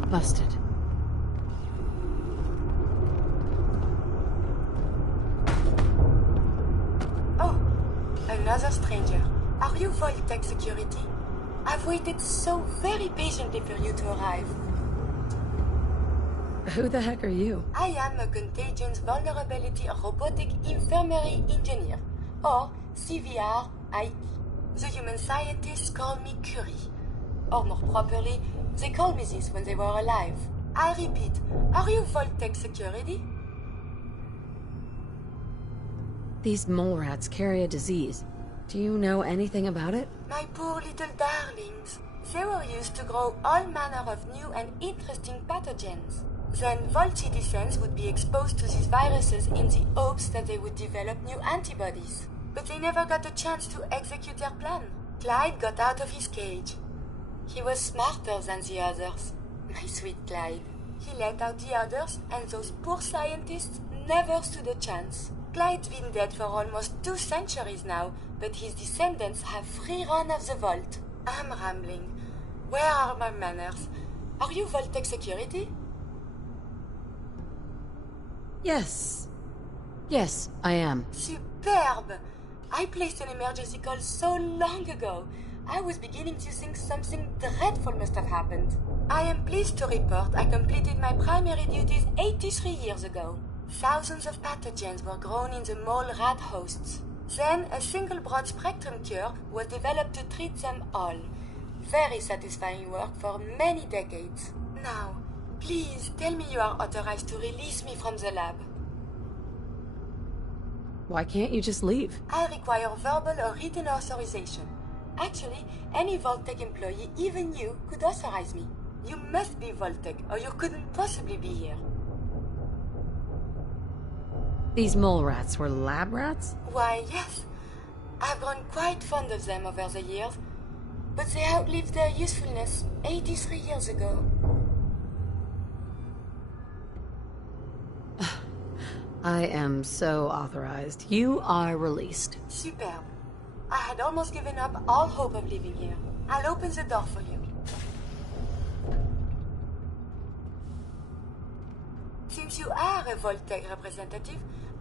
Busted. Oh, another stranger. Are you Vault-Tec security? I've waited so very patiently for you to arrive. Who the heck are you? I am a Contagions Vulnerability Robotic Infirmary Engineer, or CVR-IE. The human scientists call me Curie. Or more properly, they called me this when they were alive. I repeat, are you Vault-Tec security? These mole rats carry a disease. Do you know anything about it? My poor little darlings. They were used to grow all manner of new and interesting pathogens. Then Vault citizens would be exposed to these viruses in the hopes that they would develop new antibodies. But they never got a chance to execute their plan. Clyde got out of his cage. He was smarter than the others. My sweet Clyde. He let out the others, and those poor scientists never stood a chance. Clyde's been dead for almost 2 centuries now, but his descendants have free run of the vault. I'm rambling. Where are my manners? Are you Vault-Tec security? Yes. Yes, I am. Superb! I placed an emergency call so long ago. I was beginning to think something dreadful must have happened. I am pleased to report I completed my primary duties 83 years ago. Thousands of pathogens were grown in the mole rat hosts. Then a single broad-spectrum cure was developed to treat them all. Very satisfying work for many decades. Now, please tell me you are authorized to release me from the lab. Why can't you just leave? I require verbal or written authorization. Actually, any Vault-Tec employee, even you, could authorize me. You must be Vault-Tec, or you couldn't possibly be here. These mole rats were lab rats? Why, yes. I've grown quite fond of them over the years, but they outlived their usefulness 83 years ago. I am so authorized. You are released. Superb. I had almost given up all hope of leaving here. I'll open the door for you. Since you are a Vault-Tec representative,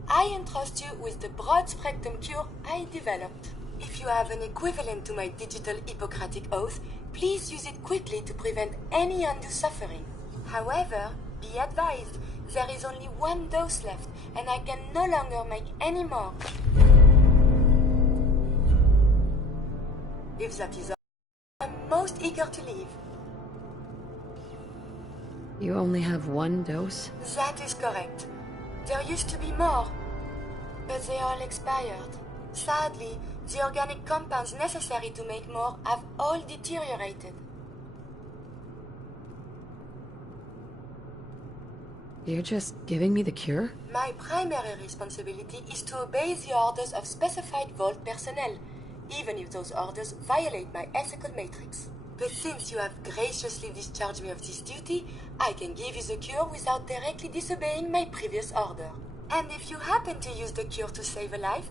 I entrust you with the broad-spectrum cure I developed. If you have an equivalent to my digital Hippocratic oath, please use it quickly to prevent any undue suffering. However, be advised, there is only 1 dose left, and I can no longer make any more. If that is all, I'm most eager to leave. You only have 1 dose? That is correct. There used to be more, but they all expired. Sadly, the organic compounds necessary to make more have all deteriorated. You're just giving me the cure? My primary responsibility is to obey the orders of specified Vault personnel, even if those orders violate my ethical matrix. But since you have graciously discharged me of this duty, I can give you the cure without directly disobeying my previous order. And if you happen to use the cure to save a life,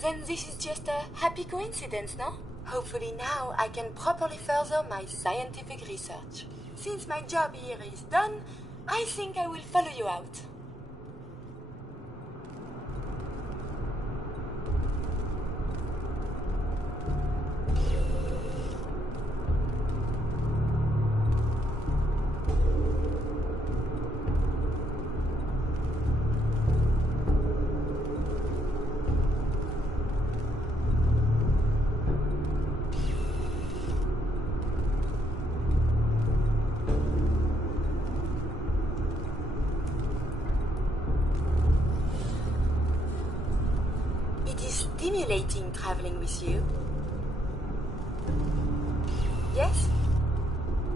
then this is just a happy coincidence, no? Hopefully now I can properly further my scientific research. Since my job here is done, I think I will follow you out. stimulating traveling with you. Yes?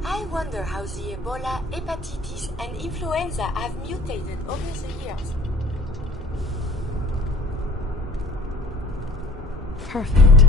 I wonder how the Ebola, hepatitis, and influenza have mutated over the years. Perfect.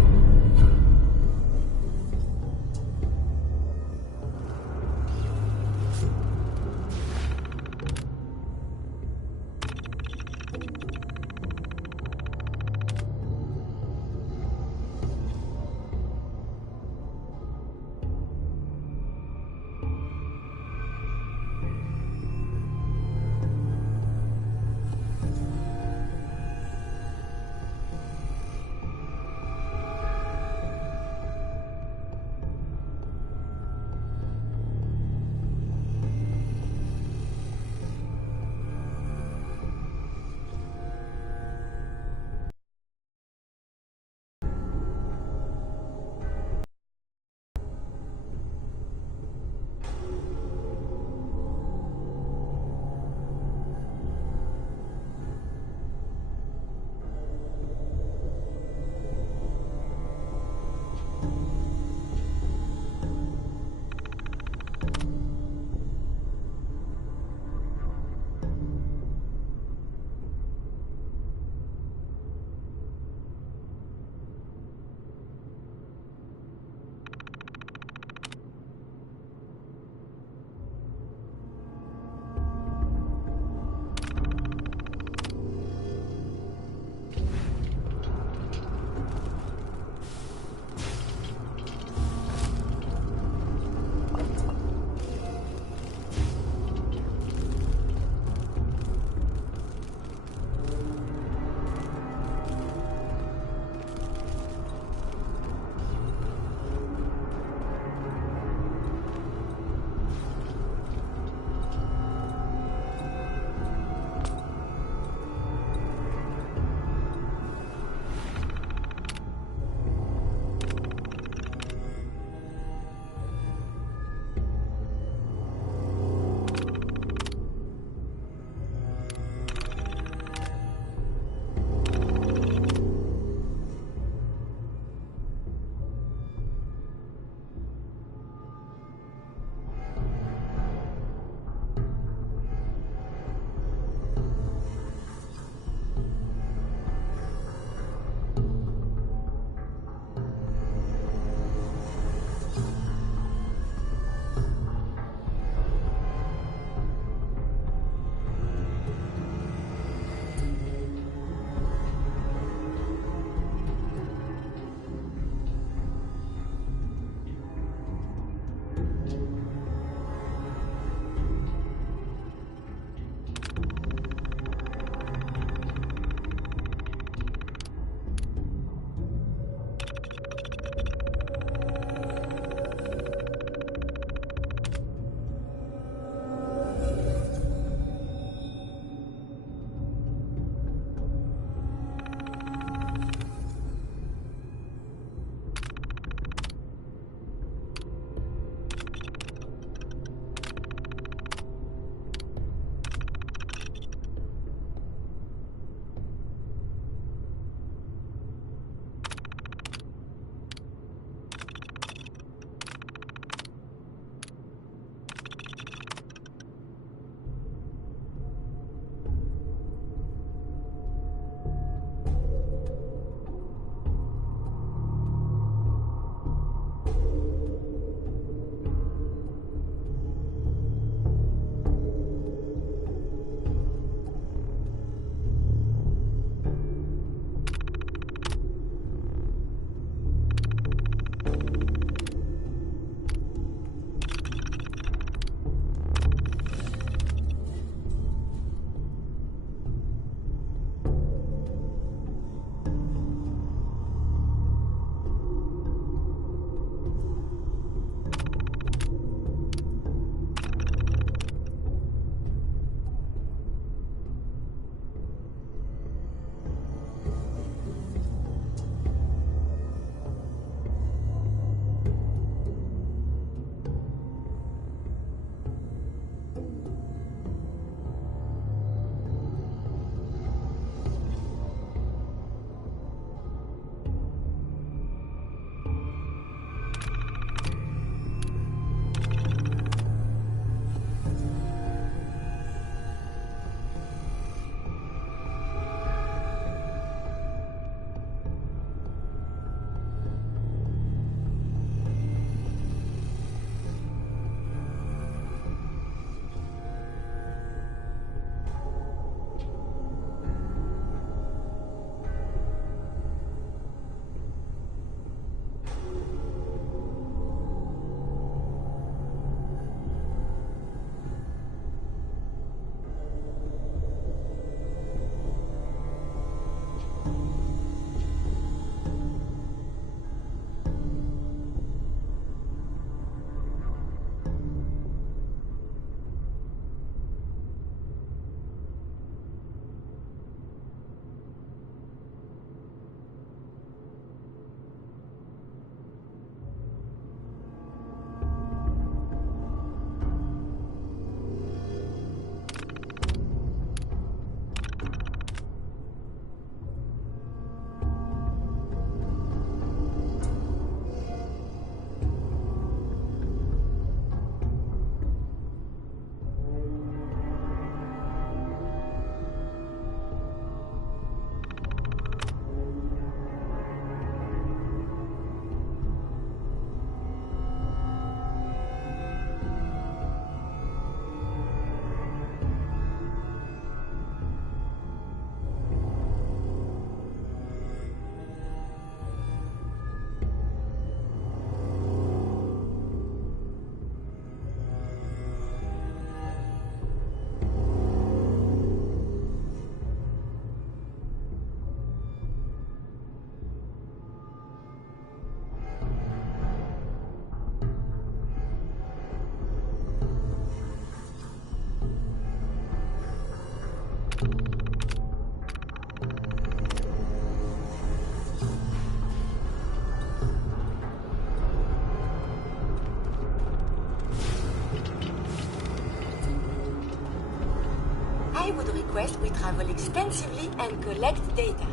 request, we travel extensively and collect data.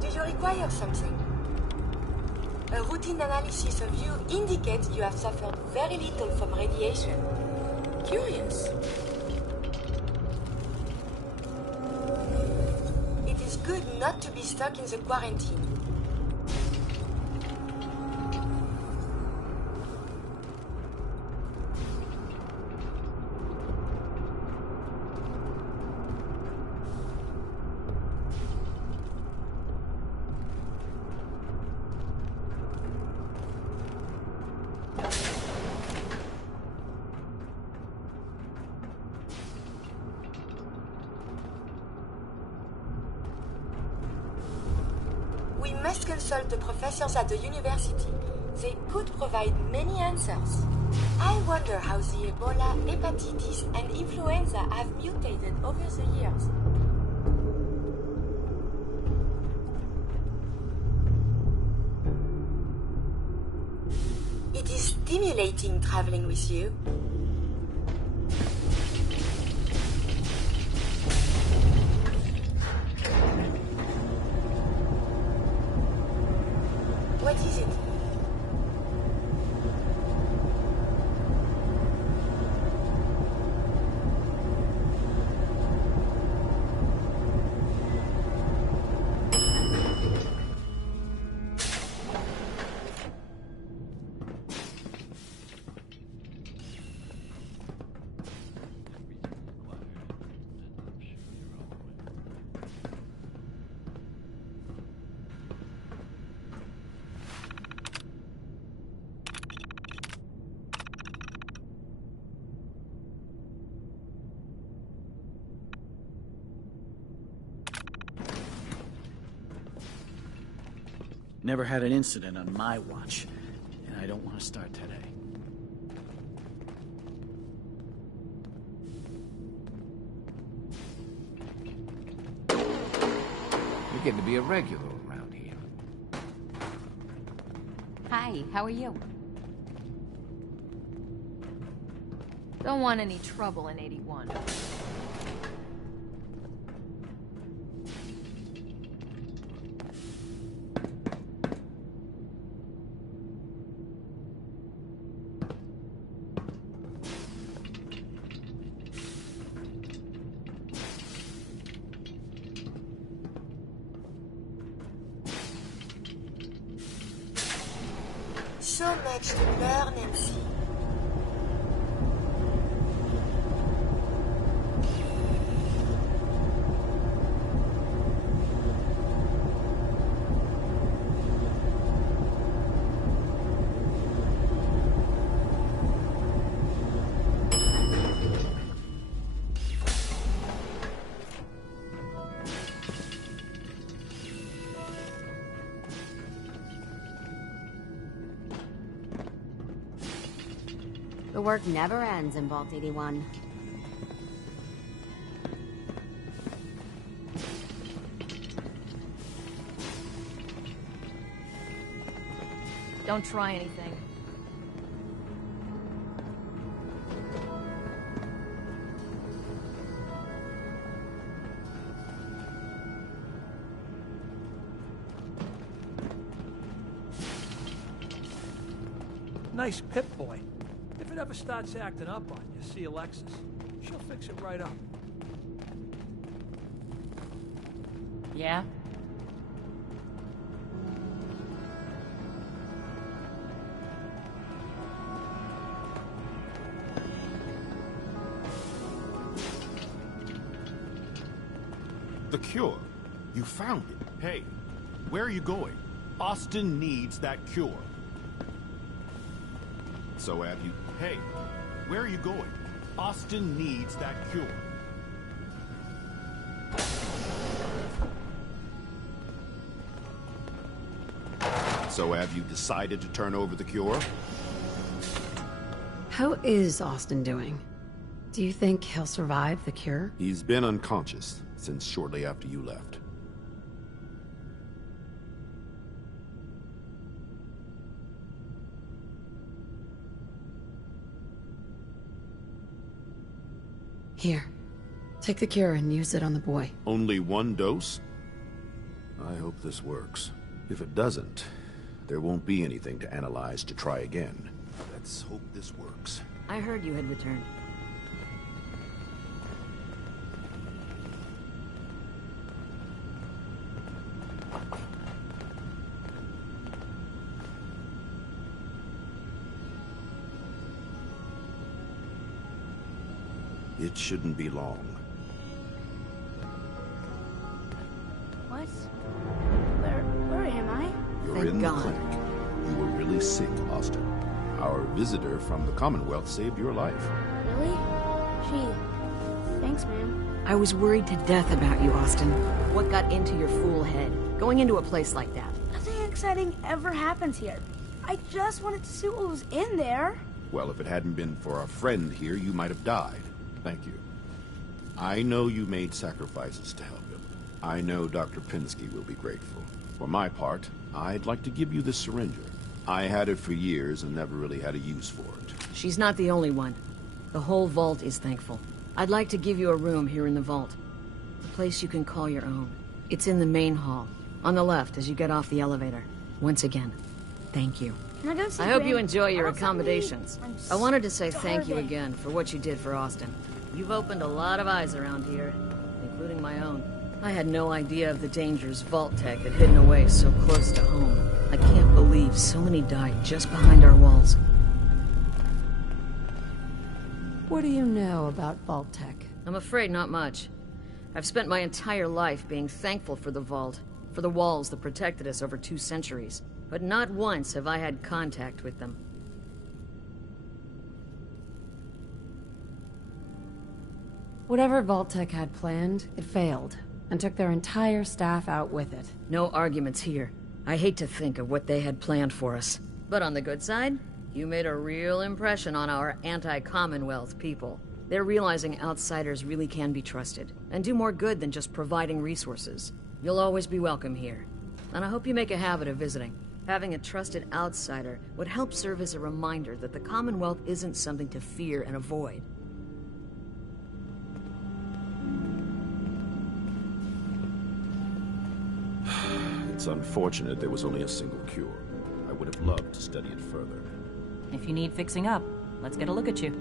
Do you require something? A routine analysis of you indicates you have suffered very little from radiation. Curious. It is good not to be stuck in the quarantine. We must consult the professors at the university. They could provide many answers. I wonder how the Ebola, hepatitis, and influenza have mutated over the years. It is stimulating traveling with you. What is it? Never had an incident on my watch, and I don't want to start today. You're getting to be a regular around here. Hi, how are you? Don't want any trouble in 81. So much to learn and see. The work never ends in Vault 81. Don't try anything. Nice Pip-Boy. If it ever starts acting up on you, see Alexis. She'll fix it right up. Yeah? The cure. You found it. Hey, where are you going? Austin needs that cure. So have you... Hey, where are you going? Austin needs that cure. So have you decided to turn over the cure? How is Austin doing? Do you think he'll survive the cure? He's been unconscious since shortly after you left. Here. Take the cure and use it on the boy. Only one dose? I hope this works. If it doesn't, there won't be anything to analyze to try again. Let's hope this works. I heard you had returned. It shouldn't be long. What? Where am I? You're in the clinic. You were really sick, Austin. Our visitor from the Commonwealth saved your life. Really? Gee, thanks, man. I was worried to death about you, Austin. What got into your fool head? Going into a place like that. Nothing exciting ever happens here. I just wanted to see what was in there. Well, if it hadn't been for our friend here, you might have died. Thank you. I know you made sacrifices to help him. I know Dr. Pinsky will be grateful. For my part, I'd like to give you this syringe. I had it for years and never really had a use for it. She's not the only one. The whole vault is thankful. I'd like to give you a room here in the vault. A place you can call your own. It's in the main hall, on the left as you get off the elevator. Once again, thank you. Can I go see I hope Ben? you enjoy your I don't accommodations. I'm I wanted to say thank you starving. again for what you did for Austin. You've opened a lot of eyes around here, including my own. I had no idea of the dangers Vault Tech had hidden away so close to home. I can't believe so many died just behind our walls. What do you know about Vault Tech? I'm afraid not much. I've spent my entire life being thankful for the Vault, for the walls that protected us over 2 centuries. But not once have I had contact with them. Whatever Vault Tech had planned, it failed, and took their entire staff out with it. No arguments here. I hate to think of what they had planned for us. But on the good side, you made a real impression on our anti-Commonwealth people. They're realizing outsiders really can be trusted, and do more good than just providing resources. You'll always be welcome here, and I hope you make a habit of visiting. Having a trusted outsider would help serve as a reminder that the Commonwealth isn't something to fear and avoid. It's unfortunate there was only a single cure. I would have loved to study it further. If you need fixing up, let's get a look at you.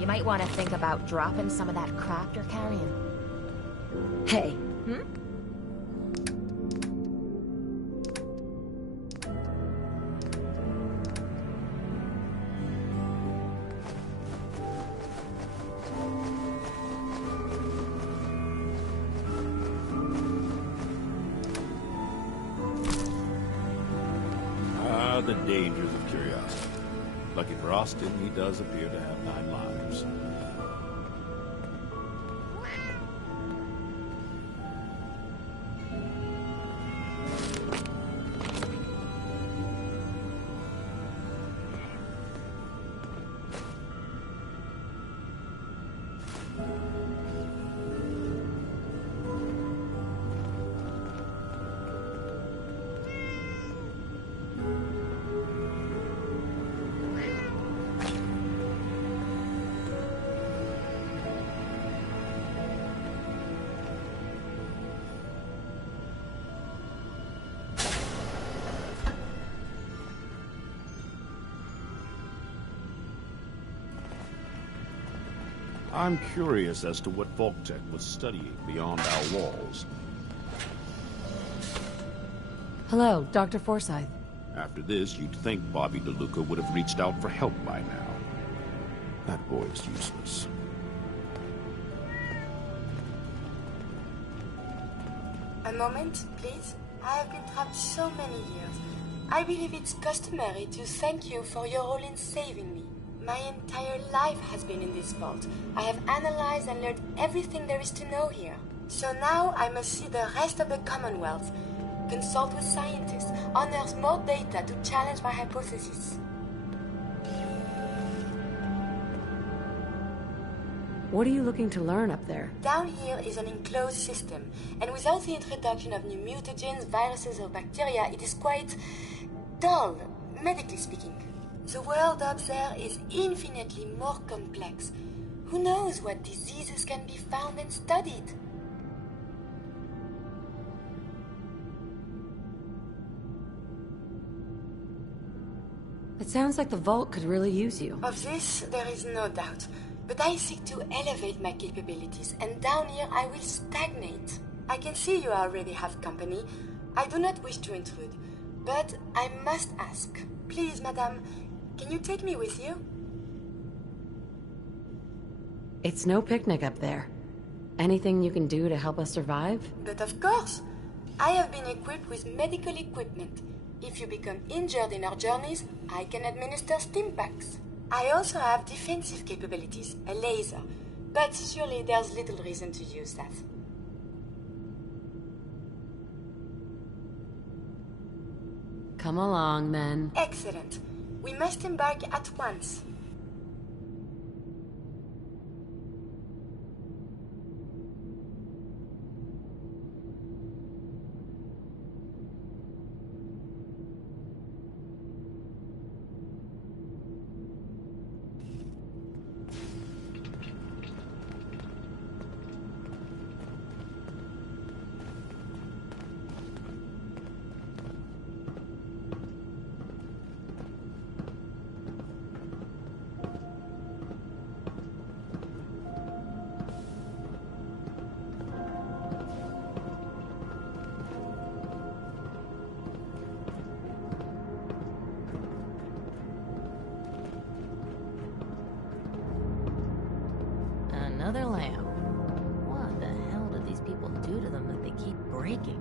You might want to think about dropping some of that crap you're carrying. Hey. Hmm? Ah, the dangers of curiosity. Lucky for Austin, he does appear to have 9 lives. I'm curious as to what Vault-Tec was studying beyond our walls. Hello, Dr. Forsyth. After this, you'd think Bobby DeLuca would have reached out for help by now. That boy is useless. A moment, please. I have been trapped so many years. I believe it's customary to thank you for your role in saving me. My entire life has been in this vault. I have analyzed and learned everything there is to know here. So now I must see the rest of the Commonwealth, consult with scientists, unearth more data to challenge my hypothesis. What are you looking to learn up there? Down here is an enclosed system, and without the introduction of new mutagens, viruses, or bacteria, it is quite dull, medically speaking. The world up there is infinitely more complex. Who knows what diseases can be found and studied? It sounds like the Vault could really use you. Of this, there is no doubt. But I seek to elevate my capabilities, and down here I will stagnate. I can see you already have company. I do not wish to intrude, but I must ask. Please, madame, can you take me with you? It's no picnic up there. Anything you can do to help us survive? But of course. I have been equipped with medical equipment. If you become injured in our journeys, I can administer stim packs. I also have defensive capabilities, a laser. But surely there's little reason to use that. Come along, then. Excellent. We must embark at once. Another lamp. What the hell did these people do to them that they keep breaking?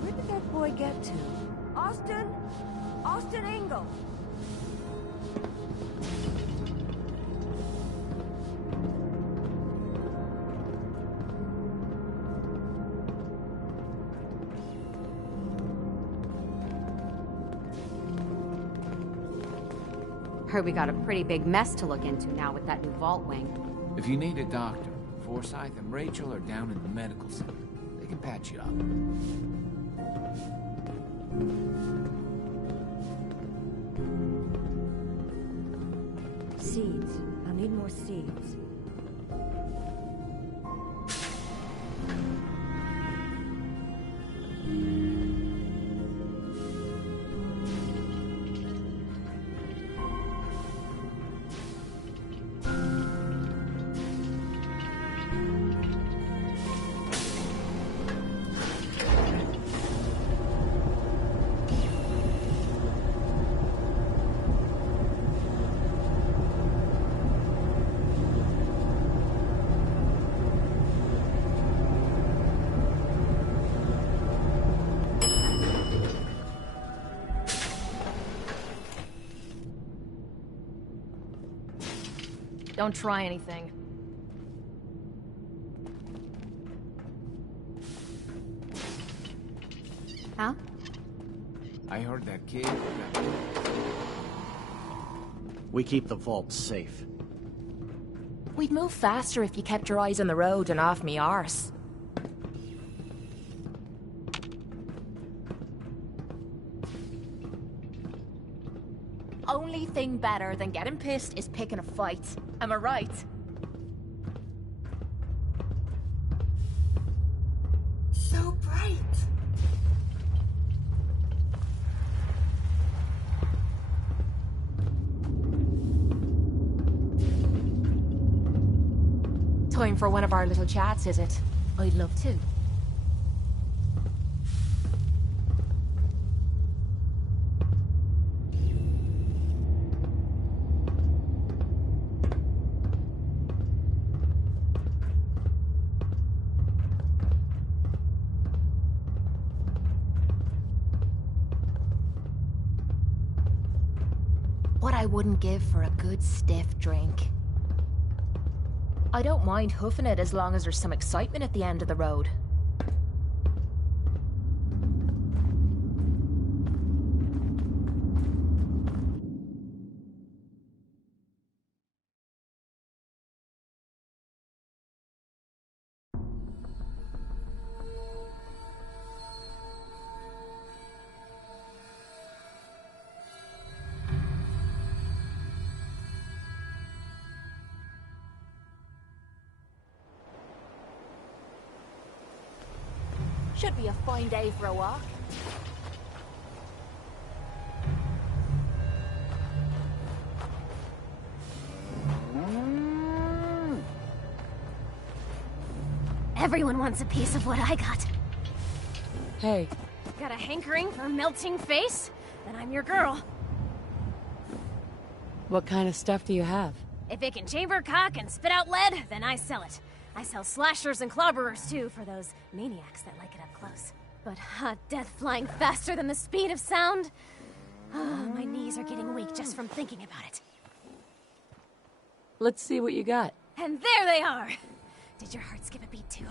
Where did that boy get to? Austin? Austin Engel! Heard we got a pretty big mess to look into now with that new vault wing. If you need a doctor, Forsyth and Rachel are down in the medical center. They can patch you up. Seeds. I'll need more seeds. Don't try anything. Huh? I heard that kid. We keep the vault safe. We'd move faster if you kept your eyes on the road and off me arse. Only thing better than getting pissed is picking a fight. Am I right? So bright. Time for one of our little chats, is it? I'd love to. What I wouldn't give for a good stiff drink. I don't mind hoofing it as long as there's some excitement at the end of the road. Should be a fine day for a walk. Everyone wants a piece of what I got. Hey. Got a hankering for melting face? Then I'm your girl. What kind of stuff do you have? If it can chamber cock and spit out lead, then I sell it. I sell slashers and clobberers too, for those maniacs that like it up close. But hot death flying faster than the speed of sound? My knees are getting weak just from thinking about it. Let's see what you got. And there they are! Did your heart skip a beat too?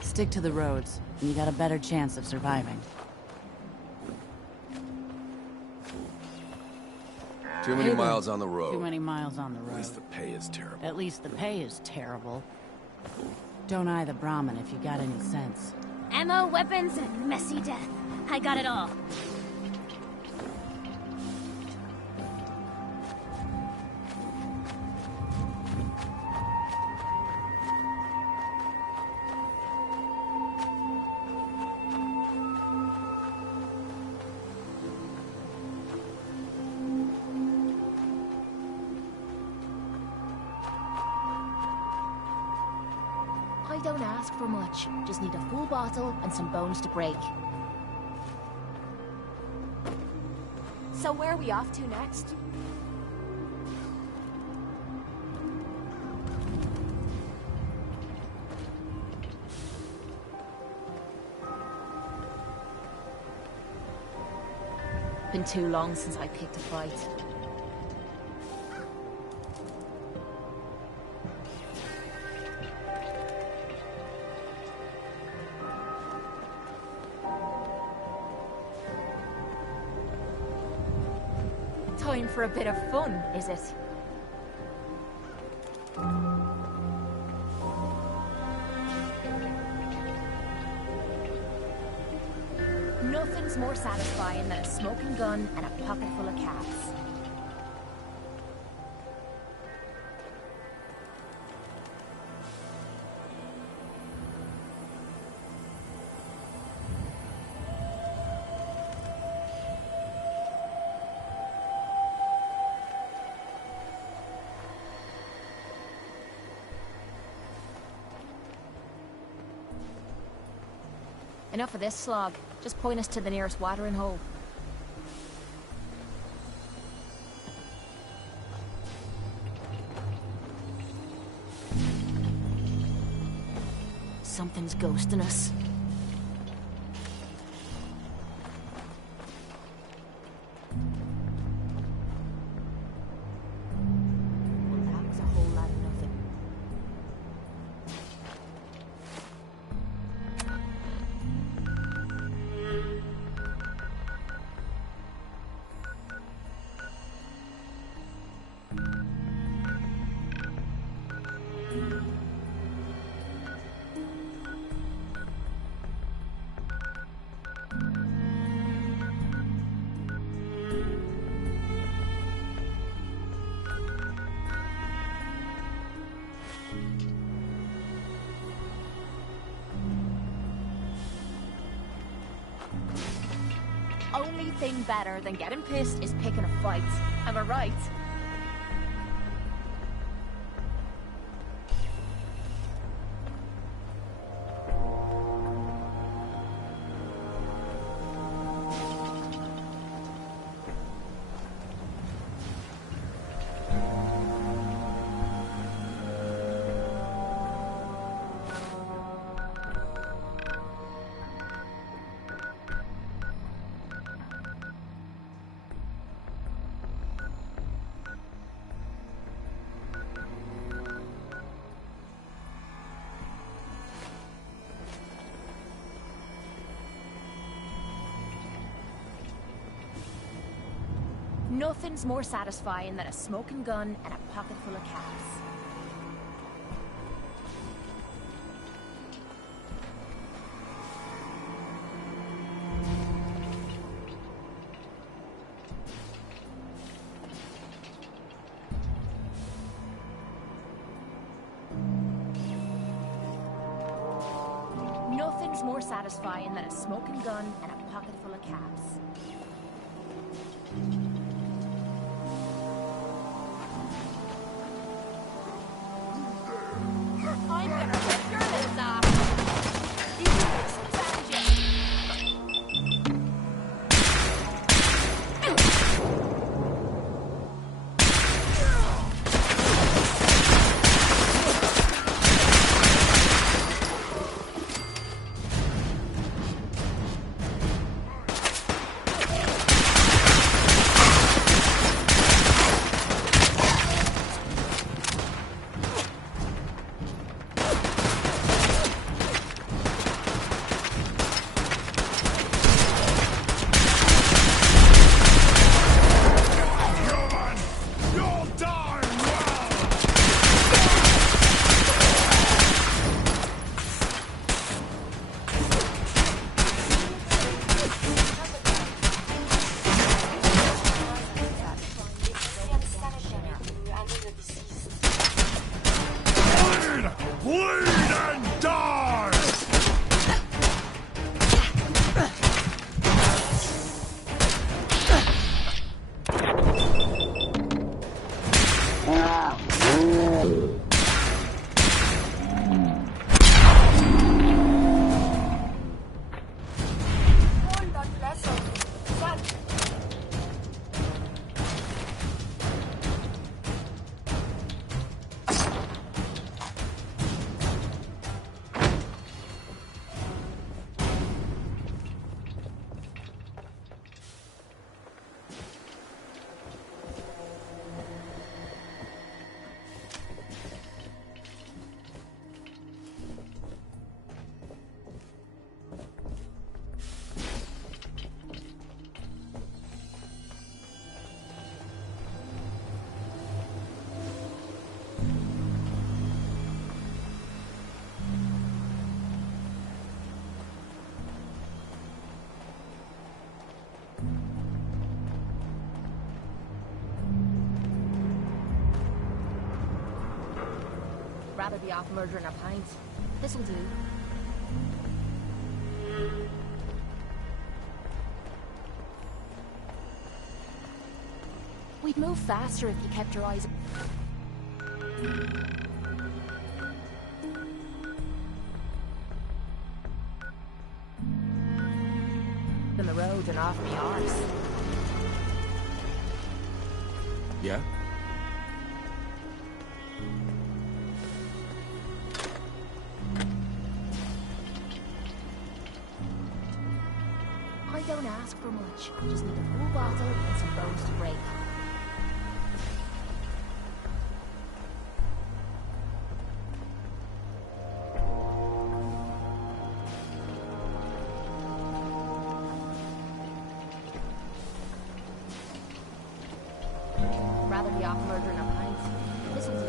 Stick to the roads, and you got a better chance of surviving. Too many miles on the road. Too many miles on the road. At least the pay is terrible. At least the pay is terrible. Don't eye the Brahmin if you got any sense. Ammo, weapons, and messy death. I got it all. I don't ask for much. Just need a full bottle and some bones to break. So where are we off to next? Been too long since I picked a fight. Time for a bit of fun, is it? Nothing's more satisfying than a smoking gun and a pocket full of cats. Enough of this slog. Just point us to the nearest watering hole. Something's ghosting us. Well, that was a whole lot of nothing. Only thing better than getting pissed is picking a fight. Am I right? Nothing's more satisfying than a smoking gun and a pocket full of caps. Nothing's more satisfying than a smoking gun and a pocket full of caps. I'm gonna rip your heads off! You can make some savages! Rather be off murdering a pint. This'll do. We'd move faster if you kept your eyes... ...in the road and off me arse. Yeah? don't ask for much. Just need a full bottle and some bones to break. Rather be off murdering a pint. This'll do.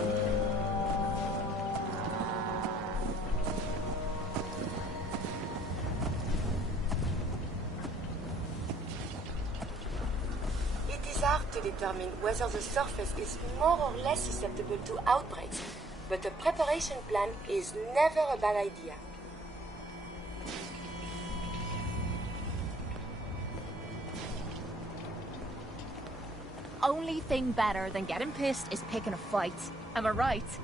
It is hard to determine whether the surface is more or less susceptible to outbreaks, but a preparation plan is never a bad idea. Only thing better than getting pissed is picking a fight. Am I right?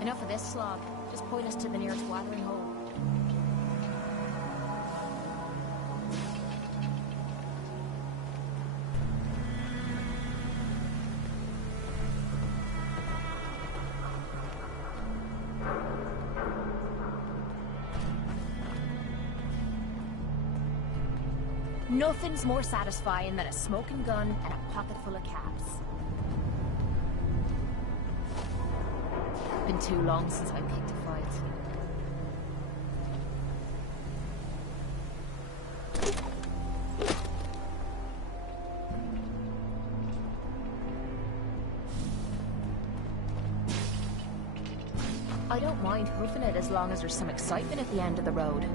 Enough of this slog. Just point us to the nearest watering hole. Nothing's more satisfying than a smoking gun and a pocket full of caps. Been too long since I picked a fight. I don't mind hoofing it as long as there's some excitement at the end of the road.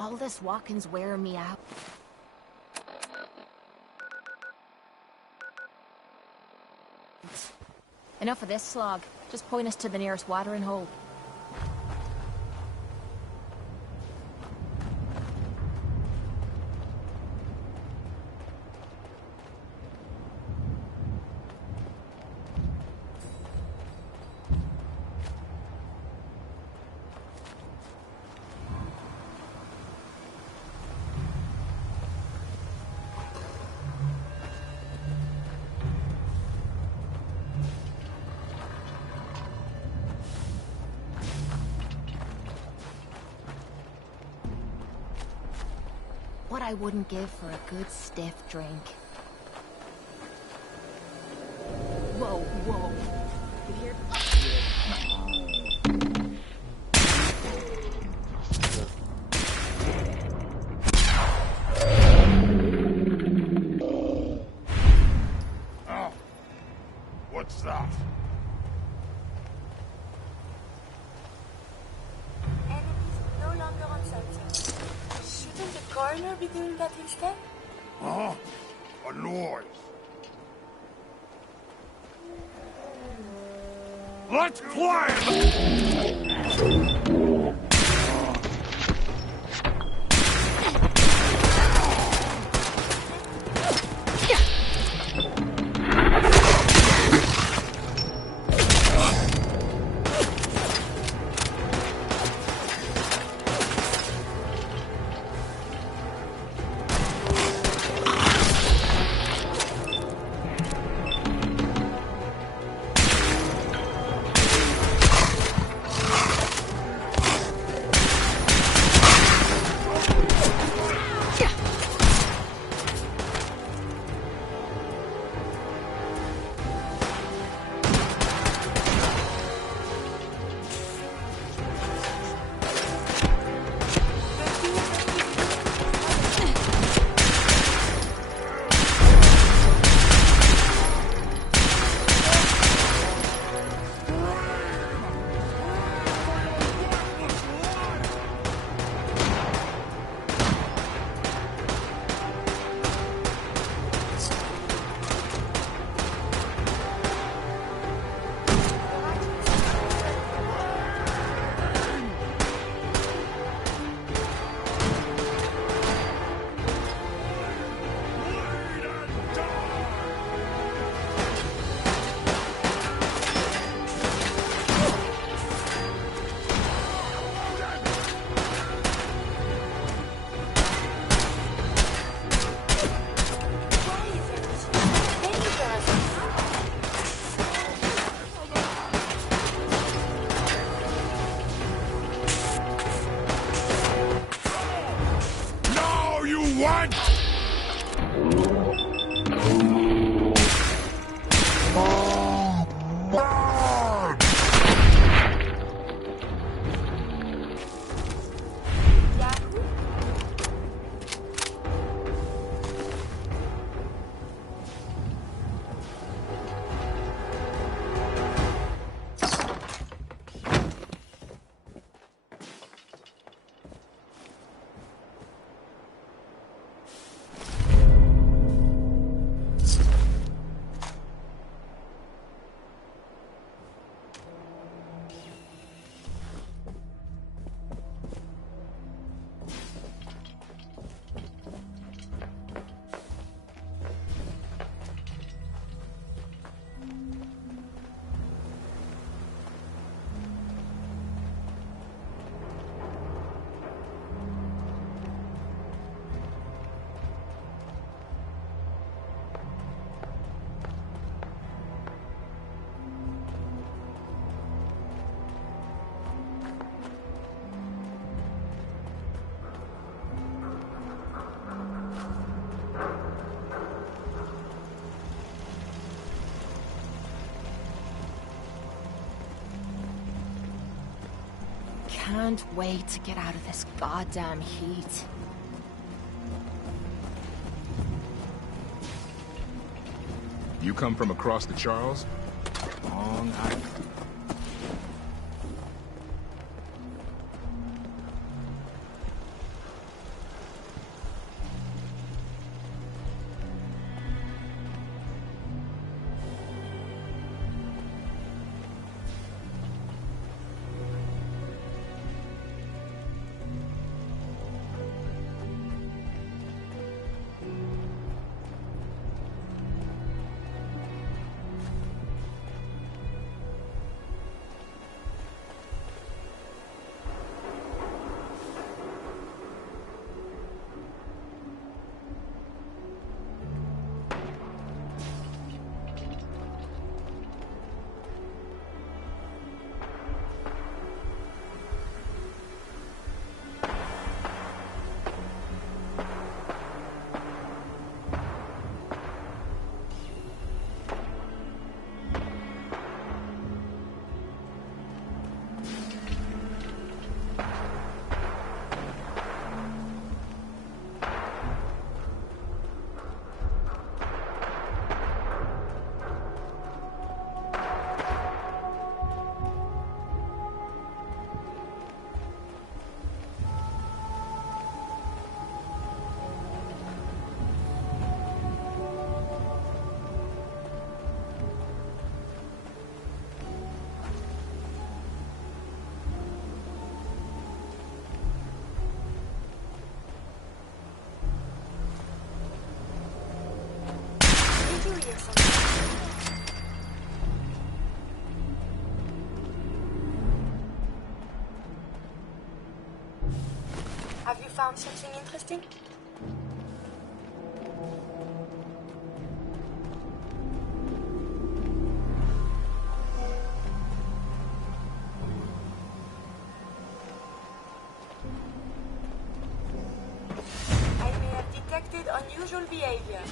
All this walking's wearing me out. Enough of this slog. Just point us to the nearest watering hole. What I wouldn't give for a good stiff drink. Whoa, whoa. You hear? Oh. What's that? Enemies no longer on sensor. Shouldn't the coroner be doing that instead? Huh? A noise. Let's play! What? Can't wait to get out of this goddamn heat. You come from across the Charles? Long Island. hear something. Have you found something interesting? I may have detected unusual behavior.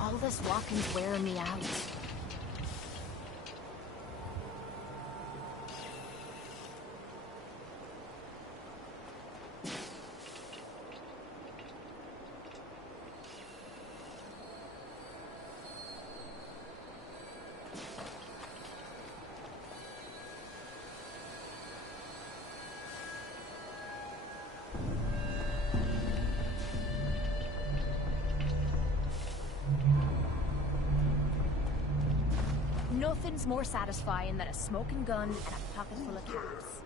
All this walking's wearing me out. Nothing's more satisfying than a smoking gun and a pocket full of caps.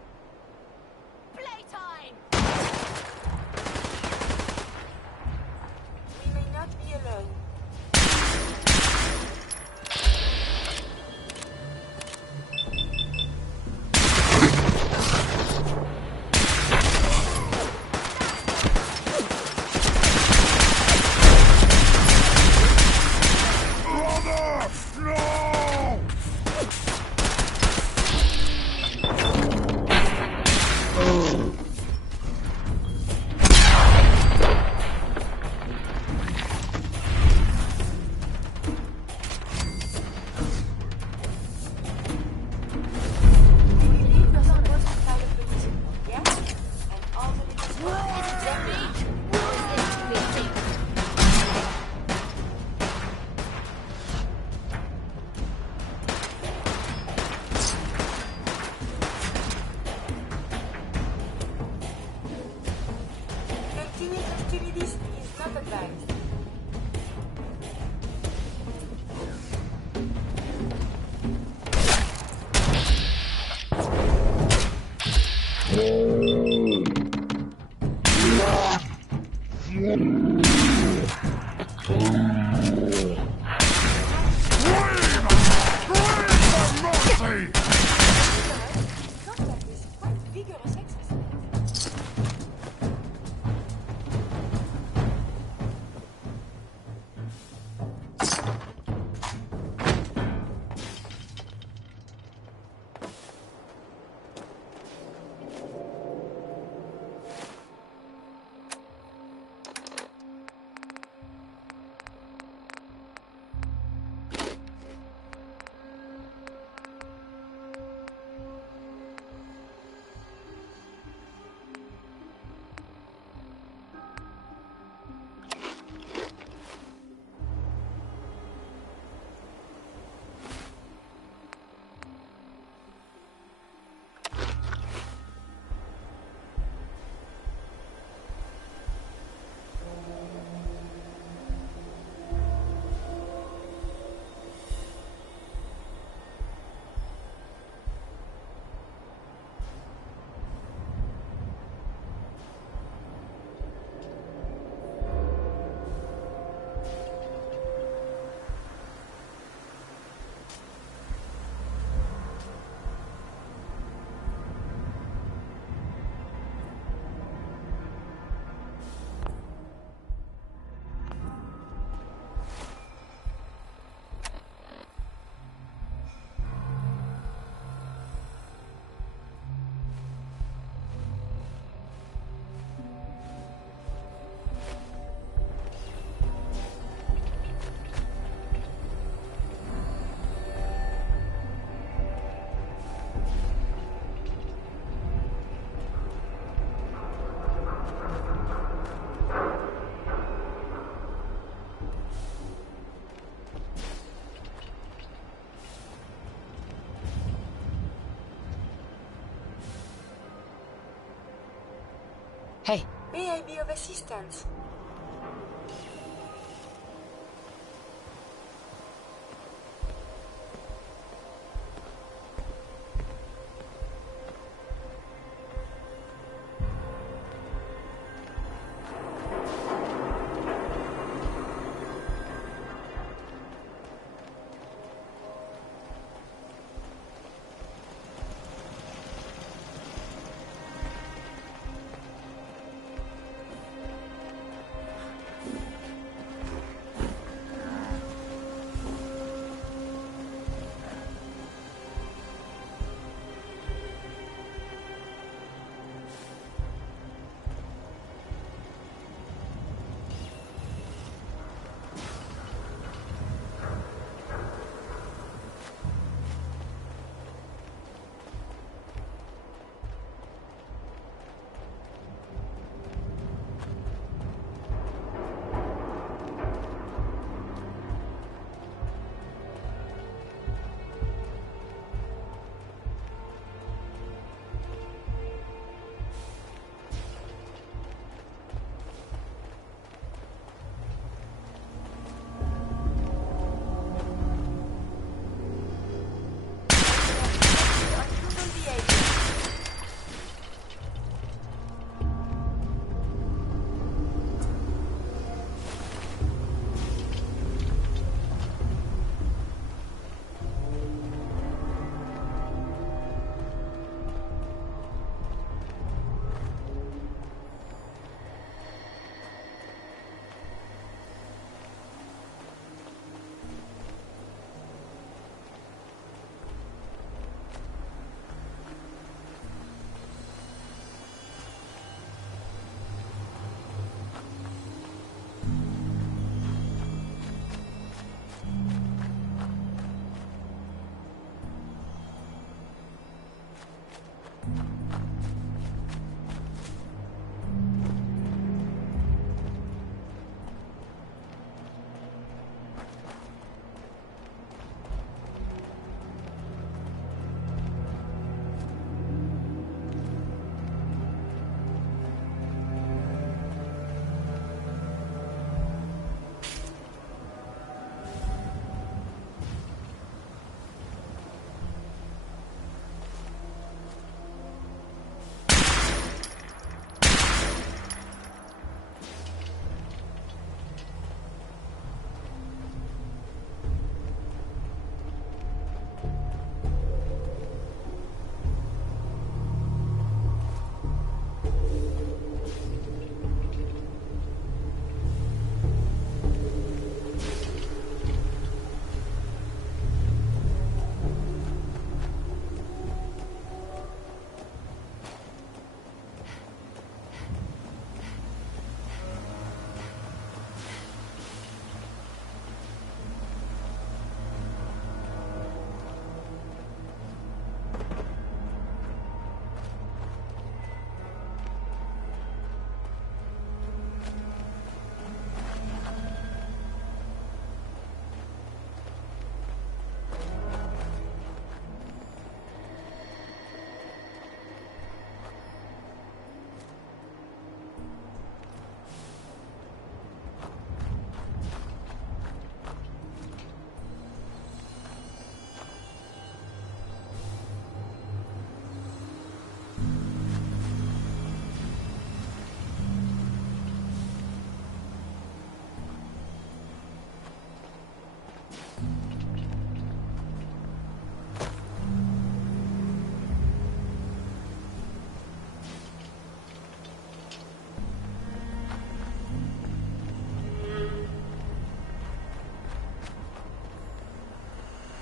Playtime! We may not be alone. No! May I be of assistance?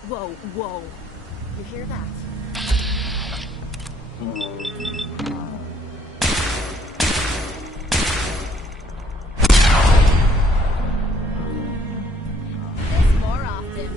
Whoa, whoa. You hear that? This more often.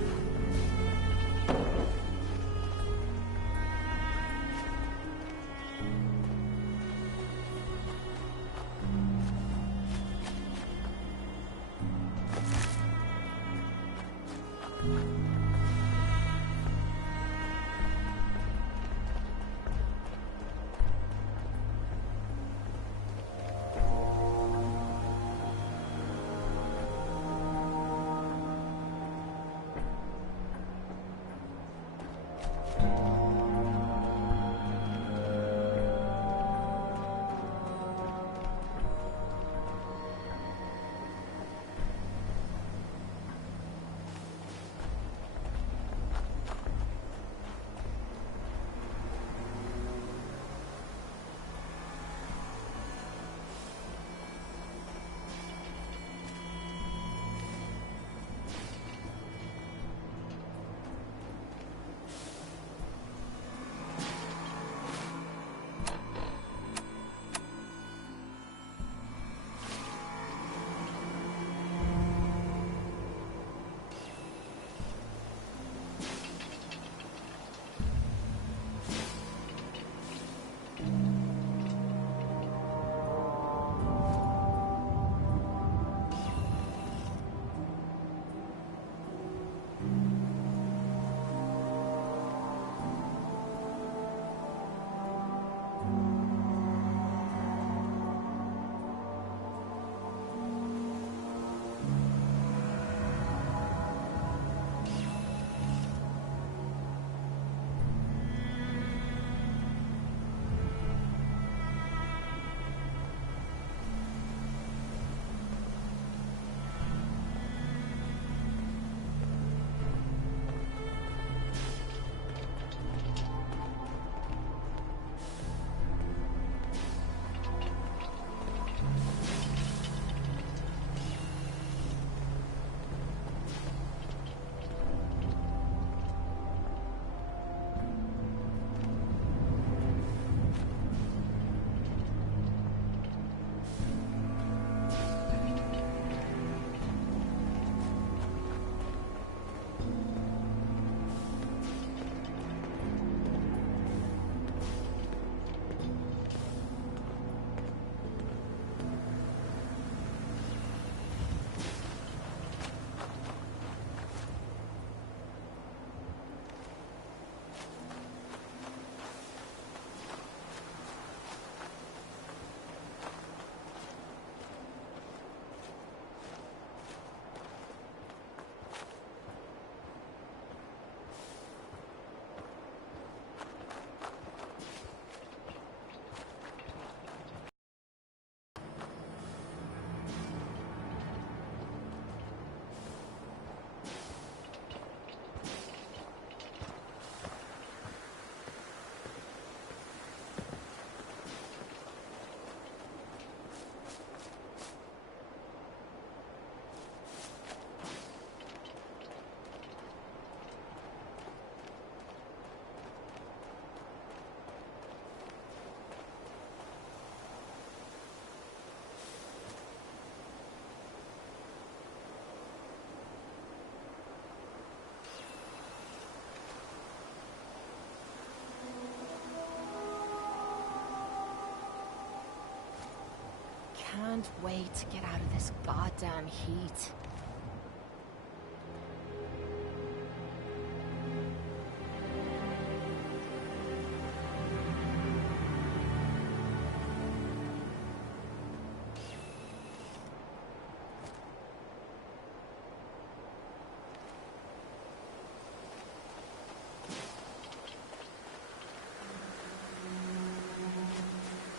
can't wait to get out of this goddamn heat.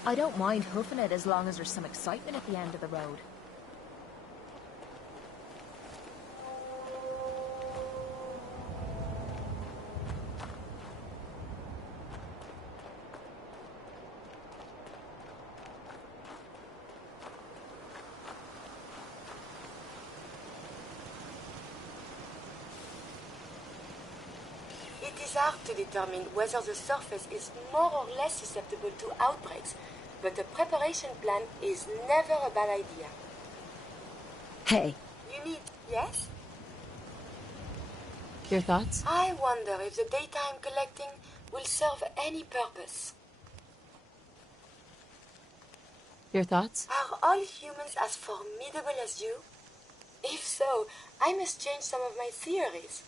I don't mind hoofing it as long as there's some excitement at the end of the road. It is hard to determine whether the surface is more or less susceptible to outbreaks, but a preparation plan is never a bad idea. Hey. You need... yes? Your thoughts? I wonder if the data I'm collecting will serve any purpose. Your thoughts? Are all humans as formidable as you? If so, I must change some of my theories.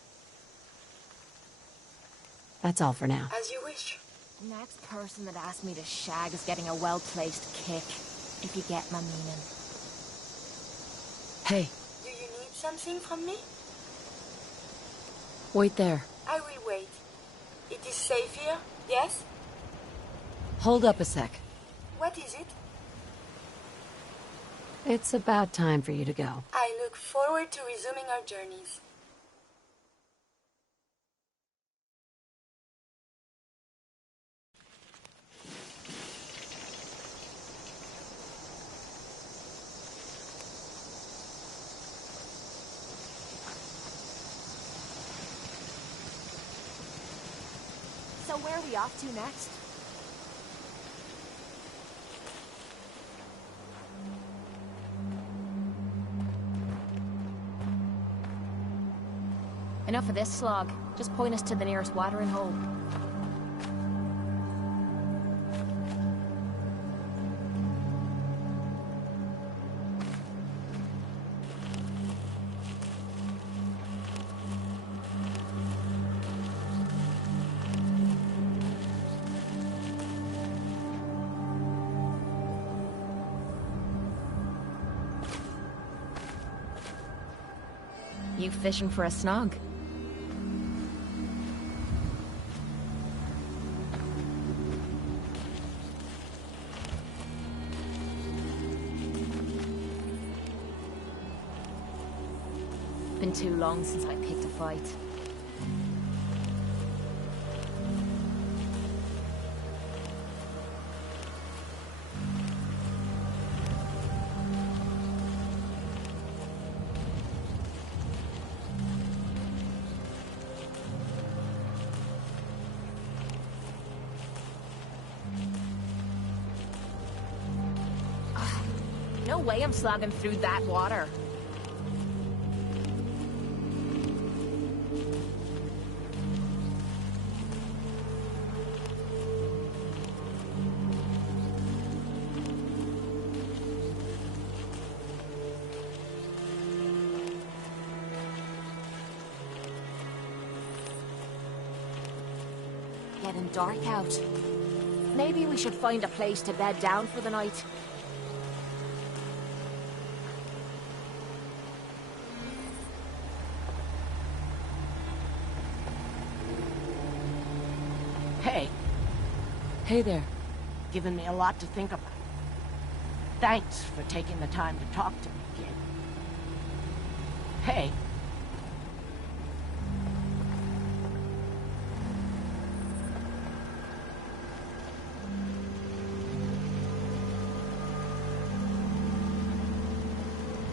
That's all for now. As you wish. Next person that asks me to shag is getting a well-placed kick, if you get my meaning. Hey. Do you need something from me? Wait there. I will wait. It is safe here, yes? Hold up a sec. What is it? It's about time for you to go. I look forward to resuming our journeys. So where are we off to next? Enough of this slog. Just point us to the nearest watering hole. You fishing for a snog? Been too long since I picked a fight. No way I'm slogging through that water. Getting dark out. Maybe we should find a place to bed down for the night. Hey. Hey there. Given me a lot to think about. Thanks for taking the time to talk to me, kid. Hey.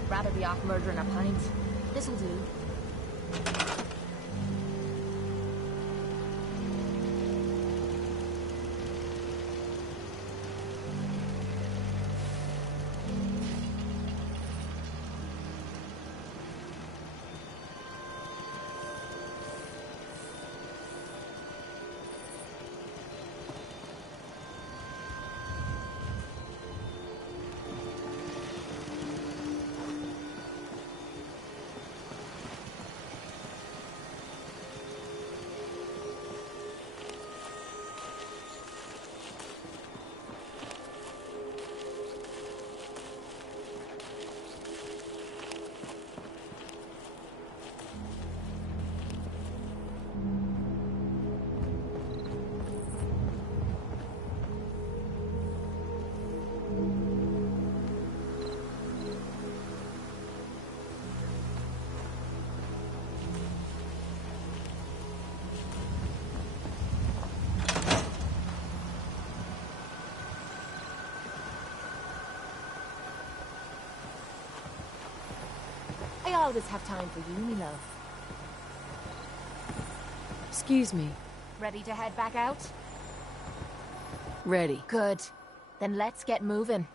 Rather be off murdering a pint. This'll do. always have time for you, me love. Excuse me. Ready to head back out? Ready. Good. Then let's get moving.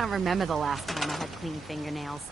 Can't remember the last time I had clean fingernails.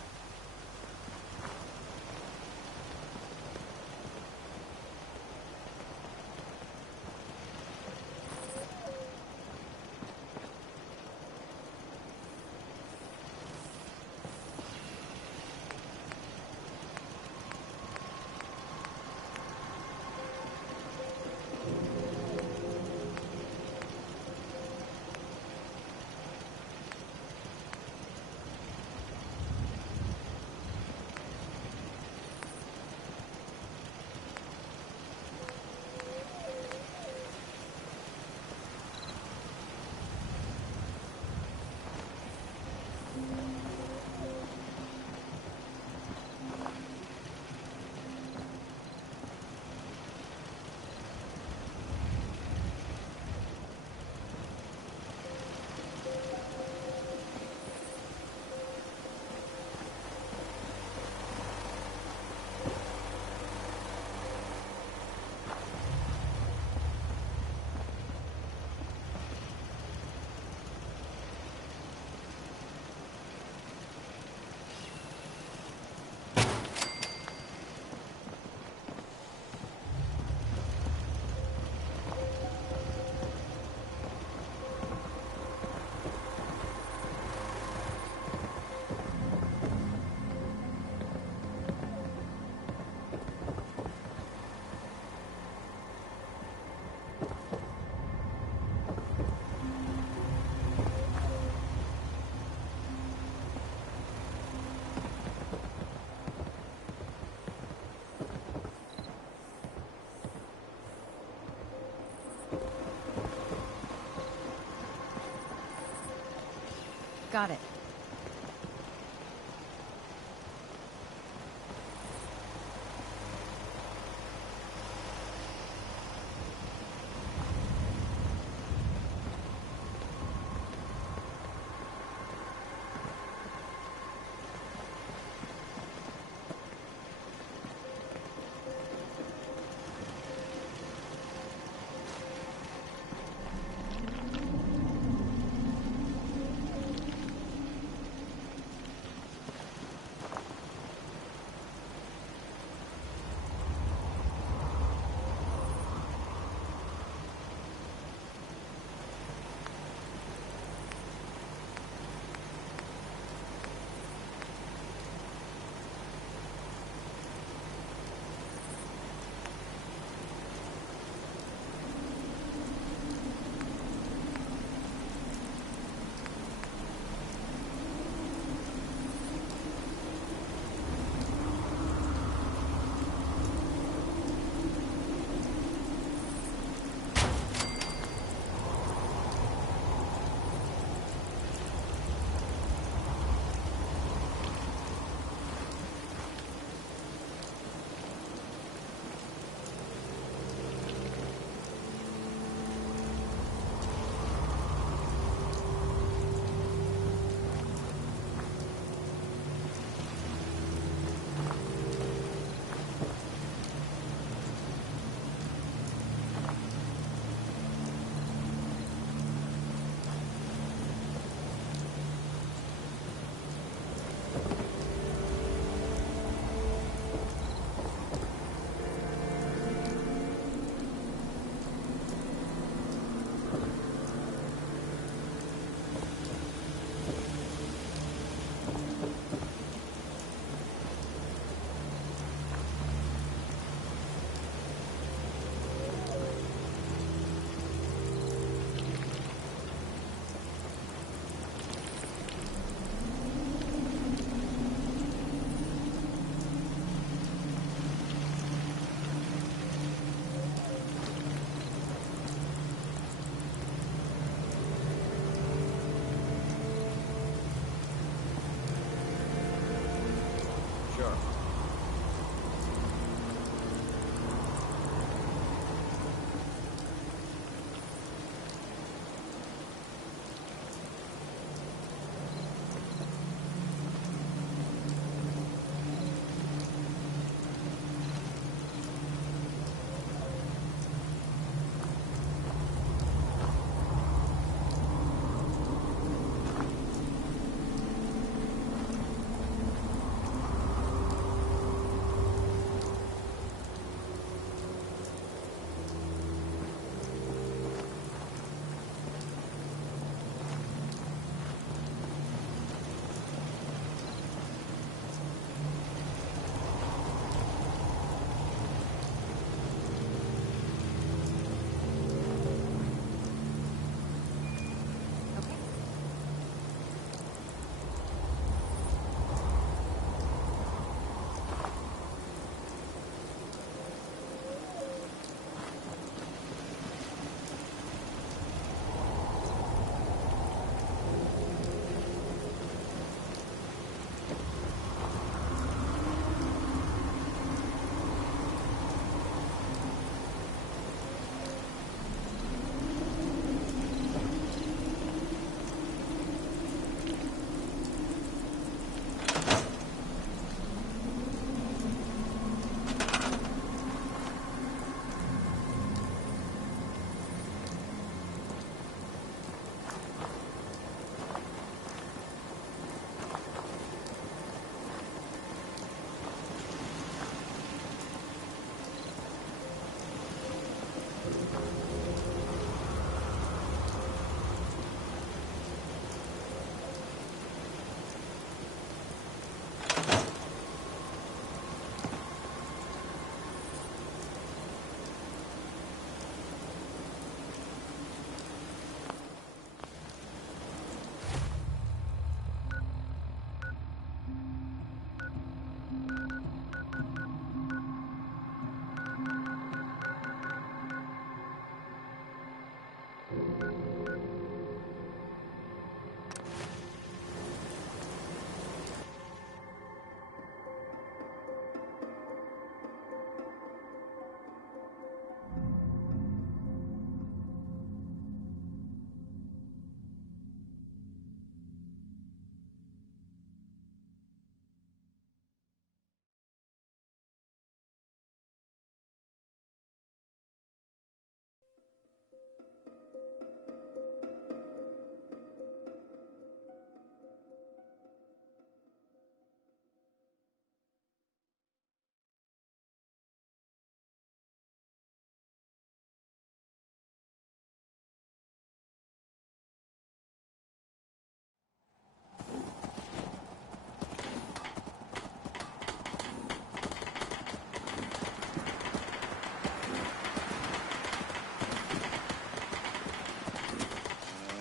Got it.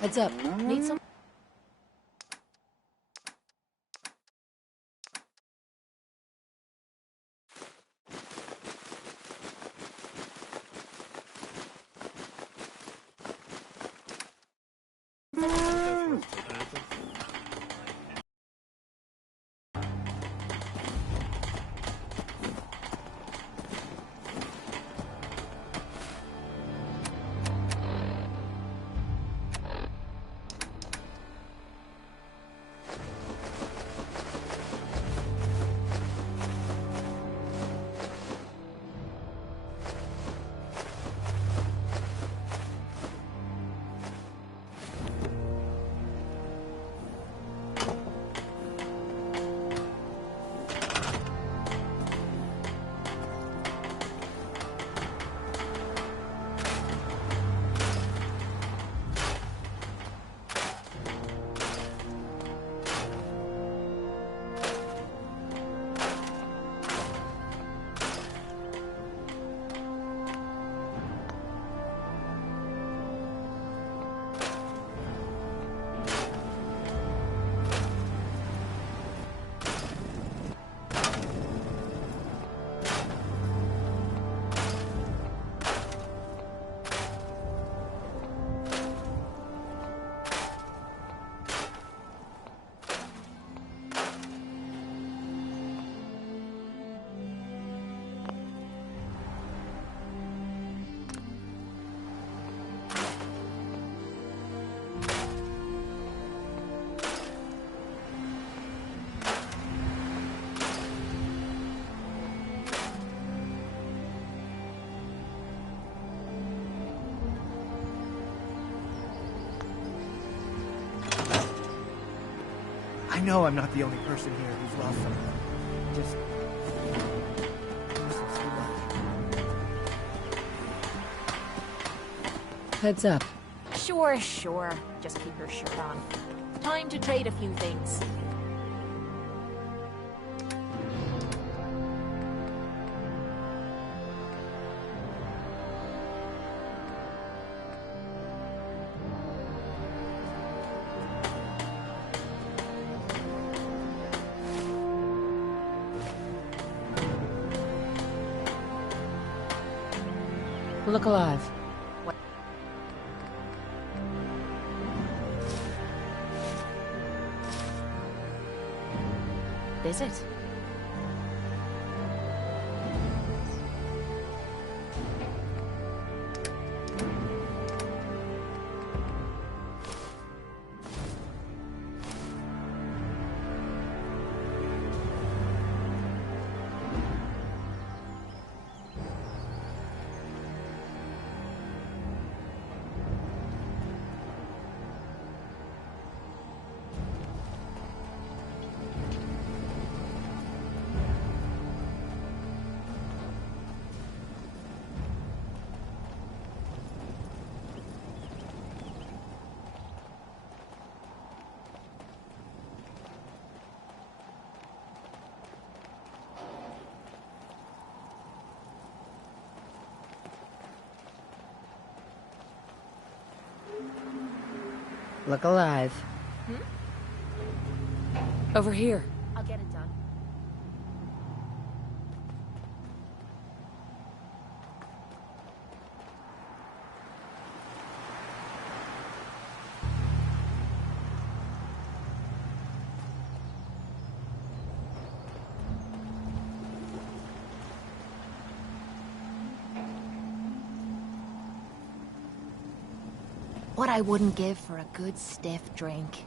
Heads up. Need some? I know I'm not the only person here who's lost someone. Just... Heads up. Sure, sure. Just keep your shirt on. Time to trade a few things. Look alive. Is it? Look alive. Over here. I'll get it done. What I wouldn't give for a good stiff drink.